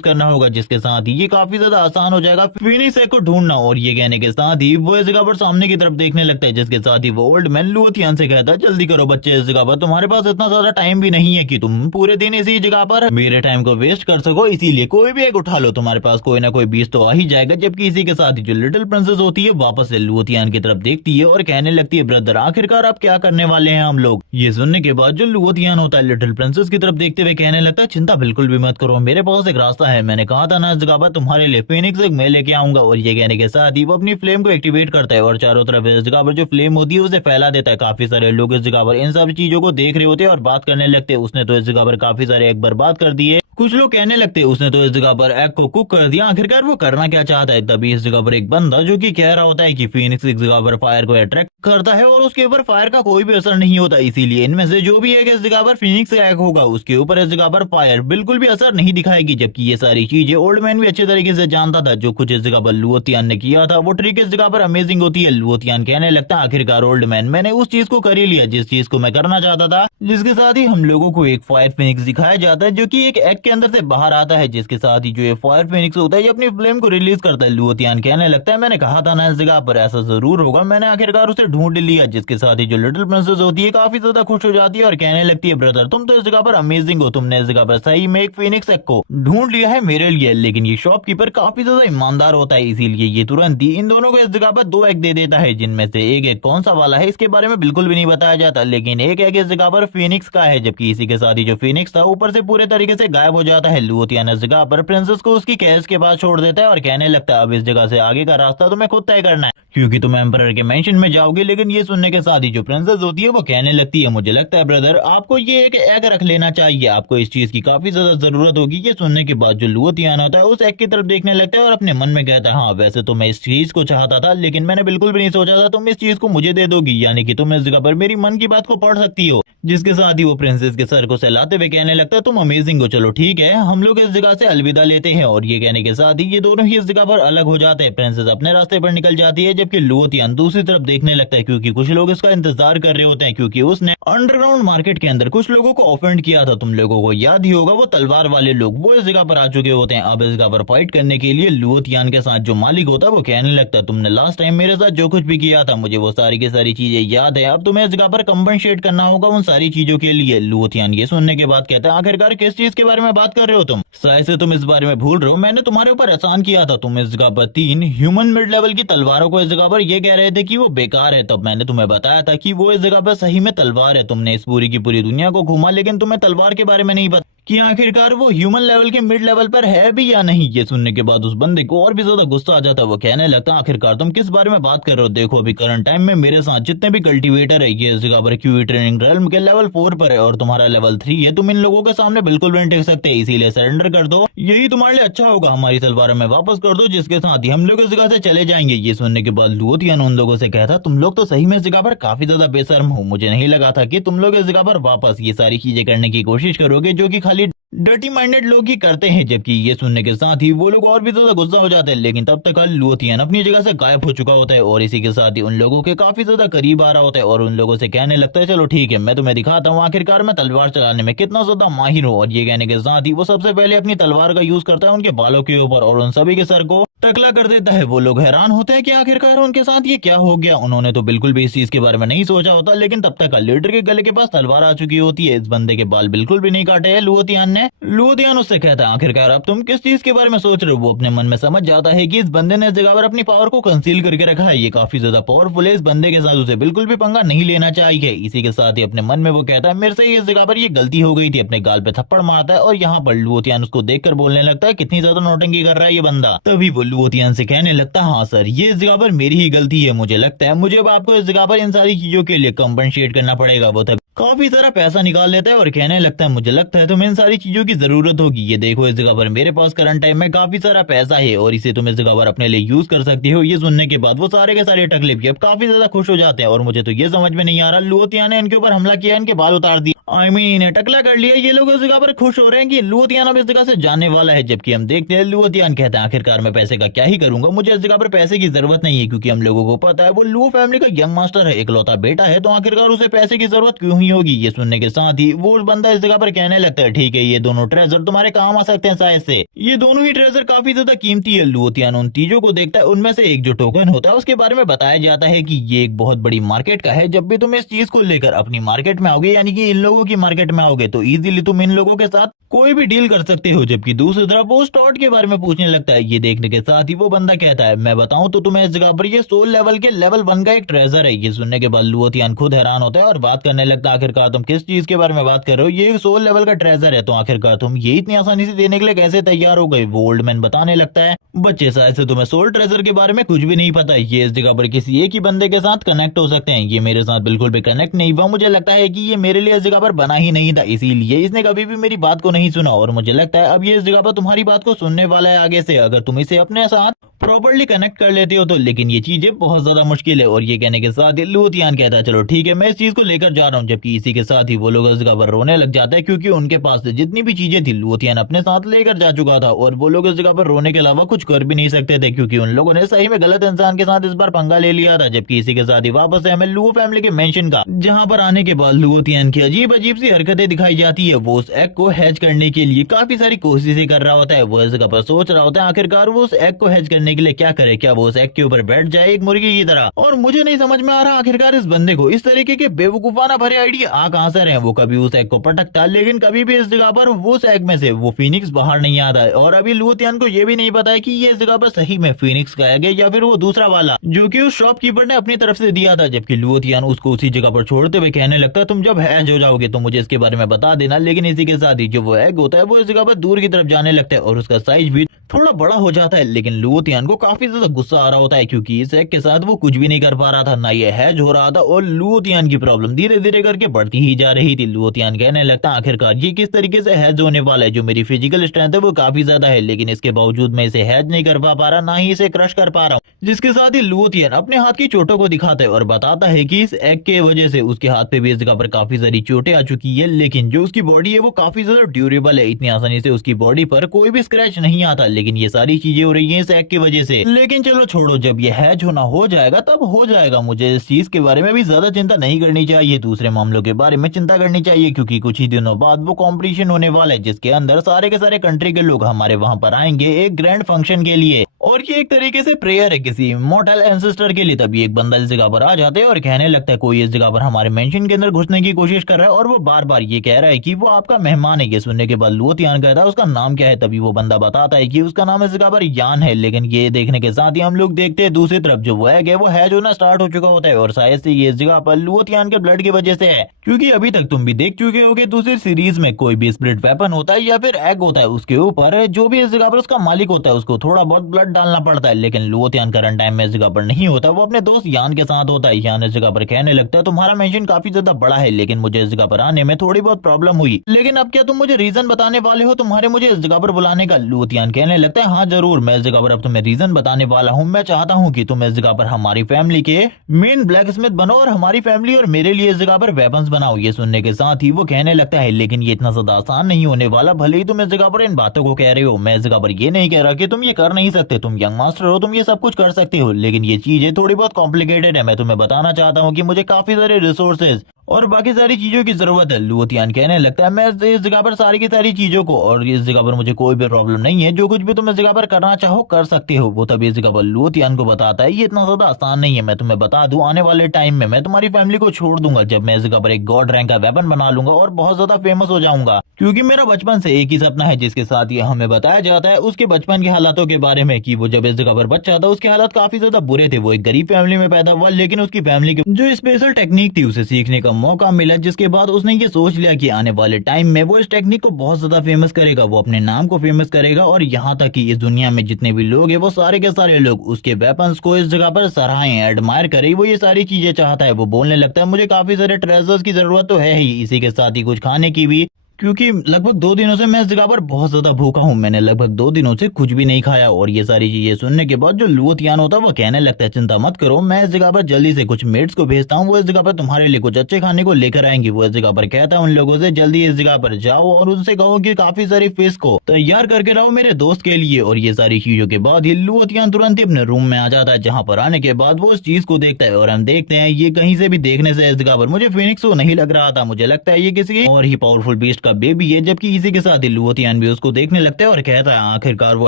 करना होगा, जिसके साथ ही ये काफी ज्यादा आसान हो जाएगा फीनिक्स को ढूंढना। और ये कहने के साथ ही वो इस जगह पर सामने की तरफ देखने लगता है, जिसके साथ ही वो ओल्ड मैन लुओतियान से कहता है जल्दी करो बच्चे, इस जगह पर तुम्हारे पास इतना ज्यादा टाइम भी नहीं है कि तुम पूरे दिन इसी जगह पर मेरे टाइम को वेस्ट कर सको, इसीलिए कोई भी एक उठा लो, तुम्हारे पास कोई ना कोई बीज तो आ ही जाएगा। जबकि इसी के साथ ही जो लिटिल प्रिंसेस होती है वापस से लुओतियान की तरफ देखती है और कहने लगती है ब्रदर आखिरकार आप क्या करने वाले हैं हम लोग। ये सुनने के बाद जो लुओतियान होता है लिटिल प्रिंसेस की तरफ देखते हुए कहने लगता है चिंता बिल्कुल भी मत करो, मेरे पास एक रास्ता है, मैंने कहा था ना इस जगह पर तुम्हारे लिए फीनिक्स एग मैं लेके आऊंगा। और ये कहने के साथ ही वो अपनी फ्लेम को एक्टिवेट करता है और चारों तरफ इस जगह पर जो फ्लेम होती है उसे फैला देता है। काफी सारे लोग इस जगह पर इन सब चीजों को देख रहे होते हैं और बात करने लगते हैं उसने तो इस जगह पर काफी सारे एग बर्बाद कर दिए। कुछ लोग कहने लगते हैं उसने तो इस जगह पर एग को कुक कर दिया, आखिरकार वो करना क्या चाहता है। तभी इस जगह पर एक बंदा जो कि कह रहा होता है कि फीनिक्स इस जगह पर फायर को अट्रैक्ट करता है और उसके ऊपर फायर का कोई भी असर नहीं होता, इसीलिए इनमें से जो भी एग इस जगह पर फीनिक्स एग होगा उसके ऊपर इस जगह पर फायर बिल्कुल भी असर नहीं दिखाएगी। जबकि ये सारी चीजें ओल्ड मैन भी अच्छे तरीके से जानता था, जो कुछ इस जगह पर लुओतियान ने किया था वो ट्रिक इस जगह पर अमेजिंग होती है। लुओतियान कहने लगता है आखिरकार ओल्ड मैन मैंने उस चीज को कर ही लिया जिस चीज को मैं करना चाहता था, जिसके साथ ही हम लोगों को एक फायर फीनिक्स दिखाया जाता है जो कि एक एग के अंदर से बाहर आता है, जिसके साथ ही जो ये फायर फिनिक्स होता है ये अपनी फ्लेम को रिलीज करता है। लुओतियान कहने लगता है मैंने कहा था ना इस जगह पर ऐसा जरूर होगा, मैंने आखिरकार उसे ढूंढ लिया। जिसके साथ ही जो लिटिल प्रिंसेस होती है काफी ज्यादा खुश हो जाती है और कहने लगती है ब्रदर तुम तो इस जगह पर अमेजिंग हो, तुमने इस जगह पर सही में एक फिनिक्स एग को ढूंढ लिया है मेरे लिए। लेकिन ये शॉपकीपर काफी ज्यादा ईमानदार होता है, इसीलिए ये तुरंत ही इन दोनों को इस जगह पर 2 एग दे देता है, जिनमें से एक एग कौन सा वाला है इसके बारे में बिल्कुल भी नहीं बताया जाता। लेकिन एक एग इस जगह पर फिनिक्स का है, जबकि इसी के साथ ही जो फिनिक्स था ऊपर से पूरे तरीके से गायब हो जाता है। लुओतियान इस जगह पर प्रिंसेस को उसकी कैच के पास छोड़ देता है और कहने लगता है अब इस जगह से आगे का रास्ता तुम्हें खुद तय करना है, क्योंकि तुम एम्परर के मेंशन में जाओगे। लेकिन ये सुनने के साथ ही जो प्रिंसेस होती है वो कहने लगती है मुझे लगता है ब्रदर आपको ये एक एग रख लेना चाहिए, आपको इस चीज की काफी ज्यादा जरूरत होगी। ये सुनने के बाद जो लुओतियान होता है उस एग की तरफ देखने लगता है और अपने मन में कहता है हाँ वैसे तो मैं इस चीज को चाहता था, लेकिन मैंने बिल्कुल भी नहीं सोचा था तुम इस चीज को मुझे दे दोगी, यानी कि तुम इस जगह पर मेरी मन की बात को पढ़ सकती हो। जिसके साथ ही वो प्रिंसेस के सर को सहलाते हुए कहने लगता है तुम अमेजिंग हो, चलो ठीक है हम लोग इस जगह से अलविदा लेते हैं। और ये कहने के साथ ही ये दोनों ही इस जगह पर अलग हो जाते हैं। प्रिंसेस अपने रास्ते पर निकल जाती है, जबकि लुओतियान दूसरी तरफ देखने लगता है, क्योंकि कुछ लोग इसका इंतजार कर रहे होते हैं, क्योंकि उसने अंडरग्राउंड मार्केट के अंदर कुछ लोगों को ऑफेंड किया था। तुम लोगों को याद ही होगा वो तलवार वाले लोग वो इस जगह पर आ चुके होते हैं। अब इस जगह पर फाइट करने के लिए लुओतियान के साथ जो मालिक होता है वो कहने लगता है तुमने लास्ट टाइम मेरे साथ जो कुछ भी किया था मुझे वो सारी की सारी चीजें याद है, अब तुम्हें इस जगह पर कंपनसेट करना होगा उन सारी चीजों के लिए। लुओतियान ये सुनने के बाद कहता है आखिरकार किस चीज के बारे में बात कर रहे हो तुम, शायद से तुम इस बारे में भूल रहे हो, मैंने तुम्हारे ऊपर एहसान किया था, तुम इस जगह पर 3 ह्यूमन मिड लेवल की तलवारों को इस जगह पर ये कह रहे थे कि वो बेकार है, तब मैंने तुम्हें बताया था कि वो इस जगह पर सही में तलवार है। तुमने इस पूरी की पूरी दुनिया को घूमा लेकिन तुम्हें तलवार के बारे में नहीं पता कि आखिरकार वो ह्यूमन लेवल के मिड लेवल पर है भी या नहीं। ये सुनने के बाद उस बंदे को और भी ज्यादा गुस्सा आ जाता है, वो कहने लगता है आखिरकार तुम किस बारे में बात कर रहे हो, देखो अभी करंट टाइम में मेरे साथ जितने भी कल्टीवेटर है ये इस जगह पर क्यूई ट्रेनिंग रेल्म के लेवल 4 पर है और तुम्हारा लेवल 3 है, तुम इन लोगों के सामने बिल्कुल भी नहीं टिक सकते, इसीलिए सरेंडर कर दो, यही तुम्हारे लिए अच्छा होगा, हमारी तलवार में वापस कर दो, जिसके साथ ही हम लोग इस जगह से चले जाएंगे। ये सुनने के बाद लुओतियान उन लोगों से कहता तुम लोग तो सही में इस जगह पर काफी ज्यादा बेशर्म हो, मुझे नहीं लगा था कि तुम लोग इस जगह पर वापस ये सारी चीजें करने की कोशिश करोगे जो कि खाली डर्टी माइंडेड लोग ही करते हैं। जबकि ये सुनने के साथ ही वो लोग और भी ज्यादा गुस्सा हो जाते हैं, लेकिन तब तक लुओतियान अपनी जगह से गायब हो चुका होता है और इसी के साथ ही उन लोगों के काफी ज्यादा करीब आ रहा होता है और उन लोगों से कहने लगता है चलो ठीक है मैं तुम्हें दिखाता हूँ आखिरकार मैं तलवार चलाने में कितना ज्यादा माहिर हूँ। और ये कहने के साथ ही वो सबसे पहले अपनी तलवार का यूज करता है उनके बालों के ऊपर और उन सभी के सर को टकला कर देता है। वो लोग हैरान होते हैं कि आखिरकार उनके साथ ये क्या हो गया, उन्होंने तो बिल्कुल भी इस चीज के बारे में नहीं सोचा होता, लेकिन तब तक लीडर के गले के पास तलवार आ चुकी होती है। इस बंदे के बाल बिल्कुल भी नहीं काटे हैं लुओतियान ने। लुओतियान उससे कहता है आखिरकार अब तुम किस चीज के बारे में सोच रहे हो। वो अपने मन में समझ जाता है कि इस बंदे ने इस जगह पर अपनी पावर को कंसील करके रखा है, ये काफी ज्यादा पावरफुल है, इस बंदे के साथ उसे बिल्कुल भी पंगा नहीं लेना चाहिए। इसी के साथ ही अपने मन में वो कहता है मेरे से इस जगह पर ये गलती हो गई थी, अपने गाल पे थप्पड़ मारता है और यहाँ पर लुओतियान उसको देखकर बोलने लगता है कितनी ज्यादा नौटंकी कर रहा है ये बंदा। तभी वो लुओतियान से कहने लगता है हाँ सर ये इस जगह पर मेरी ही गलती है, मुझे लगता है मुझे अब आपको इस जगह पर इन सारी चीजों के लिए कंपनसेट करना पड़ेगा। वो तब काफी सारा पैसा निकाल लेता है और कहने लगता है मुझे लगता है तुम्हें इन सारी चीजों की जरूरत होगी, ये देखो इस जगह पर मेरे पास करंट टाइम में काफी सारा पैसा है और इसे तुम इस जगह पर अपने लिए यूज कर सकती हो। ये सुनने के बाद वो सारे के सारे टकलिप अब काफी ज्यादा खुश हो जाते हैं और मुझे तो ये समझ में नहीं आ रहा लुओतियान ने इनके ऊपर हमला किया, इनके बाल उतार दिए, आई मीन इन्हें टकला कर लिया, ये लोग इस जगह पर खुश हो रहे हैं कि लुओतियान अब इस जगह से जाने वाला है। जबकि हम देखते हैं लुओतियान कहता है आखिरकार मैं पैसे का क्या ही करूंगा, मुझे इस जगह पर पैसे की जरूरत नहीं है, क्योंकि हम लोगों को पता है वो लुओ फैमिली का यंग मास्टर है, इकलौता बेटा है, तो आखिरकार उसे पैसे की जरूरत क्यों ही होगी। ये सुनने के साथ ही वो बंदा इस जगह पर कहने लगता है ठीक है ये दोनों ट्रेजर तुम्हारे काम आ सकते हैं, शायद से ये दोनों ही ट्रेजर काफी ज्यादा कीमती है। लुओतियान उन चीजों को देखता है, उनमें से एक जो टोकन होता है उसके बारे में बताया जाता है कि ये एक बहुत बड़ी मार्केट का है, जब भी तुम इस चीज को लेकर अपनी मार्केट में आओगे यानी कि इन लोगों की मार्केट में आओगे तो इजीली तुम इन लोगों के साथ कोई भी डील कर सकते हो। जबकि दूसरी तरफ वो स्टॉट के बारे में पूछने लगता है, ये देखने के साथ ही वो बंदा कहता है मैं बताऊं तो तुम्हें इस जगह पर ये सोल लेवल के लेवल 1 का एक ट्रेजर है। ये सुनने के बाद लुओतियान खुद हैरान होता है और बात करने लगता है आखिरकार तुम किस चीज के बारे में बात कर रहे हो, ये सोल लेवल का ट्रेजर है, तो आखिरकार तुम ये इतनी आसानी से देने के लिए कैसे तैयार हो गए। वो ओल्ड मैन बताने लगता है बच्चे शायद से तुम्हें सोल ट्रेजर के बारे में कुछ भी नहीं पता, ये इस जगह पर किसी एक ही बंदे के साथ कनेक्ट हो सकते हैं, ये मेरे साथ बिल्कुल भी कनेक्ट नहीं हुआ, मुझे लगता है कि ये मेरे लिए इस जगह पर बना ही नहीं था, इसीलिए इसने कभी भी मेरी बात को नहीं सुना और मुझे लगता है अब ये इस जगह पर तुम्हारी बात को सुनने वाला है आगे से। अगर तुम इसे अपने साथ प्रॉपर्ली कनेक्ट कर लेते हो तो, लेकिन ये चीजें बहुत ज्यादा मुश्किल है। और ये कहने के साथ ही लुथियान कहता है चलो ठीक है मैं इस चीज को लेकर जा रहा हूँ, जबकि इसी के साथ ही वो लोग इस जगह पर रोने लग जाता है क्योंकि उनके पास से जितनी भी चीजें थी लुथियान अपने साथ लेकर जा चुका था और वो लोग इस जगह पर रोने के अलावा कुछ कर भी नहीं सकते थे क्योंकि उन लोगों ने सही में गलत इंसान के साथ इस बार पंगा ले लिया था। जबकि इसी के साथ ही वापस से हमें लुओ फैमिली के मेंशन का, जहां पर आने के बाद लुथियान की अजीब अजीब सी हरकतें दिखाई जाती है। वो उस एग को हैच करने के लिए काफी सारी कोशिशें कर रहा होता है। वो इस जगह पर सोच रहा होता है आखिरकार वो उस एग को हैच करने के लिए क्या करे, क्या वो उस एग के ऊपर बैठ जाए एक मुर्गी की तरह। और मुझे नहीं समझ में आ रहा आखिरकार इस बंदे को इस तरीके के बेवकूफाना भरे आइडिया आ कहां से रहे। वो कभी उस एग को पटकता लेकिन कभी भी इस जगह पर वो उस एग में से वो फीनिक्स बाहर नहीं आता है। और अभी लुथियान को ये भी नहीं पता है कि ये इस जगह पर सही में फीनिक्स का एग है या फिर वो दूसरा वाला जो कि उस शॉपकीपर ने अपनी तरफ से दिया था। जबकि लुथियान उसको उसी जगह पर छोड़ते हुए कहने लगता है तुम जब हैच हो जाओगे तो मुझे इसके बारे में बता देना। लेकिन इसी के साथ ही जो वो एग होता है वो इस जगह पर दूर की तरफ जाने लगता है और उसका साइज भी थोड़ा बड़ा हो जाता है। लेकिन लुथियान को काफी ज्यादा गुस्सा आ रहा होता है क्योंकि इस एग के साथ वो कुछ भी नहीं कर पा रहा था, ना ये हैज हो रहा था और लुथियान की प्रॉब्लम धीरे धीरे करके बढ़ती ही जा रही थी। लुथियान कहने लगता आखिरकार ये किस तरीके से हैज होने वाला है, जो मेरी फिजिकल स्ट्रेंथ है वो काफी ज्यादा है लेकिन इसके बावजूद मैं इसे हैज नहीं कर पा रहा, ना ही इसे क्रश कर पा रहा हूँ। जिसके साथ ही लुथियान अपने हाथ की चोटों को दिखाता है और बताता है कि इस एग के वजह से उसके हाथ पे भी इस जगह पर काफी सारी चोटें आ चुकी है, लेकिन जो उसकी बॉडी है वो काफी ज्यादा ड्यूरेबल है, इतनी आसानी से उसकी बॉडी पर कोई भी स्क्रैच नहीं आता। लेकिन ये सारी चीजें हो रही है इस एग की वजह से। लेकिन चलो छोड़ो, जब ये हैच होना हो जाएगा तब हो जाएगा। मुझे इस चीज के बारे में भी ज्यादा चिंता नहीं करनी चाहिए, दूसरे मामलों के बारे में चिंता करनी चाहिए क्योंकि कुछ ही दिनों बाद वो कॉम्पिटिशन होने वाला है जिसके अंदर सारे के सारे कंट्री के लोग हमारे वहां पर आएंगे एक ग्रैंड फंक्शन के लिए। और ये एक तरीके से प्रेयर है किसी इमॉर्टल एंसेस्टर के लिए। तभी एक बंदा इस जगह पर आ जाते हैं और कहने लगता है कोई इस जगह पर हमारे मेंशन के अंदर घुसने की कोशिश कर रहा है और वो बार बार ये कह रहा है कि वो आपका मेहमान है। ये सुनने के बाद लुथियान कहता है उसका नाम क्या है। तभी वो बंदा बताता है कि उसका नाम इस जगह पर यान है। लेकिन ये देखने के साथ ही हम लोग देखते हैं दूसरी तरफ जो वो एग है वो हैज होना स्टार्ट हो चुका होता है और शायद से ये इस जगह पर लुथियान के ब्लड की वजह से है क्योंकि अभी तक तुम भी देख चुके होगे दूसरी सीरीज में कोई भी स्पिरिट वेपन होता है या फिर एग होता है उसके ऊपर जो भी इस जगह पर उसका मालिक होता है उसको थोड़ा बहुत ब्लड डालना पड़ता है। लेकिन लुथियान करंट टाइम में इस जगह पर नहीं होता, वो अपने दोस्त यान के साथ होता है। यान इस जगह पर कहने लगता है तुम्हारा मेंशन काफी ज्यादा बड़ा है लेकिन मुझे इस जगह पर आने में थोड़ी बहुत प्रॉब्लम हुई, लेकिन अब क्या तुम मुझे रीजन बताने वाले हो तुम्हारे मुझे इस जगह पर बुलाने का। लुथियान कहने लगता है हाँ जरूर, मैं इस जगह पर अब तुम्हें रीजन बताने वाला हूँ। मैं चाहता हूँ कि तुम इस जगह पर हमारी फैमिली के मेन ब्लैक स्मिथ बनो और हमारी फैमिली और मेरे लिए इस जगह पर वेपन्स बनाओ। ये सुनने के साथ ही वो कहने लगता है लेकिन ये इतना ज्यादा आसान नहीं होने वाला, भले ही तुम इस जगह पर इन बातों को कह रहे हो। मैं इस जगह पर ये नहीं कह रहा कि तुम ये कर नहीं सकते, तुम यंग मास्टर हो, तुम ये सब कुछ कर सकते हो, लेकिन ये चीजें थोड़ी बहुत कॉम्प्लिकेटेड है। मैं तुम्हें बताना चाहता हूँ कि मुझे काफी सारे रिसोर्सेज और बाकी सारी चीजों की जरूरत है। लुथियान कहने लगता है मैं इस जगह पर सारी की सारी चीजों को, और इस जगह पर मुझे कोई भी प्रॉब्लम नहीं है, जो कुछ भी तुम इस जगह पर करना चाहो कर सकते हो। वो तभी इस जगह पर लुथियान को बताता है ये इतना ज्यादा आसान नहीं है, मैं तुम्हें बता दूं आने वाले टाइम में मैं तुम्हारी फैमिली को छोड़ दूंगा जब मैं इस जगह पर एक गॉड रैंक का वेपन बना लूंगा और बहुत ज्यादा फेमस हो जाऊंगा, क्योंकि मेरा बचपन से एक ही सपना है। जिसके साथ ये हमें बताया जाता है उसके बचपन के हालातों के बारे में कि वो जब इस जगह पर बच्चा था उसके हालात काफी ज्यादा बुरे थे। वो एक गरीब फैमिली में पैदा हुआ लेकिन उसकी फैमिली की जो स्पेशल टेक्निक थी उसे सीखने का मौका मिला, जिसके बाद उसने ये सोच लिया कि आने वाले टाइम में वो इस टेक्निक को बहुत ज्यादा फेमस करेगा, वो अपने नाम को फेमस करेगा और यहाँ तक कि इस दुनिया में जितने भी लोग हैं वो सारे के सारे लोग उसके वेपन्स को इस जगह पर सराहें, एडमायर करें। वो ये सारी चीजें चाहता है। वो बोलने लगता है मुझे काफी सारे ट्रेजर्स की जरूरत तो है ही, इसी के साथ ही कुछ खाने की भी, क्योंकि लगभग 2 दिनों से मैं इस जगह पर बहुत ज्यादा भूखा हूँ। मैंने लगभग 2 दिनों से कुछ भी नहीं खाया। और ये सारी चीजें सुनने के बाद जो लुथियान होता है वो कहने लगता है चिंता मत करो, मैं इस जगह पर जल्दी से कुछ मेट्स को भेजता हूँ, वो इस जगह पर तुम्हारे लिए कुछ अच्छे खाने को लेकर आएंगे। वो इस जगह पर कहता है उन लोगों से जल्दी इस जगह पर जाओ और उनसे कहो कि काफी सारी फिश को तैयार करके लाओ मेरे दोस्त के लिए। और ये सारी चीजों के बाद ही लुथियान तुरंत ही अपने रूम में आ जाता है, जहाँ पर आने के बाद वो उस चीज को देखता है और हम देखते हैं ये कहीं से भी देखने से इस जगह पर मुझे फिनिक्स तो नहीं लग रहा था, मुझे लगता है ये किसी और ही पावरफुल बीस्ट का बेबी है। जबकि इसी के साथ ही लुथियान भी उसको देखने लगता है और कहता है आखिरकार वो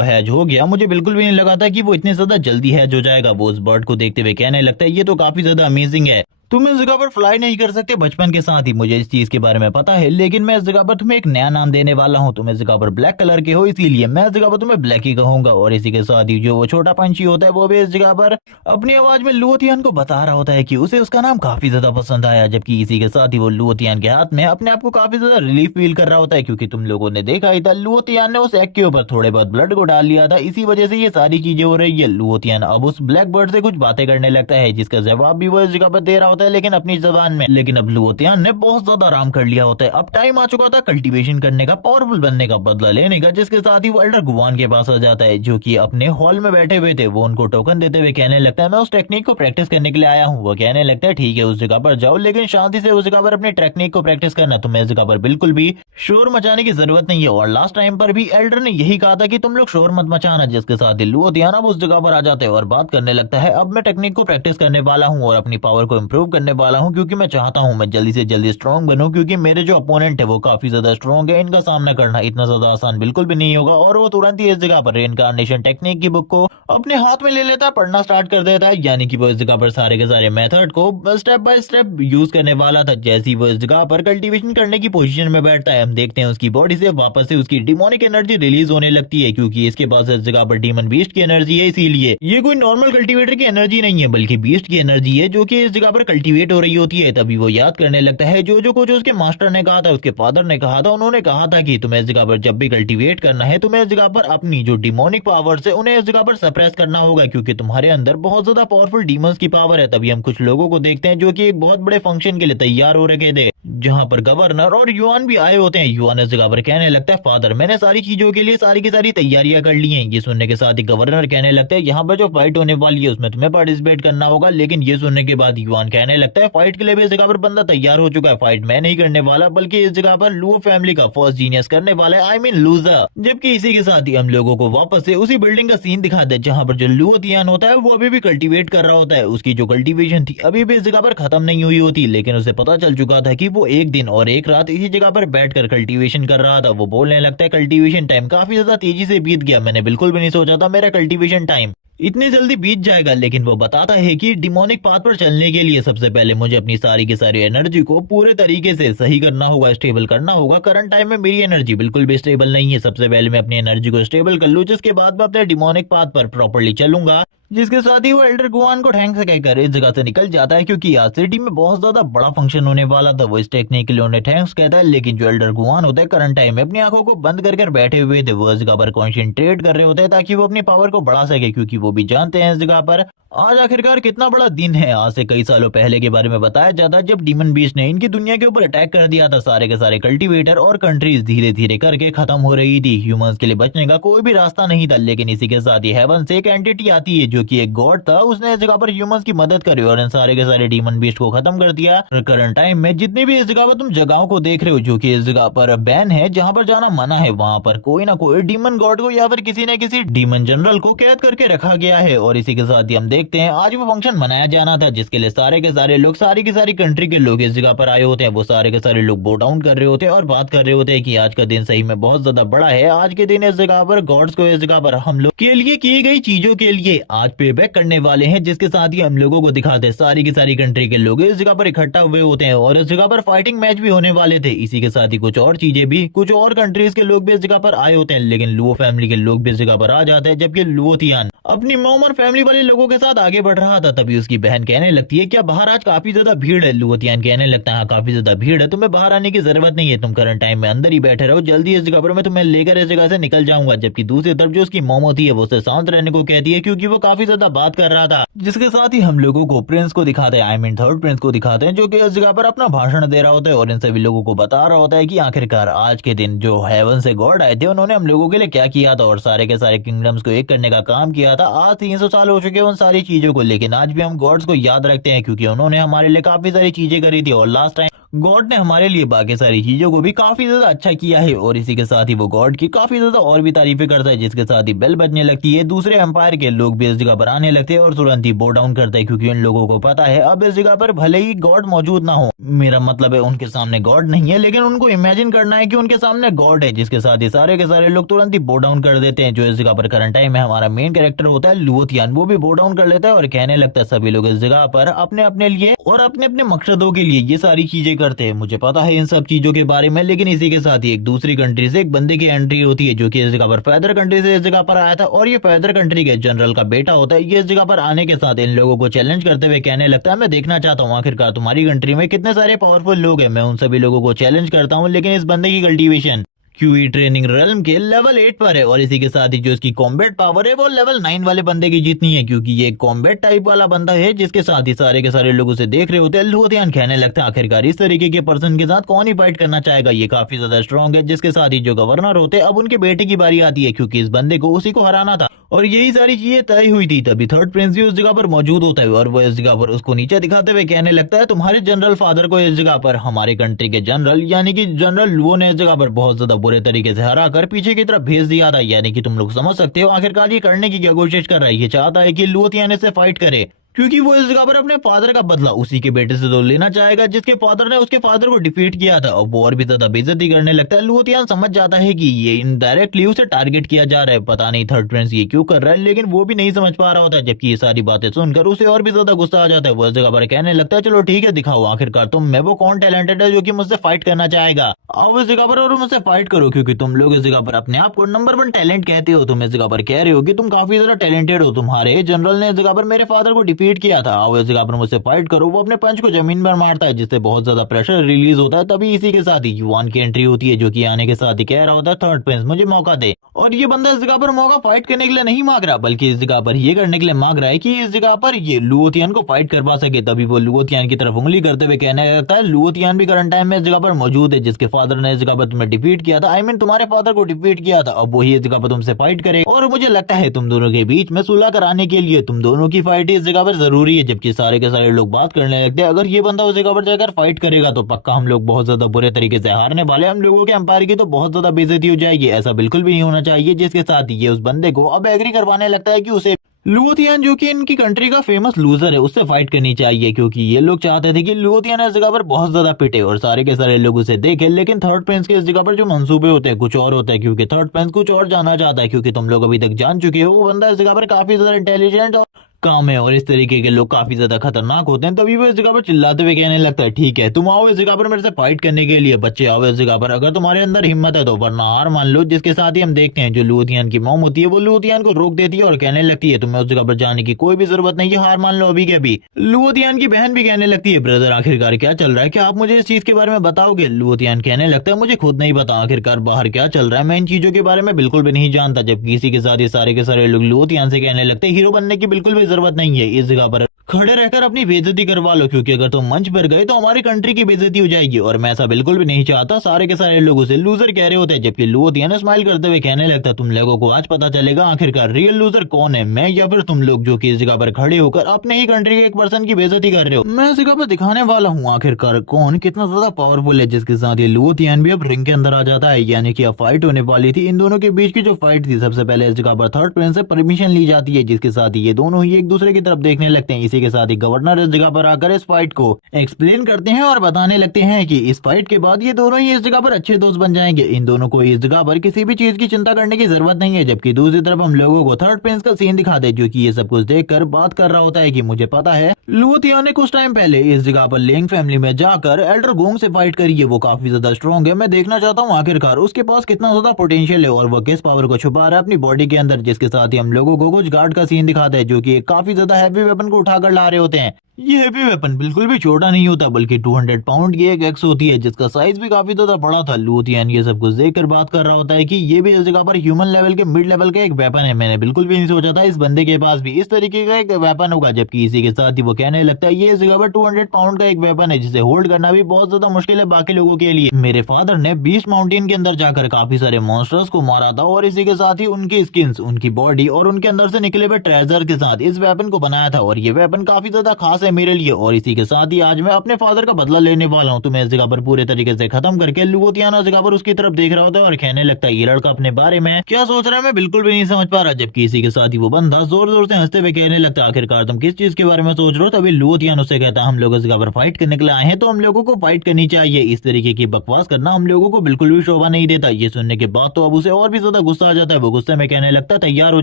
हैज हो गया, मुझे बिल्कुल भी नहीं लगा था कि वो इतने ज्यादा जल्दी हैज हो जाएगा। वो उस बर्ड को देखते हुए कहने लगता है ये तो काफी ज्यादा अमेजिंग है, तुम इस जगह पर फ्लाई नहीं कर सकते बचपन के साथ ही, मुझे इस चीज के बारे में पता है, लेकिन मैं इस जगह पर तुम्हें एक नया नाम देने वाला हूँ। तुम इस जगह पर ब्लैक कलर के हो इसीलिए मैं इस जगह पर तुम्हें ब्लैक ही कहूंगा। और इसी के साथ ही जो वो छोटा पंछी होता है वो भी इस जगह पर अपनी आवाज में लुथियान को बता रहा होता है कि उसे उसका नाम काफी ज्यादा पसंद आया। जबकि इसी के साथ ही वो लुथियान के हाथ में अपने आप को काफी ज्यादा रिलीफ फील कर रहा होता है, क्योंकि तुम लोगों ने देखा ही था लुथियान ने उस एग के ऊपर थोड़े बहुत ब्लड को डाल लिया था, इसी वजह से ये सारी चीजें हो रही है। लुथियान अब उस ब्लैक बर्ड से कुछ बातें करने लगता है जिसका जवाब भी वो इस जगह पर दे रहा होता है। होता है लेकिन अपनी जबान में। लेकिन अब लुओतियान ने बहुत ज्यादा आराम कर लिया होता है। अब टाइम आ चुका था कल्टीवेशन करने का, पावरफुल बनने का, बदला लेने का, जिसके साथ ही वो एल्डर गुवान के पास आ जाता है जो कि अपने हॉल में बैठे हुए थे। वो उनको टोकन देते हुए कहने लगता है मैं उस टेक्निक को प्रैक्टिस करने के लिए आया हूँ। वो कहने लगता है ठीक है उस जगह पर जाओ, लेकिन शांति से उस जगह पर अपनी टेक्निक को प्रैक्टिस करना, तुम्हें इस जगह पर बिल्कुल भी शोर मचाने की जरूरत नहीं है। और लास्ट टाइम पर भी एल्डर ने यही कहा था कि तुम लोग शोर मत मचाना, जिसके साथ लुओतियान अब उस जगह पर आ जाते हैं और बात करने लगता है अब मैं टेक्निक को प्रैक्टिस करने वाला हूँ और अपनी पावर को इम्प्रूव करने वाला हूँ, क्योंकि मैं चाहता हूँ मैं जल्दी से जल्दी स्ट्रॉन्ग बनूं, क्योंकि मेरे जो अपोनेंट है वो काफी ज्यादा स्ट्रॉन्ग है, इनका सामना करना इतना ज्यादा आसान बिल्कुल भी नहीं होगा। और वो तुरंत ही इस जगह पर रेनकार्नेशन टेक्निक की बुक को अपने हाथ में ले लेता है, पढ़ना स्टार्ट कर देता है। यानी कि वो इस जगह पर सारे के सारे मेथड को स्टेप बाय स्टेप यूज करने वाला था। जैसे ही वो इस जगह पर कल्टीवेशन करने की पोजीशन में बैठता है, हम देखते हैं उसकी बॉडी से वापस से उसकी डिमोनिक एनर्जी रिलीज होने लगती है, क्योंकि इसके पास इस जगह पर डीमन बीस्ट की एनर्जी है। इसीलिए ये कोई नॉर्मल कल्टीवेटर की एनर्जी नहीं है बल्कि बीस्ट की एनर्जी है जो कि इस जगह पर कल्टीवेट हो रही होती है। तभी वो याद करने लगता है जो कुछ उसके मास्टर ने कहा था, उसके फादर ने कहा था। उन्होंने कहा था कि तुम्हें इस जगह पर जब भी कल्टीवेट करना है तुम्हें इस जगह पर अपनी जो डिमोनिक पावर है उन्हें इस जगह पर सप्रेस करना होगा, क्योंकि तुम्हारे अंदर बहुत ज्यादा पावरफुल डीमंस की पावर है। तभी हम कुछ लोगों को देखते हैं जो कि एक बहुत बड़े फंक्शन के लिए तैयार हो रखे थे, जहां पर गवर्नर और युआन भी आए होते हैं। युआन इस जगह पर कहने लगता है फादर मैंने सारी चीजों के लिए सारी की सारी तैयारियां कर ली हैं। ये सुनने के साथ ही गवर्नर कहने लगता है यहाँ पर जो फाइट होने वाली है उसमें तुम्हें पार्टिसिपेट करना होगा। लेकिन ये सुनने के बाद युआन कहने लगता है फाइट के लिए भी इस जगह पर बंदा तैयार हो चुका है, फाइट मैं नहीं करने वाला बल्कि इस जगह पर लुओ फैमिली का फर्स्ट जीनियस करने वाला है, आई मीन लूजर। जबकि इसी के साथ ही हम लोगों को वापस से उसी बिल्डिंग का सीन दिखाते हैं जहां पर जो लुओतियान होता है वो अभी भी कल्टीवेट कर रहा होता है। उसकी जो कल्टीवेशन थी अभी भी इस जगह पर खत्म नहीं हुई होती, लेकिन उसे पता चल चुका था कि वो एक दिन और एक रात इसी जगह पर बैठकर कल्टीवेशन कर रहा था। वो बोलने लगता है कल्टीवेशन टाइम काफी ज्यादा तेजी से बीत गया, मैंने बिल्कुल भी नहीं सोचा था मेरा कल्टीवेशन टाइम इतनी जल्दी बीत जाएगा। लेकिन वो बताता है कि डिमोनिक पाथ पर चलने के लिए सबसे पहले मुझे अपनी सारी की सारी एनर्जी को पूरे तरीके से सही करना होगा, स्टेबल करना होगा। करंट टाइम में मेरी एनर्जी बिल्कुल भी स्टेबल नहीं है, सबसे पहले मैं अपनी एनर्जी को स्टेबल कर लूं, जिसके बाद मैं अपने डिमोनिक पाथ पर प्रॉपर्ली चलूंगा। जिसके साथ ही वो एल्डर गुआन को थैंक्स कहकर इस जगह से निकल जाता है, क्योंकि आज सिटी में बहुत ज्यादा बड़ा फंक्शन होने वाला था। वो इस टेक्निक के लिए उन्हें थैंक्स कहता है। लेकिन जो एल्डर गुआन होता है करंट टाइम में अपनी आंखों को बंद कर बैठे हुए थे, वो इस जगह पर कॉन्सेंट्रेट कर रहे होते हैं ताकि वो अपनी पावर को बढ़ा सके, क्योंकि वो भी जानते हैं इस जगह पर आज आखिरकार कितना बड़ा दिन है। आज से कई सालों पहले के बारे में बताया जाता है जब डीमन बीस्ट ने इनकी दुनिया के ऊपर अटैक कर दिया था। सारे के सारे कल्टीवेटर और कंट्रीज धीरे धीरे करके खत्म हो रही थी, ह्यूमंस के लिए बचने का कोई भी रास्ता नहीं था। लेकिन इसी के साथ ही हेवन से एक एंटिटी आती है जो कि एक गॉड था, उसने इस जगह पर ह्यूमंस की मदद करी और इन सारे के सारे डीमन बीस्ट को खत्म कर दिया। करंट टाइम में जितनी भी इस जगह पर तुम जगहों को देख रहे हो जो कि इस जगह पर बैन है, जहाँ पर जाना मना है, वहाँ पर कोई ना कोई डीमन गॉड को या फिर किसी न किसी डीमन जनरल को कैद करके रखा गया है। और इसी के साथ ही हम देखते हैं आज वो फंक्शन मनाया जाना था जिसके लिए सारे के सारे लोग सारी की सारी कंट्री के लोग इस जगह पर आए होते हैं। वो सारे के सारे लोग बो डाउन कर रहे होते हैं और बात कर रहे होते हैं कि आज का दिन सही में बहुत ज्यादा बड़ा है। आज के दिन इस जगह पर गॉड्स को इस जगह पर हम लोग के लिए की गई चीजों के लिए आज पे बैक करने वाले हैं। जिसके साथ ही हम लोगों को दिखाते हैं सारी की सारी कंट्री के लोग इस जगह पर इकट्ठा हुए होते हैं और इस जगह पर फाइटिंग मैच भी होने वाले थे। इसी के साथ ही कुछ और चीजें भी, कुछ और कंट्रीज के लोग भी इस जगह पर आए होते हैं, लेकिन लुओ फैमिली के लोग भी इस जगह पर आ जाते हैं। जबकि लुओतियान अपनी मॉम और फैमिली वाले लोगों के साथ आगे बढ़ रहा था, तभी उसकी बहन कहने लगती है क्या बाहर आज काफी ज्यादा भीड़ है। लुओतियान कहने लगता है हाँ काफी ज्यादा भीड़ है, तुम्हें बाहर आने की जरूरत नहीं है, तुम करंट टाइम में अंदर ही बैठे रहो, जल्दी इस जगह पर मैं तुम्हें लेकर इस जगह से निकल जाऊंगा। जबकि दूसरी तरफ जो उसकी मॉम होती है वो उसे शांत रहने को कहती है, क्योंकि वो काफी ज्यादा बात कर रहा था। जिसके साथ ही हम लोगों को प्रिंस को दिखाते हैं, आई मीन थर्ड प्रिंस को दिखाते हैं, जो कि इस जगह पर अपना भाषण दे रहा होता है और इन सभी लोगों को बता रहा होता है कि आखिरकार आज के दिन जो हेवन से गॉड आए थे उन्होंने हम लोगों के लिए क्या किया था और सारे के सारे किंगडम्स को एक करने का काम किया था। आज 300 साल हो चुके हैं उन सारी चीजों को, लेकिन आज भी हम गॉड्स को याद रखते हैं क्योंकि उन्होंने हमारे लिए काफी सारी चीजें करी थी और लास्ट टाइम गॉड ने हमारे लिए बाकी सारी चीजों को भी काफी ज्यादा अच्छा किया है। और इसी के साथ ही वो गॉड की काफी ज्यादा और भी तारीफें करता है। जिसके साथ ही बेल बजने लगती है, दूसरे एम्पायर के लोग भी इस जगह पर आने लगते हैं और तुरंत ही बो डाउन करते हैं, क्योंकि उन लोगों को पता है अब इस जगह पर भले ही गॉड मौजूद ना हो, मेरा मतलब है उनके सामने गॉड नहीं है, लेकिन उनको इमेजिन करना है कि उनके सामने गॉड है। जिसके साथ ही सारे के सारे लोग तुरंत ही बो डाउन कर देते हैं। जो इस जगह पर करंट टाइम में हमारा मेन कैरेक्टर होता है लुओतियान, वो भी बो डाउन कर लेता है और कहने लगता है सभी लोग इस जगह पर अपने अपने लिए और अपने अपने मकसदों के लिए ये सारी चीजें करते हैं। मुझे पता है इन सब चीजों के बारे में, लेकिन इसी के साथ ही एक दूसरी कंट्री से एक बंदे की एंट्री होती है जो कि इस जगह पर फैदर कंट्री से इस जगह पर आया था और ये फैदर कंट्री के जनरल का बेटा होता है। ये इस जगह पर आने के साथ इन लोगों को चैलेंज करते हुए कहने लगता है मैं देखना चाहता हूँ आखिरकार तुम्हारी कंट्री में कितने सारे पावरफुल लोग हैं, मैं उन सभी लोगों को चैलेंज करता हूँ, लेकिन इस बंदे की कल्टीवेशन क्यूई ट्रेनिंग रेल्म के लेवल 8 पर है और इसी के साथ ही जो इसकी कॉम्बैट पावर है वो लेवल 9 वाले बंदे की जितनी है, क्योंकि ये कॉम्बैट टाइप वाला बंदा है जिसके साथ ही सारे के सारे लोग उसे देख रहे होते हैं। लुओतियान कहने लगता है आखिरकार इस तरीके के पर्सन के साथ कौन ही फाइट करना चाहेगा, ये काफी ज्यादा स्ट्रॉन्ग है। जिसके साथ ही जो गवर्नर होते हैं अब उनके बेटे की बारी आती है, क्योंकि इस बंदे को उसी को हराना था और यही सारी चीजें तय हुई थी। तभी थर्ड प्रिंस भी उस जगह पर मौजूद होता है और वो इस जगह पर उसको नीचे दिखाते हुए कहने लगता है तुम्हारे जनरल फादर को इस जगह पर हमारे कंट्री के जनरल यानी कि जनरल लुओ ने इस जगह पर बहुत ज्यादा बुरे तरीके से हरा कर पीछे की तरफ भेज दिया था। यानी कि तुम लोग समझ सकते हो आखिरकार ये करने की क्या कोशिश कर रहा है। ये चाहता है कि लुओतियान से फाइट करे, क्योंकि वो इस जगह पर अपने फादर का बदला उसी के बेटे से तो लेना चाहेगा जिसके फादर ने उसके फादर को डिफीट किया था। और वो और भी ज्यादा बेइज्जती करने लगता है। लुओतियान समझ जाता है कि ये इनडायरेक्टली उसे टारगेट किया जा रहा है, पता नहीं थर्ड प्रिंस ये क्यों कर रहा है, लेकिन वो भी नहीं समझ पा रहा होता है। जबकि ये सारी बातें सुनकर उसे और भी ज्यादा गुस्सा आ जाता है। वो इस जगह पर कहने लगता है चलो ठीक है दिखाओ आखिरकार तुम में वो कौन टैलेंटेड है जो कि मुझसे फाइट करना चाहेगा। आओ इस जगह पर और मुझसे फाइट करो, क्योंकि तुम लोग इस जगह पर अपने आप को नंबर 1 टैलेंट कहते हो। तुम इस जगह पर कह रहे हो कि तुम काफी ज्यादा टैलेंटेड हो, तुम्हारे जनरल ने इस जगह पर मेरे फादर को डिफीट किया था। आओ इस जगह पर मुझसे फाइट करो। वो अपने पंच को जमीन पर मारता है जिससे बहुत ज्यादा प्रेशर रिलीज होता है। तभी इसी के साथ ही युवान की एंट्री होती है जो कि आने के साथ ही कह रहा होता है थर्ड प्रिंस मुझे मौका दे। और ये बंदा इस जगह पर मौका फाइट करने के लिए नहीं मांग रहा, बल्कि इस जगह पर ये करने के लिए मांग रहा है कि इस जगह पर ये लुओतियान को फाइट करवा सके। तभी वो लुओतियान की तरफ उंगली करते हुए कहने लगता है लुओतियान भी करंट टाइम में इस जगह पर मौजूद है जिसके फादर ने इस जगह पर तुम्हें डिफीट किया था। आई मीन तुम्हारे फादर को डिफीट किया था। अब वही इस जगह पर तुमसे फाइट करे और मुझे लगता है तुम दोनों के बीच में सुलह कराने के लिए तुम दोनों की फाइट इस जगह पर जरूरी है। जबकि सारे के सारे लोग बात करने लगते हैं अगर ये बंदा उस जगह पर जाकर फाइट करेगा तो पक्का हम लोग बहुत ज्यादा बुरे तरीके से हारने वाले, हम लोगों के एम्पायर की तो बहुत ज्यादा बेइज्जती हो जाएगी। ऐसा बिल्कुल भी नहीं होना चाहिए। जिसके साथ ये उस बंदे को अब एग्री करवाने लगता है कि उसे लुओतियान जो कि इनकी कंट्री का फेमस लूजर है उससे फाइट करनी चाहिए, क्योंकि ये लोग चाहते थे कि लुओतियान इस जगह पर बहुत ज्यादा पिटे और सारे के सारे लोग उसे देखे। लेकिन थर्ड प्रिंस के इस जगह पर जो मंसूबे होते हैं कुछ और होता है, क्योंकि थर्ड प्रिंस कुछ और जानना चाहता है। क्योंकि तुम लोग अभी तक जान चुके हो वो बंदा इस जगह पर काफी ज्यादा इंटेलिजेंट और काम है और इस तरीके के लोग काफी ज्यादा खतरनाक होते हैं। तभी वो इस जगह पर चिल्लाते हुए कहने लगता है ठीक है तुम आओ इस जगह पर मेरे से फाइट करने के लिए, बच्चे आओ इस जगह पर, अगर तुम्हारे अंदर हिम्मत है तो, वरना हार मान लो। जिसके साथ ही हम देखते हैं जो लुओतियान की मॉम होती है वो लुओतियान को रोक देती है और कहने लगती है तुम्हें उस जगह पर जाने की कोई भी जरूरत नहीं है, हार मान लो अभी के अभी। लुओतियान की बहन भी कहने लगती है ब्रदर आखिरकार क्या चल रहा है, क्या आप मुझे इस चीज के बारे में बताओगे। लुओतियान कहने लगता है मुझे खुद नहीं पता आखिरकार बाहर क्या चल रहा है, मैं इन चीजों के बारे में बिल्कुल भी नहीं जानता। जबकि इसी के साथ ही सारे के सारे लोग लुओतियान से कहने लगते हैं हीरो बनने की बिल्कुल भी जरूरत नहीं है, इस जगह पर खड़े रहकर अपनी बेइज्जती करवा लो, क्योंकि अगर तुम मंच पर गए तो हमारी कंट्री की बेइज्जती हो जाएगी और मैं ऐसा बिल्कुल भी नहीं चाहता। सारे के सारे लोग उसे लूजर कह रहे होते हैं। जबकि लुओतियान स्माइल करते हुए कहने लगता तुम लोगों को आज पता चलेगा आखिरकार रियल लूजर कौन है, मैं या फिर तुम लोग जो कि इस जगह पर खड़े होकर अपने ही कंट्री के एक पर्सन की बेइज्जती कर रहे हो। मैं इस जगह पर दिखाने वाला हूँ आखिरकार कौन कितना ज्यादा पावरफुल है। जिसके साथ ये लुओतियान भी अब रिंग के अंदर आ जाता है, यानी कि अब फाइट होने वाली थी। इन दोनों के बीच की जो फाइट थी सबसे पहले इस जगह पर थर्ड प्रिंस से परमिशन ली जाती है, जिसके साथ ही ये दोनों ही एक दूसरे की तरफ देखने लगते हैं। इसी के साथ ही गवर्नर इस जगह पर आकर इस फाइट को एक्सप्लेन करते हैं और बताने लगते हैं कि इस फाइट के बाद ये दोनों ही इस जगह पर अच्छे दोस्त बन जाएंगे। इन दोनों को इस जगह पर किसी भी चीज की चिंता करने की जरूरत नहीं है। जबकि दूसरी तरफ हम लोगों को थर्ड प्रिंस का सीन दिखा दे जो कि ये सब कुछ देखकर बात कर रहा होता है कि मुझे पता है लुओतियान ने कुछ टाइम पहले इस जगह पर लेंग फैमिली में जाकर एल्डर गोंग से फाइट करी है, वो काफी ज्यादा स्ट्रॉन्ग है। मैं देखना चाहता हूँ आखिरकार उसके पास कितना ज्यादा पोटेंशियल है और वो किस पावर को छुपा रहा है अपनी बॉडी के अंदर। जिसके साथ ही हम लोगों को कुछ गार्ड का सीन दिखाता है जो कि काफी ज्यादा हैवी वेपन को उठाकर ला रहे होते हैं। ये हैवी वेपन बिल्कुल भी छोटा नहीं होता बल्कि 200 पाउंड की एक एक्स होती है जिसका साइज भी काफी ज्यादा बड़ा था। लुओतियान ये सब कुछ देखकर बात कर रहा होता है कि ये भी इस जगह पर ह्यूमन लेवल के मिड लेवल का एक वेपन है। मैंने बिल्कुल भी नहीं सोचा था इस बंदे के पास भी इस तरीके का एक वेपन होगा। जबकि इसी के साथ ही वो कहने लगता है ये इस जगह पर 200 पाउंड का एक वेपन है जिसे होल्ड करना भी बहुत ज्यादा मुश्किल है बाकी लोगों के लिए। मेरे फादर ने बीस्ट माउंटेन के अंदर जाकर काफी सारे मॉन्स्टर्स को मारा था और इसी के साथ ही उनकी स्किन्स, उनकी बॉडी और उनके अंदर से निकले हुए ट्रेजर के साथ इस वेपन को बनाया था और ये वेपन काफी ज्यादा खास है मेरे लिए। और इसी के साथ ही आज मैं अपने फादर का बदला लेने वाला हूँ। तो मैं इस जगह पर पूरे तरीके से खत्म करके लुओतियान इस जगह पर उसकी तरफ देख रहा होता है और कहने लगता है ये लड़का अपने बारे में क्या सोच रहा है मैं बिल्कुल भी नहीं समझ पा रहा। जबकि इसी के साथ ही वो बंदा जोर जोर से हंसते हुए कहने लगता है आखिरकार तुम किस चीज के बारे में सोच रहे हो। तभी लुओतियान उससे कहता है हम लोग इस जगह पर फाइट करने के लिए आए हैं तो हम लोगों को फाइट करनी चाहिए, इस तरीके की बकवास करना हम लोगों को बिल्कुल भी शोभा नहीं देता। ये सुनने के बाद तो अब उसे और भी ज्यादा गुस्सा आ जाता है। वो गुस्से में कहने लगता है तैयार हो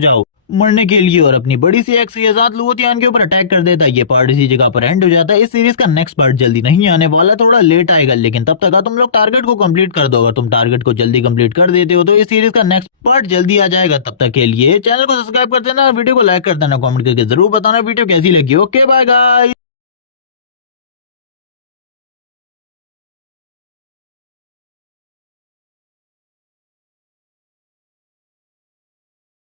जाओ मरने के लिए और अपनी बड़ी सी एक्स के साथ लुओतियान के ऊपर अटैक कर देता है। ये पार्ट इसी जगह पर एंड हो जाता है। इस सीरीज का नेक्स्ट पार्ट जल्दी नहीं आने वाला, थोड़ा लेट आएगा, लेकिन तब तक तुम लोग टारगेट को कंप्लीट कर दो। अगर तुम टारगेट को जल्दी कंप्लीट कर देते हो तो इस सीरीज का नेक्स्ट पार्ट जल्दी आ जाएगा। तब तक के लिए चैनल को सब्सक्राइब कर देना, वीडियो को लाइक कर देना, कमेंट करके जरूर बताना वीडियो कैसी लगी। Okay bye guys.